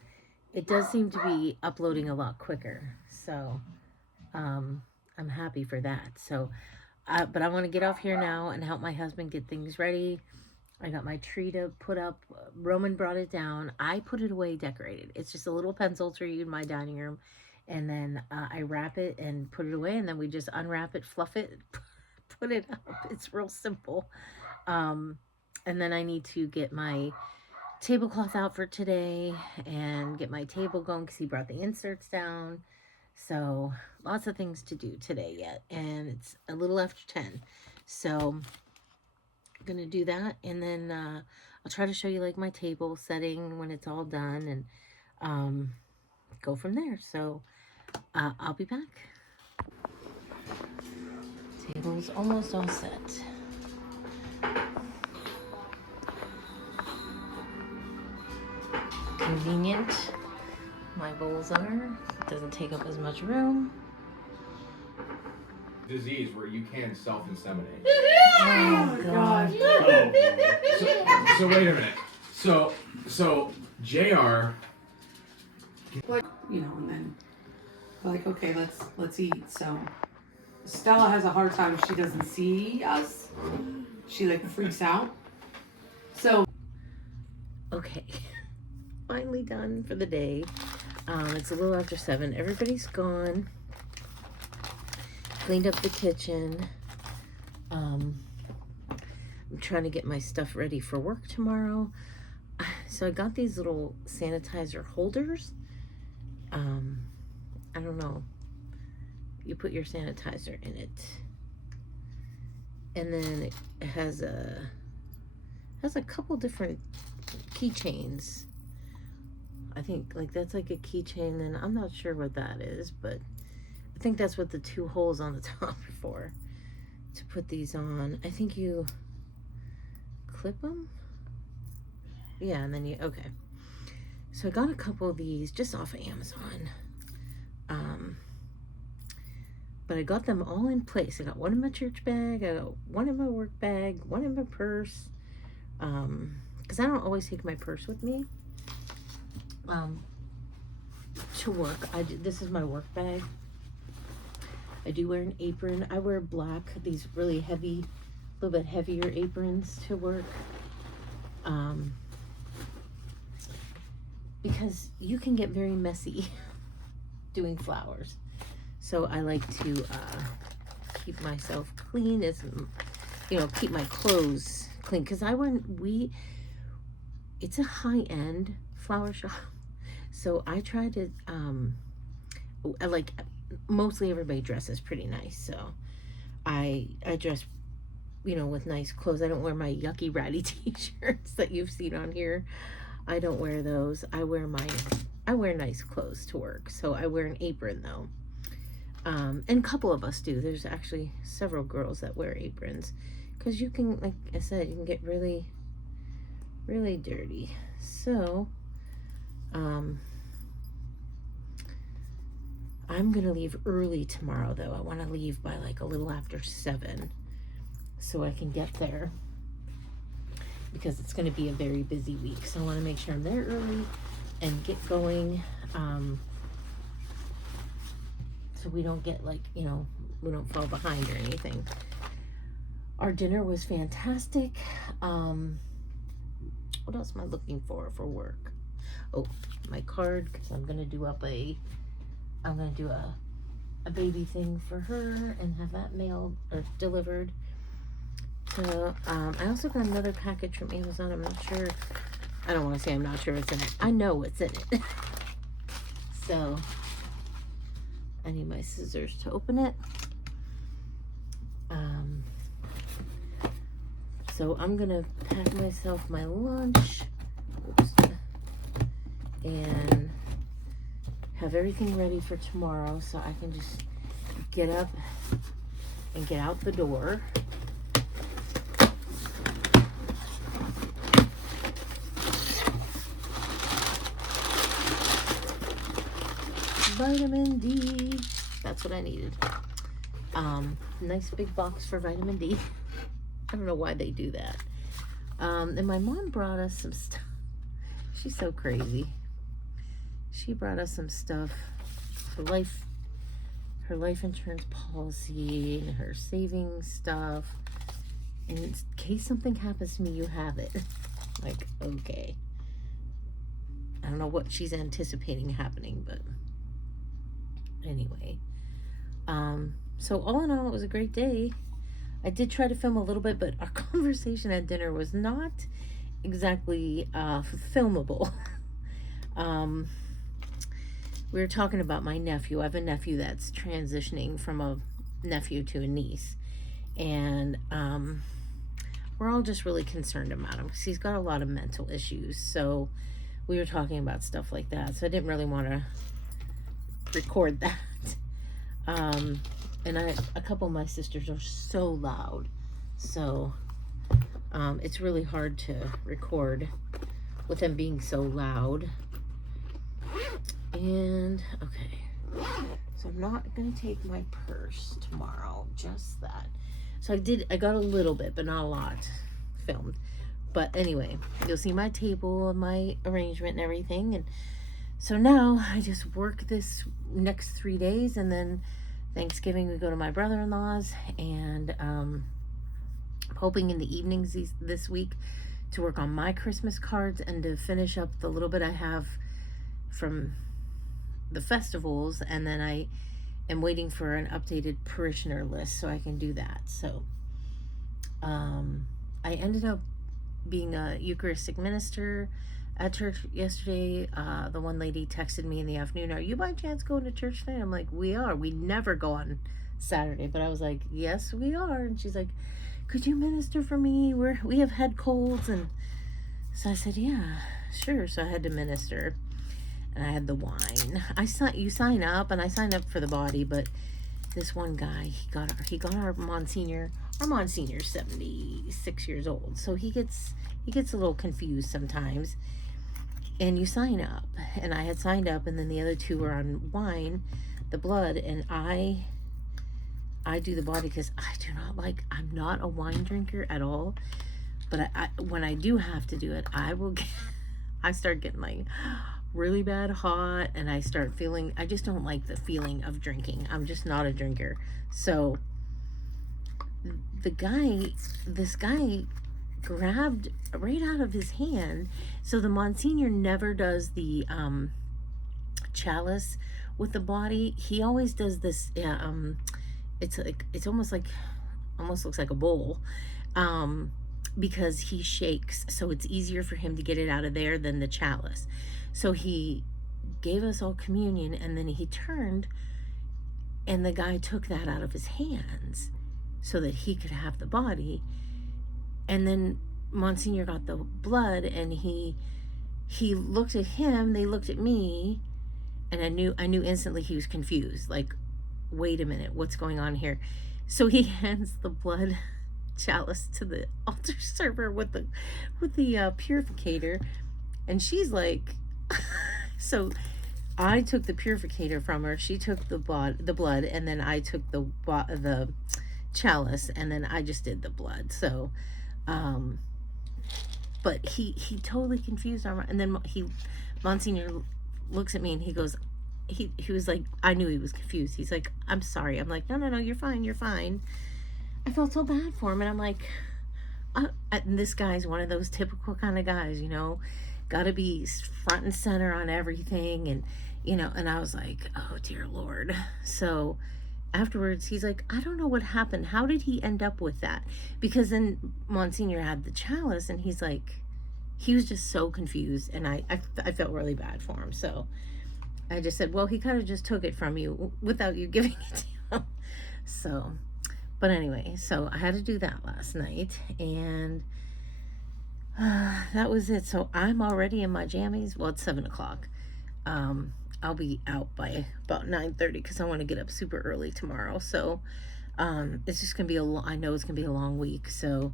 it does seem to be uploading a lot quicker. So I'm happy for that. So. But I want to get off here now and help my husband get things ready. I got my tree to put up. Roman brought it down. I put it away decorated. It's just a little pencil tree in my dining room. And then I wrap it and put it away. And then we just unwrap it, fluff it, put it up. It's real simple. And then I need to get my tablecloth out for today and get my table going because he brought the inserts down. So lots of things to do today yet, and it's a little after 10. So I'm gonna do that, and then I'll try to show you like my table setting when it's all done, and go from there. So I'll be back. Table's almost all set. Convenient. My bowls are. It doesn't take up as much room. Disease where you can self-inseminate. Oh God. So wait a minute. So JR, like, you know, and then we're like, okay, let's eat. So Stella has a hard time. She doesn't see us. She like freaks out. So Okay, finally done for the day. It's a little after 7. Everybody's gone. Cleaned up the kitchen. I'm trying to get my stuff ready for work tomorrow. So I got these little sanitizer holders. I don't know. You put your sanitizer in it, and then it has a couple different keychains. I think like that's like a keychain, and I'm not sure what that is, but I think that's what the 2 holes on the top are for, to put these on. I think you clip them. Yeah, and then okay. So I got a couple of these just off of Amazon. But I got them all in place. I got one in my church bag, I got one in my work bag, one in my purse. Because I don't always take my purse with me to work. This is my work bag. I do wear an apron. I wear black, these really heavy, a little bit heavier aprons to work. Because you can get very messy doing flowers. So I like to keep myself clean, keep my clothes clean. Because it's a high-end flower shop. So I try to, mostly everybody dresses pretty nice. So I dress, with nice clothes. I don't wear my yucky ratty t-shirts that you've seen on here. I don't wear those. I wear nice clothes to work. So I wear an apron though. And a couple of us do. There's actually several girls that wear aprons, because you can, like I said, you can get really, really dirty. So, I'm gonna leave early tomorrow though. I want to leave by like a little after 7, so I can get there, because it's going to be a very busy week. So I want to make sure I'm there early and get going. So we don't get we don't fall behind or anything. Our dinner was fantastic. What else am I looking for work? Oh, my card, because I'm gonna do a baby thing for her and have that mailed or delivered. So I also got another package from Amazon. I'm not sure. I don't want to say I'm not sure what's in it. I know what's in it. So I need my scissors to open it. So I'm gonna pack myself my lunch. Oops. And have everything ready for tomorrow, so I can just get up and get out the door. Vitamin D, that's what I needed. Nice big box for vitamin D. I don't know why they do that. And my mom brought us some stuff. She's so crazy. She brought us some stuff, her life insurance policy and her savings stuff. And in case something happens to me, you have it. Like, okay. I don't know what she's anticipating happening, but anyway. So all in all, it was a great day. I did try to film a little bit, but our conversation at dinner was not exactly filmable. We were talking about my nephew. I have a nephew that's transitioning from a nephew to a niece. And we're all just really concerned about him because he's got a lot of mental issues. So we were talking about stuff like that. So I didn't really want to record that. And a couple of my sisters are so loud. So it's really hard to record with them being so loud. And okay, so I'm not gonna take my purse tomorrow, just that. So I got a little bit, but not a lot filmed. But anyway, you'll see my table and my arrangement and everything. And So now I just work this next 3 days, and then Thanksgiving we go to my brother-in-law's, and I'm hoping in the evenings this week to work on my Christmas cards and to finish up the little bit I have from the festivals, and then I am waiting for an updated parishioner list so I can do that. So I ended up being a Eucharistic minister at church yesterday. The one lady texted me in the afternoon, "Are you by chance going to church tonight?" I'm like, "We are. We never go on Saturday." But I was like, "Yes, we are." And she's like, "Could you minister for me? We have head colds." And so I said, "Yeah, sure." So I had to minister, and I had the wine. You sign up, and I signed up for the body, but this one guy, he got our Monsignor. Our Monsignor's 76 years old, so he gets a little confused sometimes. And you sign up, and I had signed up, and then the other two were on wine, the blood, and I do the body because I'm not a wine drinker at all, but I when I do have to do it, I start getting like really bad hot, and I just don't like the feeling of drinking. I'm just not a drinker. So this guy grabbed right out of his hand. So the Monsignor never does the chalice with the body. He always does this. It's almost looks like a bowl, because he shakes, so it's easier for him to get it out of there than the chalice. So he gave us all communion, and then he turned, and the guy took that out of his hands so that he could have the body. And then Monsignor got the blood, and he looked at him, they looked at me, and I knew instantly he was confused. Like, wait a minute, what's going on here? So he hands the blood chalice to the altar server with the purificator, and she's like, so I took the purificator from her, she took the blood, and then I took the chalice, and then I just did the blood. So but he totally confused our, and then Monsignor looks at me, and he goes, he was like, I knew he was confused. He's like, "I'm sorry." I'm like, no, you're fine. I felt so bad for him, and I'm like, and this guy's one of those typical kind of guys, gotta be front and center on everything, and and I was like, oh dear Lord. So afterwards he's like, "I don't know what happened. How did he end up with that?" Because then Monsignor had the chalice, and he's like, he was just so confused, and I felt really bad for him. So I just said, well, he kind of just took it from you without you giving it to him. So, but anyway, so I had to do that last night, and that was it. So I'm already in my jammies. Well, it's 7 o'clock. I'll be out by about 9:30 because I want to get up super early tomorrow. So it's just gonna be I know it's gonna be a long week. So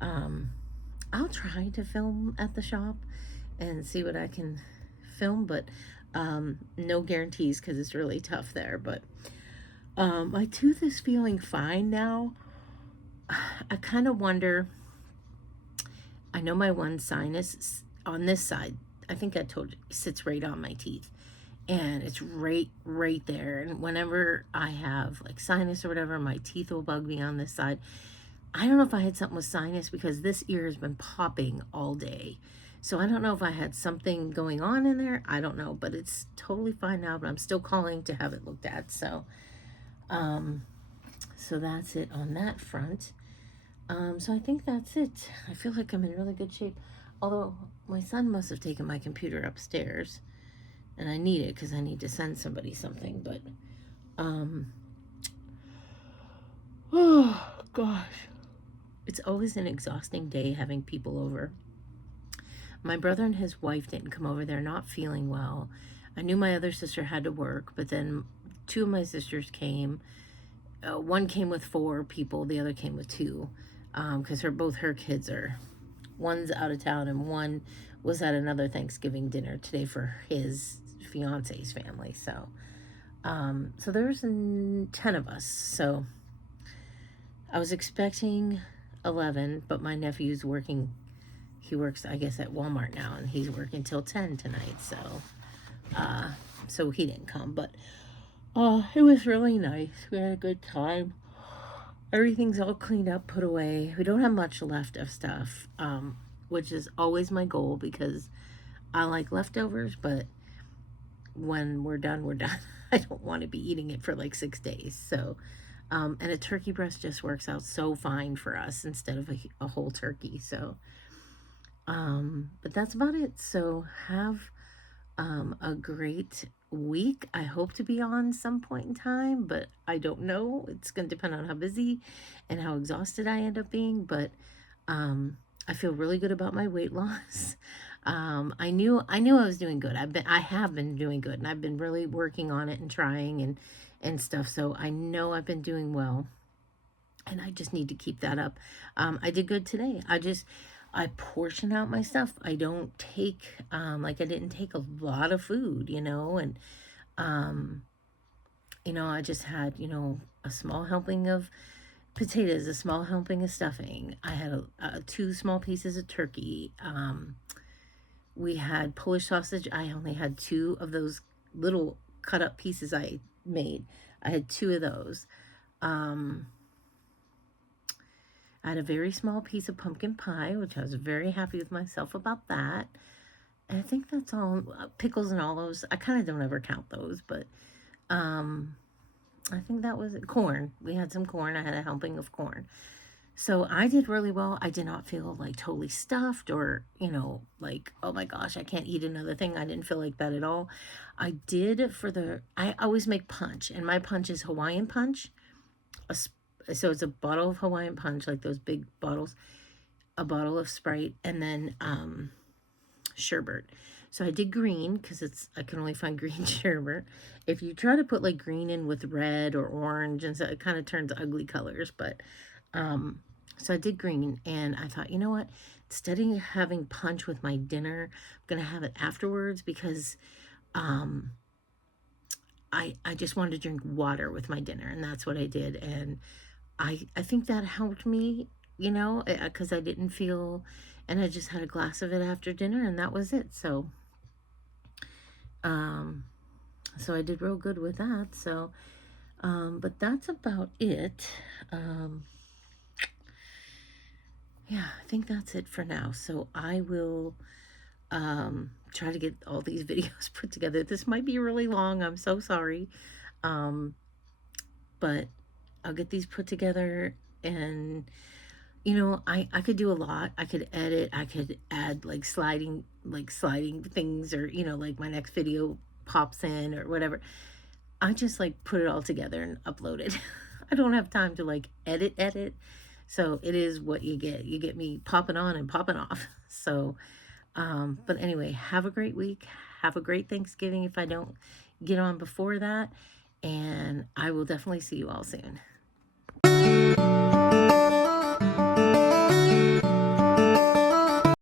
I'll try to film at the shop and see what I can film, but no guarantees because it's really tough there. But my tooth is feeling fine now. I kind of wonder, I know my one sinus on this side, I think I told you, sits right on my teeth, and it's right there. And whenever I have like sinus or whatever, my teeth will bug me on this side. I don't know if I had something with sinus because this ear has been popping all day. So I don't know if I had something going on in there. I don't know, but it's totally fine now, but I'm still calling to have it looked at. So so that's it on that front. So I think that's it. I feel like I'm in really good shape. Although my son must have taken my computer upstairs, and I need it because I need to send somebody something. But oh gosh, it's always an exhausting day having people over. My brother and his wife didn't come over. They're not feeling well. I knew my other sister had to work, but then two of my sisters came. One came with 4 people. The other came with 2, because both her kids one's out of town, and one was at another Thanksgiving dinner today for his fiance's family. So so there's 10 of us. So I was expecting 11, but my nephew's working. He works, I guess, at Walmart now, and he's working till 10 tonight. So so he didn't come. But it was really nice. We had a good time. Everything's all cleaned up, put away. We don't have much left of stuff, which is always my goal because I like leftovers, but when we're done, we're done. I don't want to be eating it for like 6 days. So, and a turkey breast just works out so fine for us instead of a whole turkey. So, but that's about it. So have a great week. I hope to be on some point in time, but I don't know. It's going to depend on how busy and how exhausted I end up being. But I feel really good about my weight loss. I knew I was doing good. I have been doing good, and I've been really working on it and trying and stuff. So I know I've been doing well, and I just need to keep that up. I did good today. I portion out my stuff. I don't take like I didn't take a lot of food, and I just had, a small helping of potatoes, a small helping of stuffing. I had 2 small pieces of turkey. We had Polish sausage. I only had 2 of those little cut up pieces I made. I had 2 of those. I had a very small piece of pumpkin pie, which I was very happy with myself about that. And I think that's all. Pickles and olives. I kind of don't ever count those, but I think that was it. Corn. We had some corn. I had a helping of corn. So I did really well. I did not feel like totally stuffed or, like, oh my gosh, I can't eat another thing. I didn't feel like that at all. I always make punch, and my punch is Hawaiian punch. So it's a bottle of Hawaiian punch, like those big bottles, a bottle of Sprite, and then sherbet. So I did green because I can only find green sherbet. If you try to put like green in with red or orange, and so it kind of turns ugly colors, but so I did green, and I thought, you know what? Instead of having punch with my dinner, I'm going to have it afterwards because I just wanted to drink water with my dinner, and that's what I did. And I think that helped me, because I didn't feel, and I just had a glass of it after dinner, and that was it. So, so I did real good with that. So, but that's about it. Yeah, I think that's it for now. So I will try to get all these videos put together. This might be really long. I'm so sorry. But I'll get these put together, and I could do a lot. I could edit, I could add like sliding things, or like my next video pops in or whatever. I just like put it all together and upload it. I don't have time to like edit. So it is what you get. You get me popping on and popping off. So, but anyway, have a great week. Have a great Thanksgiving if I don't get on before that. And I will definitely see you all soon.